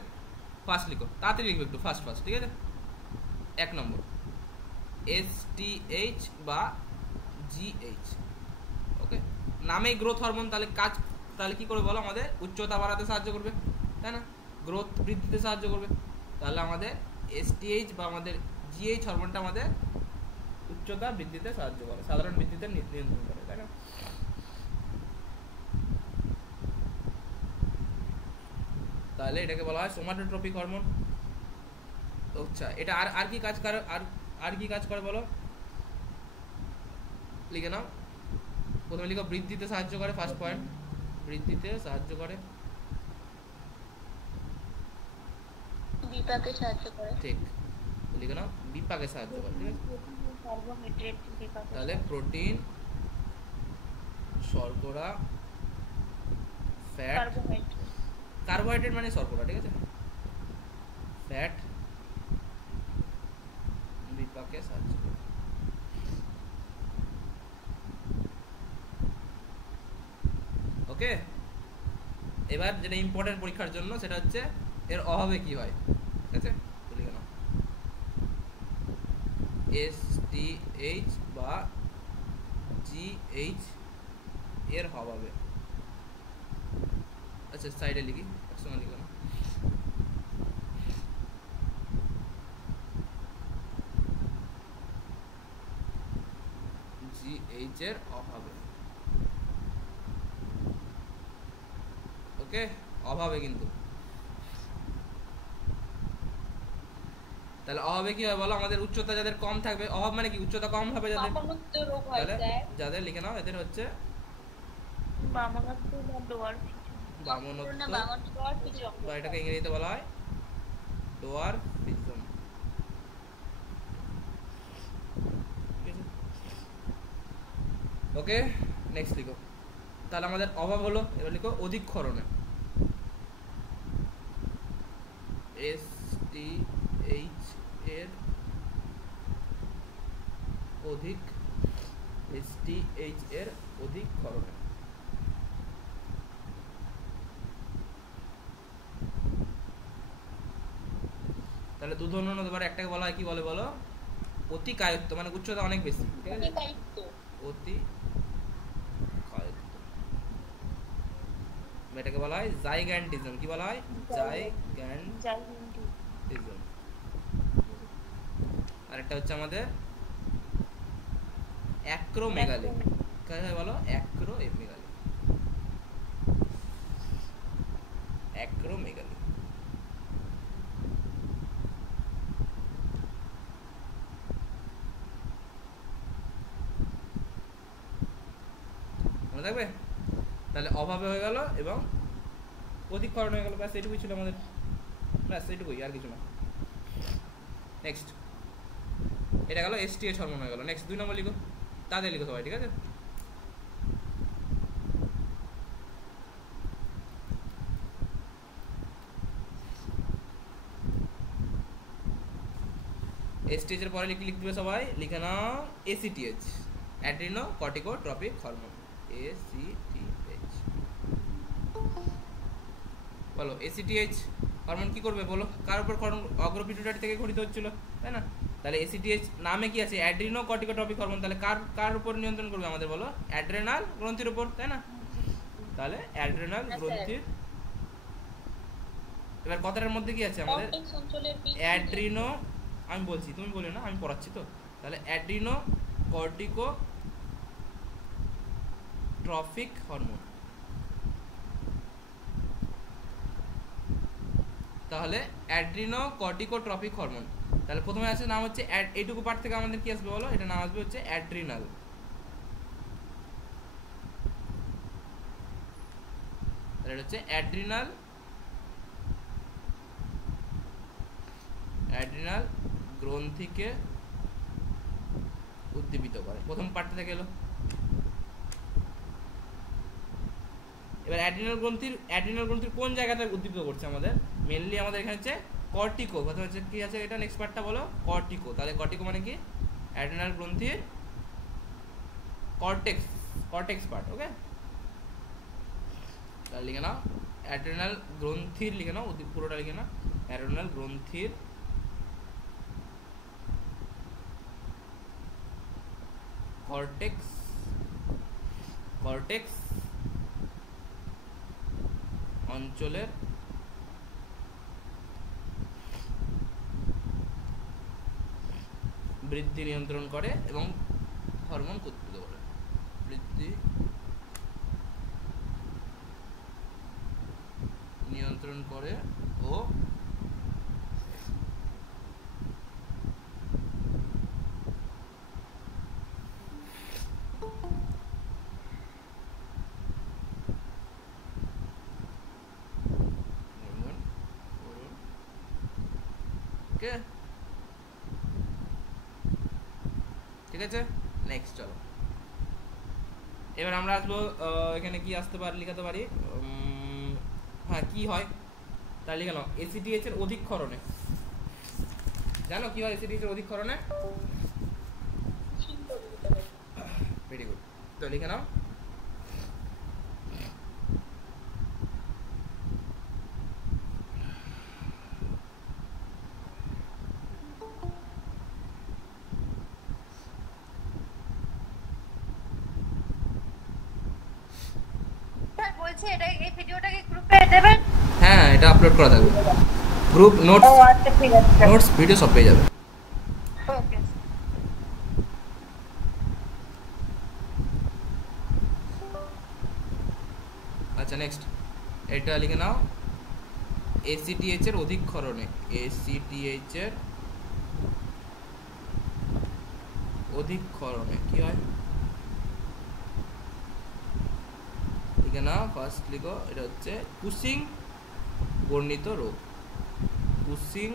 ফার্স্ট লিখো, তাড়াতাড়ি লিখবো একটু, ফার্স্ট ফার্স্ট, ঠিক আছে? 1 নম্বর STH বা GH। ওকে, নামেই গ্রোথ হরমোন, তাহলে কাজ তাহলে কি করবে বলো? আমাদের উচ্চতা বাড়াতে সাহায্য করবে, তাই না? গ্রোথ বৃদ্ধিতে সাহায্য করবে। তাহলে আমাদের STH বা আমাদের GH হরমোনটা আমাদের উচ্চতা বৃদ্ধিতে সাহায্য করে, সাধারণ বৃদ্ধিতে নিয়ন্ত্রণ করে, তাই না? তাহলে এটাকে বলা হয় সোমাটোট্রপিক হরমোন। আচ্ছা, এটা আর কি কাজ করে? আর কি কাজ করে বলো? লিখে নাও। প্রথমে লিখো বৃদ্ধিতে সাহায্য করে, ফার্স্ট পয়েন্ট, বৃদ্ধিতে সাহায্য করে, বিপাকে সাহায্য করে। ঠিক, লিখে নাও বিপাকে সাহায্য করে, ঠিক আছে? কার্বোহাইড্রেট বিপাকে। তাহলে প্রোটিন, শর্করা, ফ্যাট, কার্বোহাইড্রেট মানে শর্করা, ঠিক আছে? ফ্যাট বিপাকে সাহায্য করে। ওকে, এবার যেটা ইম্পর্টেন্ট পরীক্ষার জন্য সেটা হচ্ছে এর অভাবে কি হয়, ঠিক আছে? লিখে নাও STH বা GH এর অভাবে। আচ্ছা, সাইডে লিখি, একসঙ্গে লিখো না। GH এর অভাবে, ওকে, অভাবে কিন্তু। তাহলে অভাবে কি হয় বলো? আমাদের উচ্চতা যাদের কম থাকবে, অভাব মানে কি? উচ্চতা কম হবে যাদের, বামাঙ্গত্ব রোগ হয় তাহলে স্যার। যাদের লিখে নাও এদের হচ্ছে বামাঙ্গত্ব বা ডোয়ার্ফিজম। বামনত্ব, ডোয়ার্ফিজম বা এটাকে ইংরেজিতে বলা হয় ডোয়ার্ফিজম। ওকে, নেক্সট লিখো। তাহলে আমাদের অভাব হলো, এবার লিখো অধিক ক্ষরণে, STH এর অধিক, STH এর অধিক ক্ষরণে। তাহলে দু ধরনের হতে পারে, একটাকে বলা হয় কি বলে বলো? অতিকায়ত্ত, মানে উচ্চতা অনেক বেশি, ঠিক আছে? অতি কায়ত্ত, এটাকে বলা হয় জাইগ্যান্টিজম। কি বলা হয়? জাইগ্যান্টিজম। আর একটা হচ্ছে আমাদের অ্যাক্রোমেগালি। কাকে বলো? Acromegaly, acromegaly. মনে থাকবে? তাহলে অভাবে হয়ে গেল এবং অধিকরণ হয়ে গেল, ব্যাস এইটুকুই ছিল আমাদের, ব্যাস এইটুকুই, আর কিছু না। নেক্সট, এটা গেল STH হরমোন হয়ে গেল। নেক্সট 2 নম্বর লিখো, তাদের লিখো সবাই, ঠিক আছে? STH এর পরে লিখে দিবে সবাই, লিখে নাও ACTH, Adreno corticotropic hormone. ACTH বলো। ACTH হরমোন কি করবে বলো? কার উপর? অগ্রপিটুইটারি থেকে ঘটিত হচ্ছিল, তাই না? তাহলে ACTH নামে কি আছে? Adreno corticotropic hormone. তাহলে কার উপর নিয়ন্ত্রণ করবে আমাদের বলো? অ্যাড্রেনাল গ্রন্থির উপর, তাই না? তাহলে অ্যাড্রেনাল গ্রন্থির, এবার কথাটার মধ্যে কি আছে আমাদের? অ্যাড্রিনো, আমি বলছি তুমি বলিও না, আমি পড়াচ্ছি তো। তাহলে অ্যাড্রিনো কর্টিকোট্রপিক হরমোন। তাহলে অ্যাড্রিনো কর্টিকোট্রপিক হরমোন, তাহলে প্রথমে আছে নাম হচ্ছে এইটুকু পার্ট থেকে আমাদের কি আসবে বলো? এটা নাম আসবে হচ্ছে অ্যাড্রিনাল। তাহলে এটা হচ্ছে অ্যাড্রিনাল, অ্যাড্রিনাল গ্রন্থিকে উদ্দীপিত করে, প্রথম পার্টটা থেকে এলো। এবার অ্যাড্রিনাল গ্রন্থির কোন জায়গাটা উদ্দীপিত করছে আমাদের? মেইনলি আমাদের এখানে হচ্ছে কর্টিকো, কথা হচ্ছে কি আছে এটা? নেক্সট পার্টটা বলো, কর্টিকো। তাহলে কর্টিকো মানে কি? অ্যাড্রিনাল গ্রন্থির কর্টেক্স পার্ট। ওকে, তাহলে লিখে নাও অ্যাড্রেনাল গ্রন্থির, লিখে নাও পুরোটা লিখে নাও অ্যাড্রেনাল গ্রন্থির কর্টেক্স অঞ্চলের বৃদ্ধি নিয়ন্ত্রণ করে এবং হরমোন উৎপন্ন করে। বৃদ্ধি নিয়ন্ত্রণ করে ও ঠিক আছে। নেক্সট চলো, এবার আমরা আসবো এখানে কি আসতে পারি, লিখাতে পারি হ্যাঁ কি হয় তাহলে লিখে নাও এসিটিএইচ এর অধিকক্ষরণে। জানো কি হয় এসিটিএইচ এর অধিকক্ষরণে? ভেরি গুড, তো লিখে নাও বলছি এটা এই ভিডিওটাকে গ্রুপে দেবেন? হ্যাঁ এটা আপলোড করা থাকবে, গ্রুপ নোটস, ও আচ্ছা ঠিক আছে, নোটস ভিডিও সব পেয়ে যাবে। ওকে। আচ্ছা নেক্সট এটা লিখে নাও এসিটিএইচ এর অধিকক্ষরণে। এসিটিএইচ এর অধিকক্ষরণে কি হয় লিখে নাও। ফার্স্ট লিখো এটা হচ্ছে কুসিং বর্ণিত রোগ। কুসিং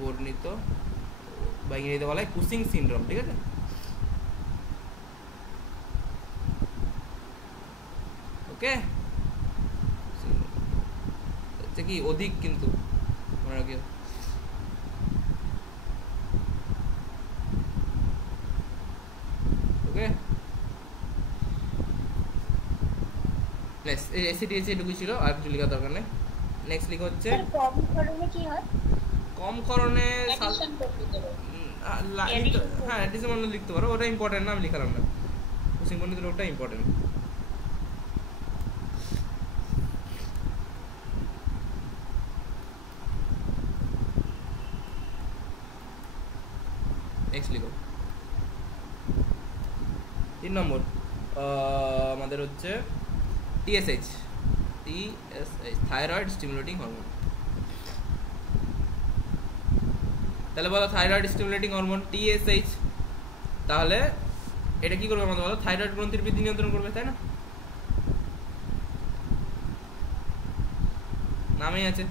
বর্ণিত বা ইংরেজিতে বলা হয় কুসিং সিনড্রোম। ঠিক আছে, ওকে। হচ্ছে কি অধিক, কিন্তু মনে রাখিও ওকে। নেক্সট এই এসিটিএইচ এটুকুই ছিল, আর কিছু লেখার দরকার নেই। নেক্সট লিখো হচ্ছে কম ক্ষরণে কি হয়? কম ক্ষরণে এডিশন করতে হবে। হ্যাঁ এডিশন মানে লিখতে পারো, ওটা ইম্পর্টেন্ট না, আমি লিখলাম না। কুসিং বর্ণিত রোগটা ইম্পর্টেন্ট। নেক্সট লিখো 3 নম্বর আমাদের হচ্ছে টিএসএইচ। Thyroid stimulating hormone. তাহলে বলো থাইরয়েড স্টিমুলেটিং হরমোন টিএসএইচ, তাহলে এটা কি করবে আমাদের বলো? থাইরয়েড গ্রন্থির বৃদ্ধি নিয়ন্ত্রণ করবে, তাই না? নামেই আছে।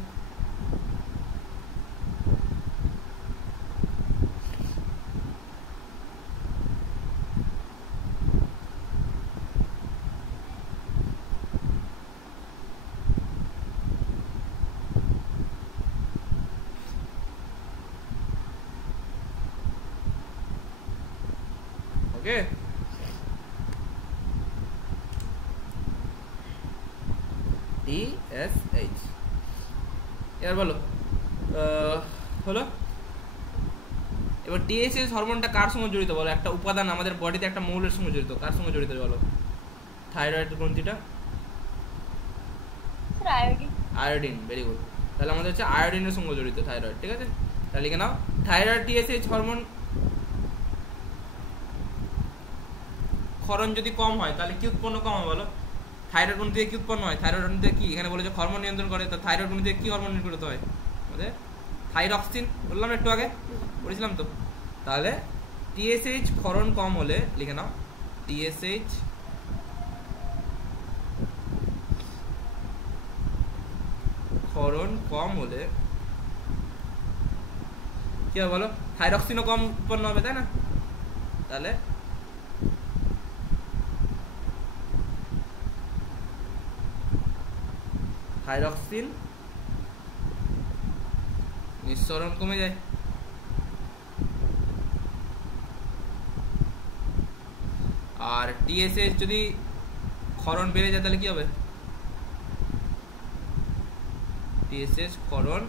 ওকে, টিএসএইচ। এবার বলো হলো। এবার টিএসএইচ হরমোনটা কার সঙ্গে জড়িত বলো? একটা উপাদান আমাদের বডিতে, একটা মৌলের সঙ্গে জড়িত। কার সঙ্গে জড়িত বলো? থাইরয়েড গ্রন্থিটা আয়োডিন। Very good. তাহলে আমাদের হচ্ছে আয়োডিনের সঙ্গে জড়িত থাইরয়েড। ঠিক আছে, তাহলে লিখে নাও থাইরয়েড টিএসএইচ হরমোন ক্ষরণ যদি কম হয় তাহলে কি উৎপন্ন কম হয় বলো? থাইরয়েড গ্রন্থি থেকে কি উৎপন্ন হয়? থাইরয়েড গ্রন্থি থেকে কি, এখানে বলেছে হরমোন নিয়ন্ত্রণ করে, তো থাইরয়েড গ্রন্থি থেকে কি হরমোন নির্গত হয়? আমাদের থাইরক্সিন, বললাম একটু আগে, বলেছিলাম তো। তাহলে টিএসএইচ ক্ষরণ কম হলে লিখে নাও টিএসএইচ ক্ষরণ কম হলে কি হবে বলো? থাইরক্সিনও কম উৎপন্ন হবে, তাই না? তাহলে থাইরক্সিন নিঃসরণ কমে যায়। আর টিএসএইচ যদি ক্ষরণ বেড়ে যায় তাহলে কি হবে? টিএসএইচ ক্ষরণ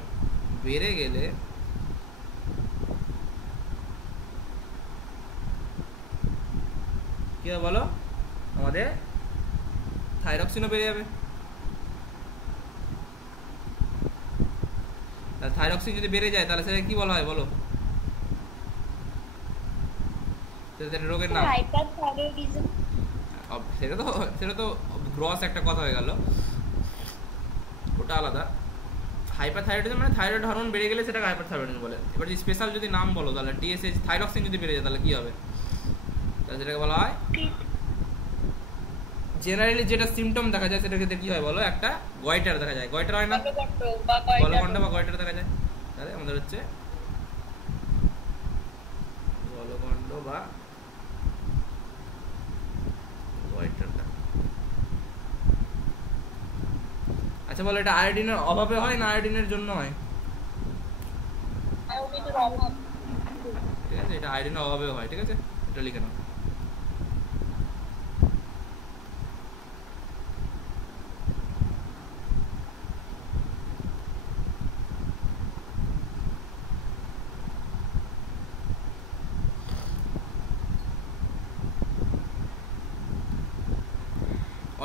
বেড়ে গেলে কি হবে বলো? আমাদের থাইরক্সিনও বেড়ে যাবে। তাহলে থাইরক্সিন যদি বেড়ে যায় তাহলে সেটা কি বলা হয় বলো? সেটা রোগের নাম। হাইপারথাইরয়েডিজম। সেটা তো গ্রস একটা কথা হয়ে গেল, ওটা আলাদা। হাইপারথাইরয়েডিজম মানে থাইরয়েড হরমোন বেড়ে গেলে সেটাকে হাইপারথাইরয়েডিজম বলে। এবার যদি স্পেশাল যদি নাম বলো তাহলে টিএসএইচ থাইরক্সিন যদি বেড়ে যায় তাহলে কি হবে? তাহলে সেটাকে বলা হয়, জেনারেলি যেটা সিমটম দেখা যায় সেটাকে কি হয় বলো? একটা গয়টার দেখা যায়, গয়টার হয় না? গলগণ্ড বা গয়টার দেখা যায়। তাহলে আমাদের হচ্ছে গলগণ্ড বা গয়টারটা। আচ্ছা বলো, এটা আয়োডিনের অভাবে হয় না আয়োডিনের জন্য হয়? আয়োডিনের অভাব। ঠিক আছে, এটা আয়োডিনের অভাবে হয়। ঠিক আছে, এটা লিখে নাও।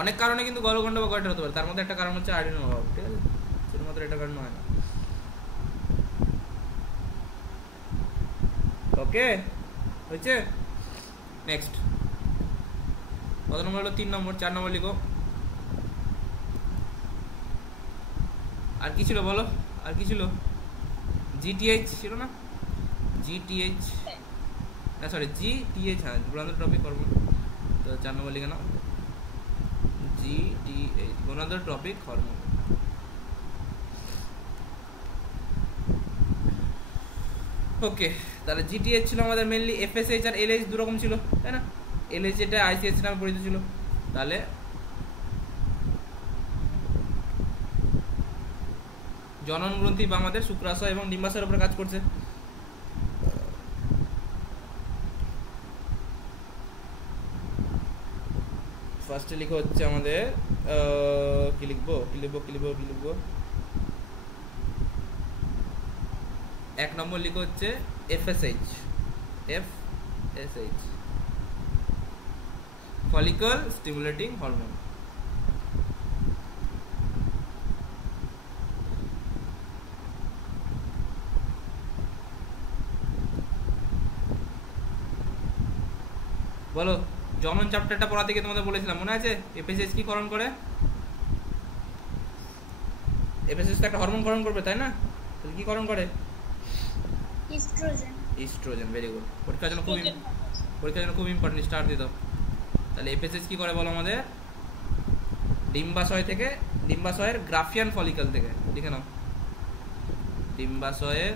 অনেক কারণে কিন্তু গলগণ্ড বা গয়টার হতে পারে, তার মধ্যে একটা কারণ হচ্ছে আয়োডিনের অভাব। ঠিক আছে, শুধুমাত্র এটা কারণ হয় না। ওকে, হয়েছে? নেক্সট কত নম্বর হলো? 3 নম্বর। 4 নম্বর লিখো। আর কি ছিল বলো? আর কি ছিল? জিটিএইচ ছিল না? জিটিএইচ, না সরি জিটিএইচ, হ্যাঁ, গোনাডোট্রপিক হরমোন। তো 4 নম্বর লিখে নাও, জিটিএইচ, গোনাডোট্রপিক হরমোন। ওকে, তাহলে জিটিএইচ ছিল আমাদের মেইনলি। এফএসএইচ আর এলএইচ দু রকম ছিল, তাই না? এলএইচ এটা আইসিএইচ নামে পরিচিত ছিল। তাহলে জনন গ্রন্থি বা আমাদের শুক্রাশয় এবং ডিম্বাশয়ের উপরে কাজ করছে। ফার্স্টে লিখো হচ্ছে আমাদের কি লিখবো 1 নম্বর লিখো হচ্ছে এফএসএইচ, ফলিকল স্টিমুলেটিং হরমোন। বলো, জনন চ্যাপ্টারটা পড়া থেকে তোমাদের বলেছিলাম, মনে আছে? এফএসএইচ কি করণ করে? এফএসএইচ তো একটা হরমোন করণ করবে, তাই না? তাহলে কি করণ করে? ইস্ট্রোজেন। Very good. পরীক্ষার জন্য খুব ইম্পর্টেন্ট, স্টার দিয়ে দাও। তাহলে এফএসএইচ কি করে বলো আমাদের? ডিম্বাশয় থেকে, ডিম্বাশয়ের গ্রাফিয়ান ফলিকল থেকে, লিখে নাও, ডিম্বাশয়ের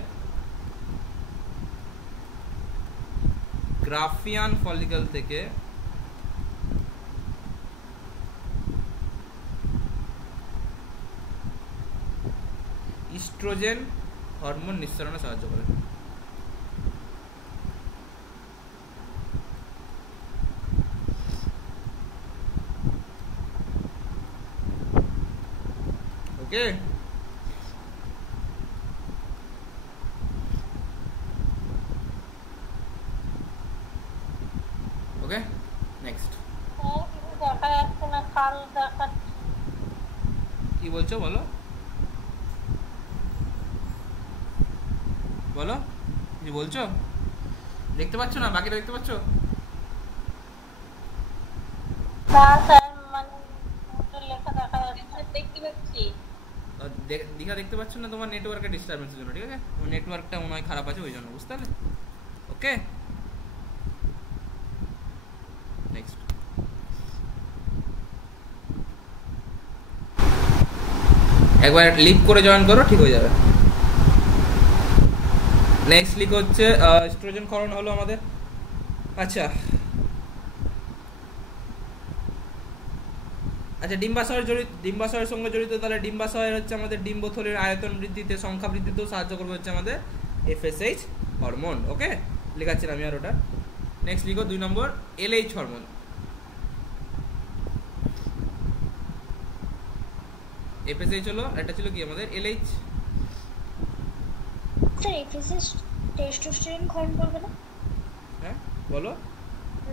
গ্রাফিয়ান ফলিকল থেকে ইস্ট্রোজেন হরমোন নিঃসরণে সাহায্য করে। ওকে, ওকে, নেক্সট দেখা যাচ্ছে না, কাল দেখাচ্ছে। কি বলছো বলো? বলো, কি বলছো? দেখতে পাচ্ছ না? বাকিটা দেখতে পাচ্ছ? না স্যার, মানে লেখা দেখা যাচ্ছে। দেখতে পাচ্ছি। দীঘা দেখতে পাচ্ছ না? তোমার নেটওয়ার্কের ডিস্টারবেন্সের জন্য। ঠিক আছে, তোমার নেটওয়ার্কটা মনে হয় খারাপ আছে, ওই জন্য, বুঝতে পারলে? ওকে, নেক্সট একবার লিভ করে জয়েন করো, ঠিক হয়ে যাবে। নেক্সট লিখ হচ্ছে এস্ট্রোজেন ক্ষরণ হলো আমাদের। আচ্ছা, ডিম্বাশয়ের সঙ্গে জড়িত। তাহলে ডিম্বাশয়ের হচ্ছে আমাদের ডিম্বথলির আয়তন বৃদ্ধিতে, সংখ্যা বৃদ্ধিতেও সাহায্য করবে হচ্ছে আমাদের এফএসএইচ হরমোন। ওকে, লেখাচ্ছি আমি আর ওটা। নেক্সট লিখো 2 নম্বর এলএইচ হরমোন। এফএসএইচ হলো, আর এটা ছিল কি আমাদের এলএইচ। স্যার এফএসএস টেস্টোস্টেরন ক্ষরণ করবে না? হ্যাঁ বলো।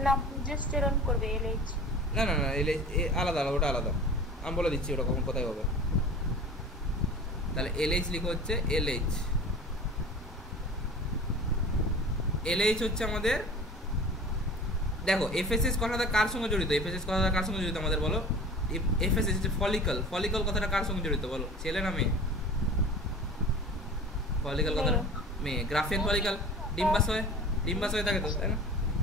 না প্রোজেস্টেরন করবে এলএইচ। না না না এলএইচ আলাদা আলাদা, ওটা আলাদা, আমি বলে দিচ্ছি ওটা কখন কোথায় হবে। তাহলে এলএইচ লিখো হচ্ছে এলএইচ। এলএইচ হচ্ছে আমাদের, দেখো এফএসএস কথাটা কার সঙ্গে জড়িত? এফএসএস কথাটা কার সঙ্গে জড়িত আমাদের বলো? এফএসএস হচ্ছে ফলিকল। ফলিকল কথাটা কার সঙ্গে জড়িত বলো? ছেলে না মেয়ে? ফলিকল কথাটা মেয়ে। গ্রাফিয়ান ফলিকল ডিম্বাশয়, ডিম্বাশয় থাকে তো, তাই না?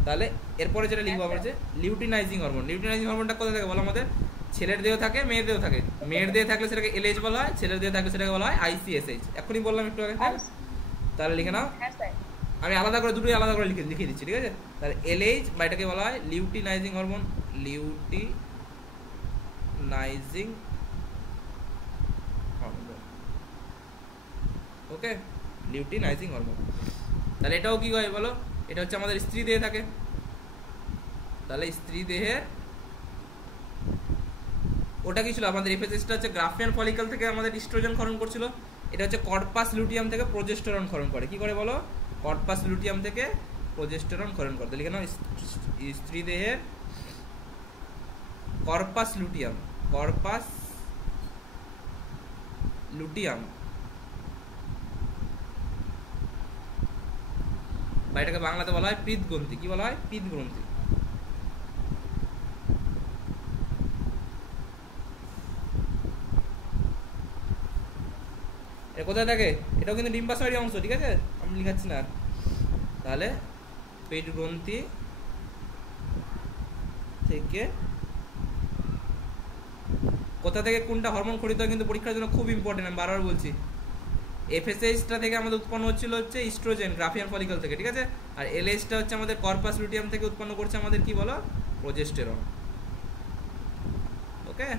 তাহলে এরপরে যেটা লিখবো আমরা যে লিউটিনাইজিং হরমোন। লিউটিনাইজিং হরমোনটা কোথা থেকে বলো আমাদের? ছেলের দেহ থাকে, মেয়ের দেহ থাকে। মেয়ের দেহ থাকলে সেটাকে এলএইচ বলা হয়, ছেলের দেহ থাকলে সেটাকে বলা হয় আইসিএসএইচ। এখনই বললাম একটু আগে, তাহলে লিখে নাও। হ্যাঁ স্যার। আমি আলাদা করে দুটোই আলাদা করে লিখে দিচ্ছি, ঠিক আছে? তাহলে এলএইচ বা এটাকে বলা হয় লিউটিনাইজিং হরমোন। লিউটিনাইজিং হরমোন, ওকে, লিউটিনাইজিং হরমোন। তাহলে এটাও কি হয় বলো? এটা হচ্ছে আমাদের স্ত্রী দেহে থাকে। তাহলে স্ত্রী দেহে ওটা কি ছিল আমাদের? এফএসএসটা হচ্ছে গ্রাফিয়ান ফলিকল থেকে আমাদের ইস্ট্রোজেন ক্ষরণ করছিল। এটা হচ্ছে কর্পাস লুটিয়াম থেকে প্রোজেস্টেরন ক্ষরণ করে। কি করে বলো? কর্পাস লুটিয়াম থেকে প্রোজেস্টেরন ক্ষরণ করতে। লিখে নাও স্ত্রী দেহের কর্পাস লুটিয়াম, কর্পাস লুটিয়াম, বা এটাকে বাংলাতে বলা হয় পিত গ্রন্থি। কি বলা হয়? পিত গ্রন্থি। এটা কোথায় থাকে? এটাও কিন্তু ডিম্বাশয়ের অংশ, ঠিক আছে? আমি লিখাচ্ছি না। তাহলে পেট গ্রন্থি থেকে কোথা থেকে কোনটা হরমোন খরিত হয় কিন্তু পরীক্ষার জন্য খুব ইম্পর্টেন্ট, আমি বারবার বলছি। এফএসএইচটা থেকে আমাদের উৎপন্ন হচ্ছিল হচ্ছে ইস্ট্রোজেন গ্রাফিয়ান ফলিকল থেকে, ঠিক আছে? আর এলএইচটা হচ্ছে আমাদের কর্পাস লুটিয়াম থেকে উৎপন্ন করছে আমাদের কি বলো? প্রোজেস্টেরন, ওকে?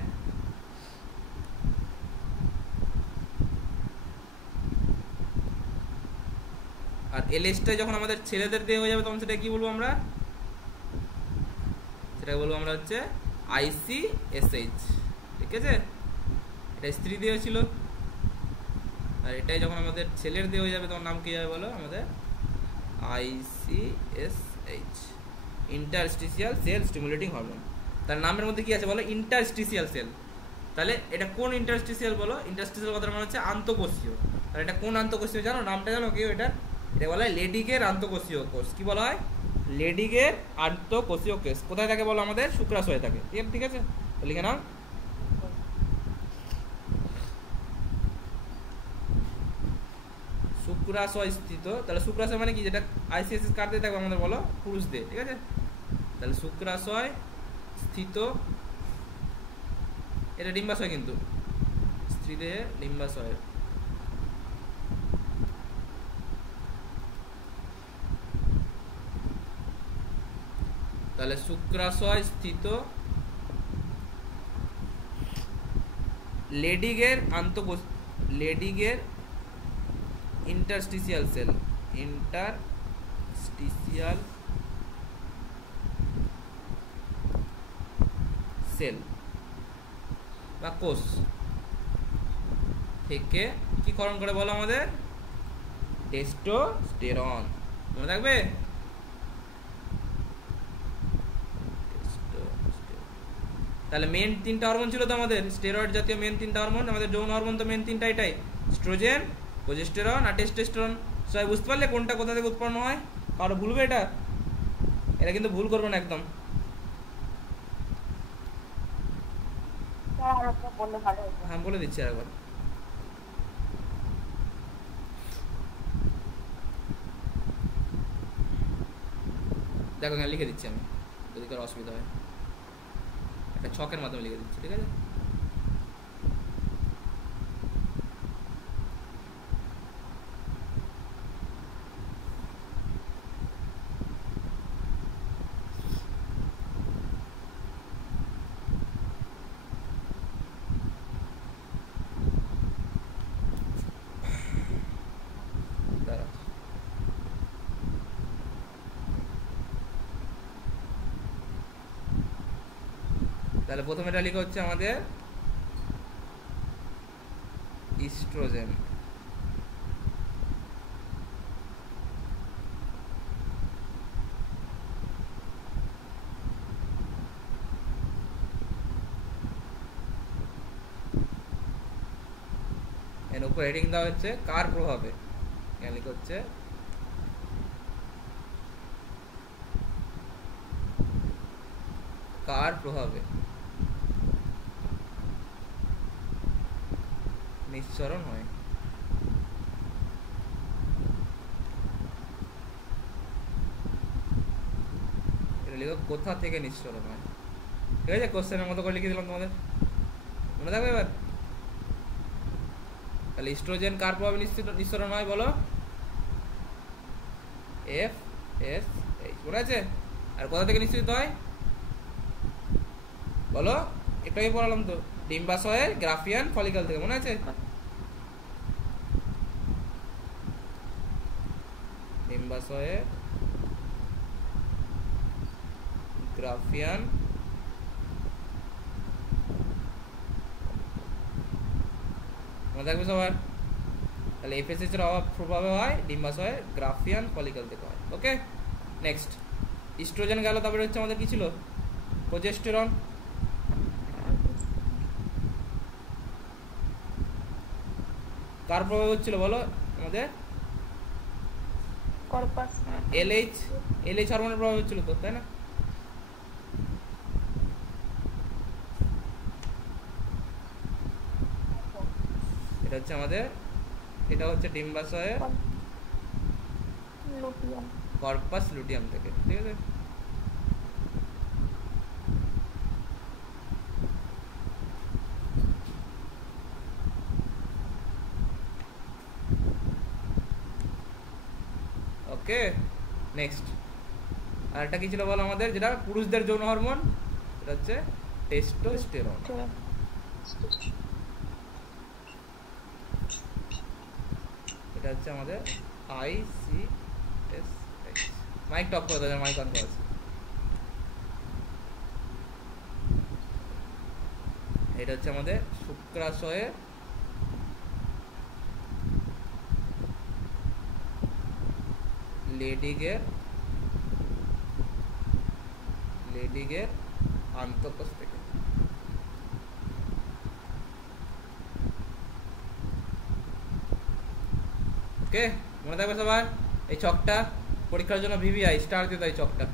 আর এলএইচটা যখন আমাদের ছেলেদের দেহ হয়ে যাবে তখন সেটা কি বলবো আমরা? সেটা বলবো আমরা হচ্ছে আইসিএসএইচ, ঠিক আছে? এটা স্ত্রী দেহ ছিল, আর এটাই যখন আমাদের ছেলের দেহ হয়ে যাবে তখন নাম কি হবে বলো আমাদের? ICSH, interstitial cell stimulating hormone. তার নামের মধ্যে কি আছে বলো? Interstitial cell. তাহলে এটা কোন ইন্টারস্টিসিয়াল বলো? ইন্টারস্টিসিয়াল কথার মানে হচ্ছে আন্তঃকোষীয়। তাহলে এটা কোন আন্তঃকোষীয় জানো? নামটা জানো কেউ এটা? এটা বলা হয় লেডিগের আন্তঃকোষীয় কোষ। কি বলা হয়? লেডিগের আন্তঃকোষীয় কোষ। কোথায় থাকে বলো আমাদের? শুক্রাশয়ে থাকে, ঠিক আছে? লিখে নাও। শুক্রাশয় স্থিত। তাহলে শুক্রাশয় মানে কি? যেটা আইসিএসএস কার দিয়ে থাকবে আমাদের বলো? পুরুষদের, ঠিক আছে? তাহলে শুক্রাশয় স্থিত, এটা ডিম্বাশয় কিন্তু, স্ত্রী দেহে ডিম্বাশয়। তাহলে শুক্রাশয় স্থিত লেডিগের আন্তঃকোষ, লেডিগের ইন্টারস্টিসিয়াল সেল, ইন্টারস্টিসিয়াল সেল বা কোষ থেকে কি ক্ষরণ করে বলো আমাদের? টেস্টোস্টেরন। মনে থাকবে? তাহলে মেন তিনটা হরমোন ছিল তো আমাদের, স্টেরয়েড জাতীয় মেন তিনটা হরমোন। আমাদের যৌন হরমোন তো মেন তিনটা এটাই, এস্ট্রোজেন, প্রোজেস্টেরন আর টেস্টোস্টেরন। সবাই বুঝতে পারলে কোনটা কোথা থেকে উৎপন্ন হয়? কারো ভুলবে এটা? এটা কিন্তু ভুল করবে না একদম। হ্যাঁ বলে দিচ্ছি আরেকবার। দেখো এখানে লিখে দিচ্ছি আমি, যদি কারো অসুবিধা হয় একটা ছকের মাধ্যমে লিখে দিচ্ছি, ঠিক আছে? তাহলে প্রথমে এটা লিখা হচ্ছে আমাদের ইস্ট্রোজেন। এর উপর হেডিং দেওয়া হচ্ছে কার প্রভাবে, এখানে হচ্ছে কার প্রভাবে নিঃসরণ হয়। এটা লিখো কোথা থেকে নিঃসরণ হয়। ঠিক আছে, কোশ্চেনের মতো করে লিখে দিলাম তোমাদের, মনে থাকবে এবার। তাহলে ইস্ট্রোজেন কার প্রভাবে নিঃসরণ হয় বলো? FSH, মনে আছে? আর কোথা থেকে নিঃসরিত হয় বলো? একটু আগে পড়ালাম তো, ডিম্বাশয়ের গ্রাফিয়ান ফলিকল থেকে, মনে আছে? ডিম্বাশয়ের গ্রাফিয়ান মনে থাকবে সবার। তাহলে এফএসএইচ এর অভাব প্রভাবে হয় ডিম্বাশয়ের গ্রাফিয়ান ফলিকল থেকে হয়। ওকে, নেক্সট ইস্ট্রোজেন গেল, তারপরে হচ্ছে আমাদের কি ছিল? প্রোজেস্টেরন। কার প্রভাবে হচ্ছিল বলো আমাদের? কর্পাস এলএইচ হরমোনের প্রভাবে হচ্ছিল তো, তাই না? এটা হচ্ছে আমাদের, এটা হচ্ছে ডিম্বাশয়ের লুটিয়াম। কর্পাস লুটিয়াম থেকে, ঠিক আছে? ওকে, নেক্সট আর একটা কি ছিল বলো আমাদের, যেটা পুরুষদের যৌন হরমোন, এটা হচ্ছে টেস্টোস্টেরন। এটা হচ্ছে আমাদের ICSH। মাইক টপ করে দাও, মাইক অন করা আছে। এটা হচ্ছে আমাদের শুক্রাশয়ের লেডিগের আন্তঃকোষ থেকে। ওকে, মনে থাকবে সবার এই ছকটা, পরীক্ষার জন্য ভিভিআই স্টার দিতে হয় ছকটা।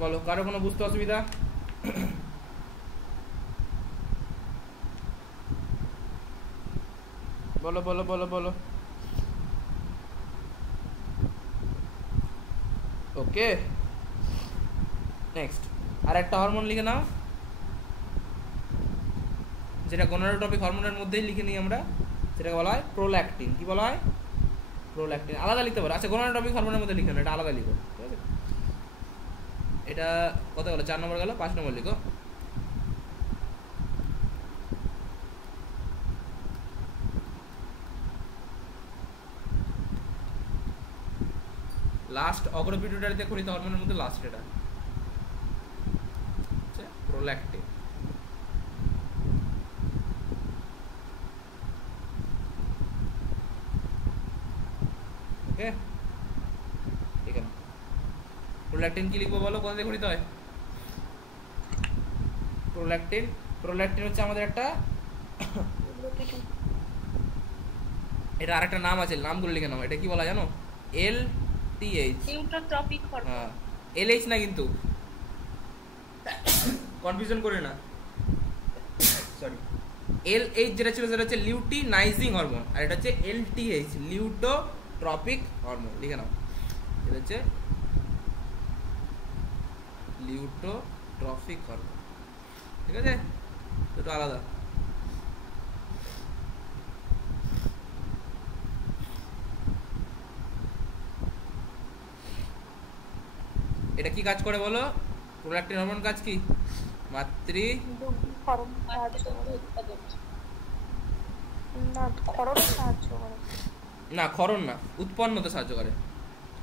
বলো, কারো কোনো বুঝতে অসুবিধা? বলো বলো বলো বলো। ওকে, নেক্সট আর একটা হরমোন লিখে নাও, যেটা গনাডোট্রপিক হরমোনের মধ্যেই লিখে নিই আমরা, সেটাকে বলা হয় প্রোল্যাকটিন। কি বলা হয়? প্রোল্যাকটিন। আলাদা লিখতে পারো, আচ্ছা গনাডোট্রপিক হরমোনের মধ্যে লিখে না, এটা আলাদা লিখো, ঠিক আছে? এটা কত গেল? 4 নম্বর গেল, 5 নম্বর লিখো। লাস্ট অগ্রপিটুইটারিতে খরিত হরমোনের মধ্যে লাস্ট, এটা হচ্ছে প্রোল্যাকটিন। ওকে, ঠিক আছে। প্রোল্যাকটিন কি লিখবো বলো? কোথা থেকে খরিত হয় প্রোল্যাকটিন? প্রোল্যাকটিন হচ্ছে আমাদের একটা, এটা আরেকটা নাম আছে, নামগুলো লিখে নাও। এটা কি বলা জানো? LTH, luteotropic hormone. হ্যাঁ, LH না কিন্তু, কনফিউশন করে না, সরি। LH যেটা ছিল সেটা হচ্ছে লিউটিনাইজিং হরমোন, আর এটা হচ্ছে LTH, লিউটোট্রপিক হরমোন। লিখে নাও, এটা হচ্ছে লিউটোট্রপিক হরমোন, ঠিক আছে? দুটো আলাদা। এটা কি কাজ করে বলো? প্রোল্যাকটিন হরমোন কাজ কি? মাতৃদুগ্ধ উৎপাদন। না, ক্ষরণে সাহায্য করে। না ক্ষরণ না, উৎপন্ন হতে সাহায্য করে।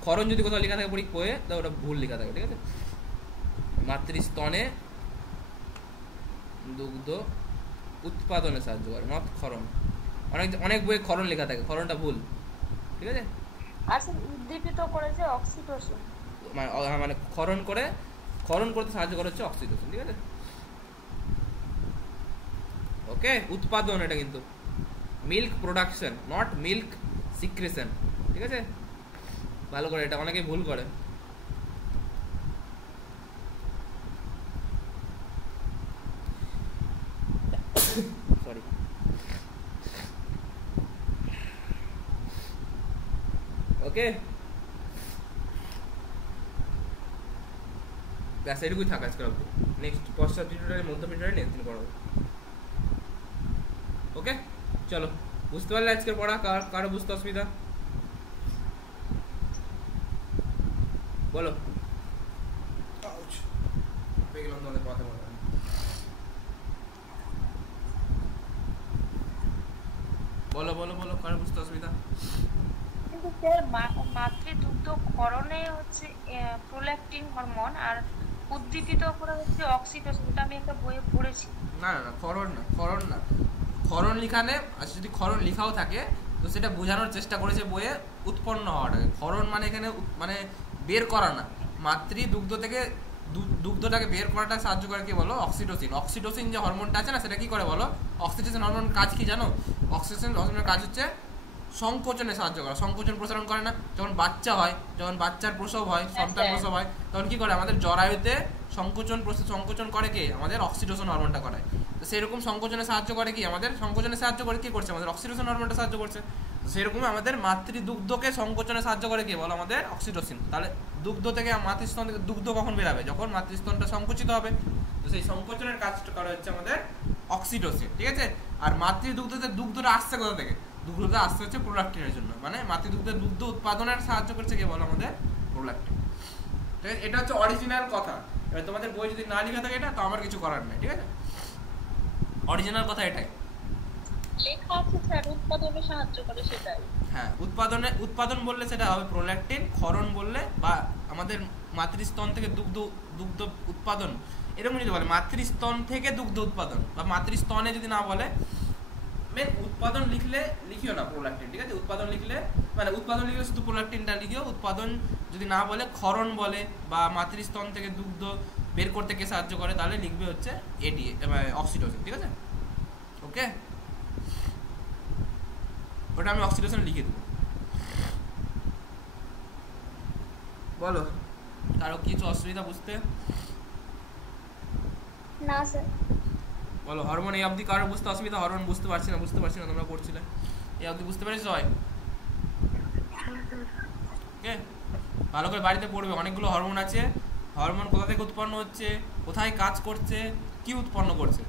ক্ষরণ যদি কোথাও লেখা থাকে বইয়ে তাহলে ওটা ভুল লেখা থাকে, ঠিক আছে? মাতৃস্তনে দুগ্ধ উৎপাদনে সাহায্য করে, নট ক্ষরণ। অনেক অনেক বইয়ে ক্ষরণ লেখা থাকে, ক্ষরণটা ভুল, ঠিক আছে? আচ্ছা, উদ্দীপিত করেছে অক্সিটোসিন। মানে ক্ষরণ করতে সাহায্য করে হচ্ছে অক্সিটোসিন, ঠিক আছে? ওকে, উৎপাদন এটা কিন্তু milk production, not milk secretion, ঠিক আছে? ভালো করে, এটা অনেকেই ভুল করে। সরি। ওকে, ব্যাস এটুকুই থাকা আজকে। নেক্সট পশ্চাৎ টিউটোরিয়ালের মধ্য টিউটোরিয়াল নেক্সট দিন করাবো। ওকে, চলো। বুঝতে পারলে আজকের পড়া? কারো বুঝতে অসুবিধা? বলো। তোমাদের কথা বলো। বলো বলো বলো, কারো বুঝতে অসুবিধা? কিন্তু স্যার মাতৃদুগ্ধ ক্ষরণে হচ্ছে প্রোল্যাকটিন হরমোন, আর উদ্দীপিত করা হচ্ছে অক্সিটোসিন। এটা আমি একটা বইয়ে পড়েছি। না না না, ক্ষরণ না, ক্ষরণ না। ক্ষরণ লিখানে, আচ্ছা যদি ক্ষরণ লিখাও থাকে তো সেটা বোঝানোর চেষ্টা করেছে বইয়ে উৎপন্ন হওয়াটাকে। ক্ষরণ মানে এখানে মানে বের করা না, মাতৃদুগ্ধ থেকে দুগ্ধটাকে বের করাটা সাহায্য করে কি বলো? অক্সিটোসিন। অক্সিটোসিন যে হরমোনটা আছে না, সেটা কি করে বলো? অক্সিটোসিন হরমোন কাজ কি জানো? অক্সিটোসিন হরমোনের কাজ হচ্ছে সংকোচনে সাহায্য করা, সংকোচন প্রসারণ করে না? যখন বাচ্চা হয়, যখন বাচ্চার প্রসব হয়, সন্তান প্রসব হয়, তখন কি করে? আমাদের জরায়ুতে সংকোচন করে কে? আমাদের অক্সিটোসিন হরমোনটা করে। তো সেরকম সংকোচনে সাহায্য করে কি? আমাদের সংকোচনে সাহায্য করে কি করছে? আমাদের অক্সিটোসিন হরমোনটা সাহায্য করছে। সেরকম আমাদের মাতৃদুগ্ধকে সংকোচনে সাহায্য করে কি বলো? আমাদের অক্সিটোসিন। তাহলে দুগ্ধ থেকে, মাতৃস্তন থেকে দুগ্ধ কখন বেরাবে? যখন মাতৃস্তনটা সংকুচিত হবে। তো সেই সংকোচনের কাজটা করা হচ্ছে আমাদের অক্সিটোসিন, ঠিক আছে? আর মাতৃদুগ্ধতে দুগ্ধটা আসছে কোথা থেকে? দুগ্ধটা আসতে হচ্ছে প্রোল্যাকটিনের জন্য, মানে মাতৃদুগ্ধের দুগ্ধ উৎপাদনের সাহায্য করছে কে বলো? আমাদের প্রোল্যাকটিন। ঠিক আছে, এটা হচ্ছে অরিজিনাল কথা। এবার তোমাদের বই যদি না লেখা থাকে এটা, তো আমার কিছু করার নেই, ঠিক আছে? অরিজিনাল কথা এটাই লেখা আছে স্যার, উৎপাদনে সাহায্য করে, সেটাই। হ্যাঁ, উৎপাদন বললে সেটা হবে প্রোল্যাকটিন, ক্ষরণ বললে বা আমাদের মাতৃস্তন থেকে দুগ্ধ উৎপাদন, এরকম যদি বলে মাতৃস্তন থেকে দুগ্ধ উৎপাদন, বা মাতৃস্তনে যদি না বলে, মেন উৎপাদন লিখিও না প্রোল্যাকটিন, ঠিক আছে? উৎপাদন লিখলে শুধু প্রোল্যাকটিনটা লিখিও। উৎপাদন যদি না বলে, ক্ষরণ বলে বা মাতৃস্তন থেকে দুগ্ধ বের করতে কে সাহায্য করে, তাহলে লিখবে হচ্ছে এটি অক্সিটোসিন, ঠিক আছে? ওকে, ওটা আমি অক্সিটোসিন লিখে দেবো। বলো, কারো কিছু অসুবিধা বুঝতে? না স্যার। বলো, হরমোন এই অবধি কারো বুঝতে অসুবিধা? হরমোন বুঝতে পারছি না তোমরা করছিলে, এই অবধি বুঝতে পেরেছো সবাই? ওকে, ভালো করে বাড়িতে পড়বে। অনেকগুলো হরমোন আছে, হরমোন কোথা থেকে উৎপন্ন হচ্ছে, কোথায় কাজ করছে, কি উৎপন্ন করছে,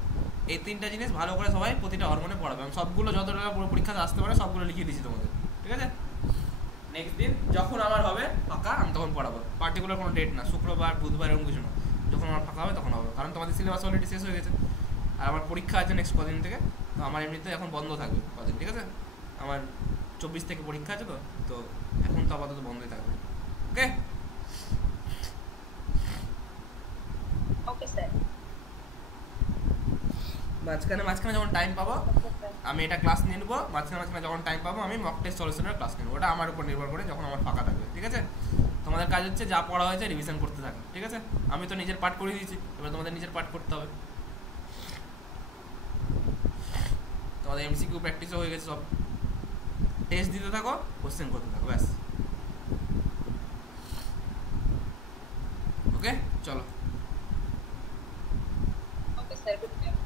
এই তিনটা জিনিস ভালো করে সবাই প্রতিটা হরমোনে পড়াবে। আমি সবগুলো যতটা পরীক্ষাতে আসতে পারে সবগুলো লিখিয়ে দিচ্ছি তোমাদের, ঠিক আছে? নেক্সট দিন যখন আমার হবে ফাঁকা, আমি তখন পড়াবো। পার্টিকুলার কোনো ডেট না, শুক্রবার বুধবার এরকম কিছু না, যখন আমার ফাঁকা হবে তখন হবে। কারণ তোমাদের সিলেবাস অলরেডি শেষ হয়ে গেছে, আর আমার পরীক্ষা আছে নেক্সট কদিন থেকে। তো আমার এমনিতে এখন বন্ধ থাকবে কদিন, ঠিক আছে? আমার 24 থেকে পরীক্ষা আছে, তো এখন তো আপাতত বন্ধই থাকবে। ওকে ওকে স্যার। মাঝখানে যখন টাইম পাবো আমি এটা ক্লাস নিয়ে নেবো। মাঝখানে যখন টাইম পাবো আমি মক টেস্ট সলিউশনের ক্লাস নেবো। ওটা আমার উপর নির্ভর করে, যখন আমার ফাঁকা থাকবে, ঠিক আছে? তোমাদের কাজ হচ্ছে যা পড়া হয়েছে রিভিশন করতে থাকো, ঠিক আছে? আমি তো নিজের পাঠ করে দিয়েছি, এবার তোমাদের নিজের পাঠ করতে হবে। তোমাদের এমসিকিউ প্র্যাকটিসও হয়ে গেছে, সব টেস্ট দিতে থাকো, কোশ্চেন করতে থাকো, ব্যাস। ওকে, চলো। Okay sir, good night.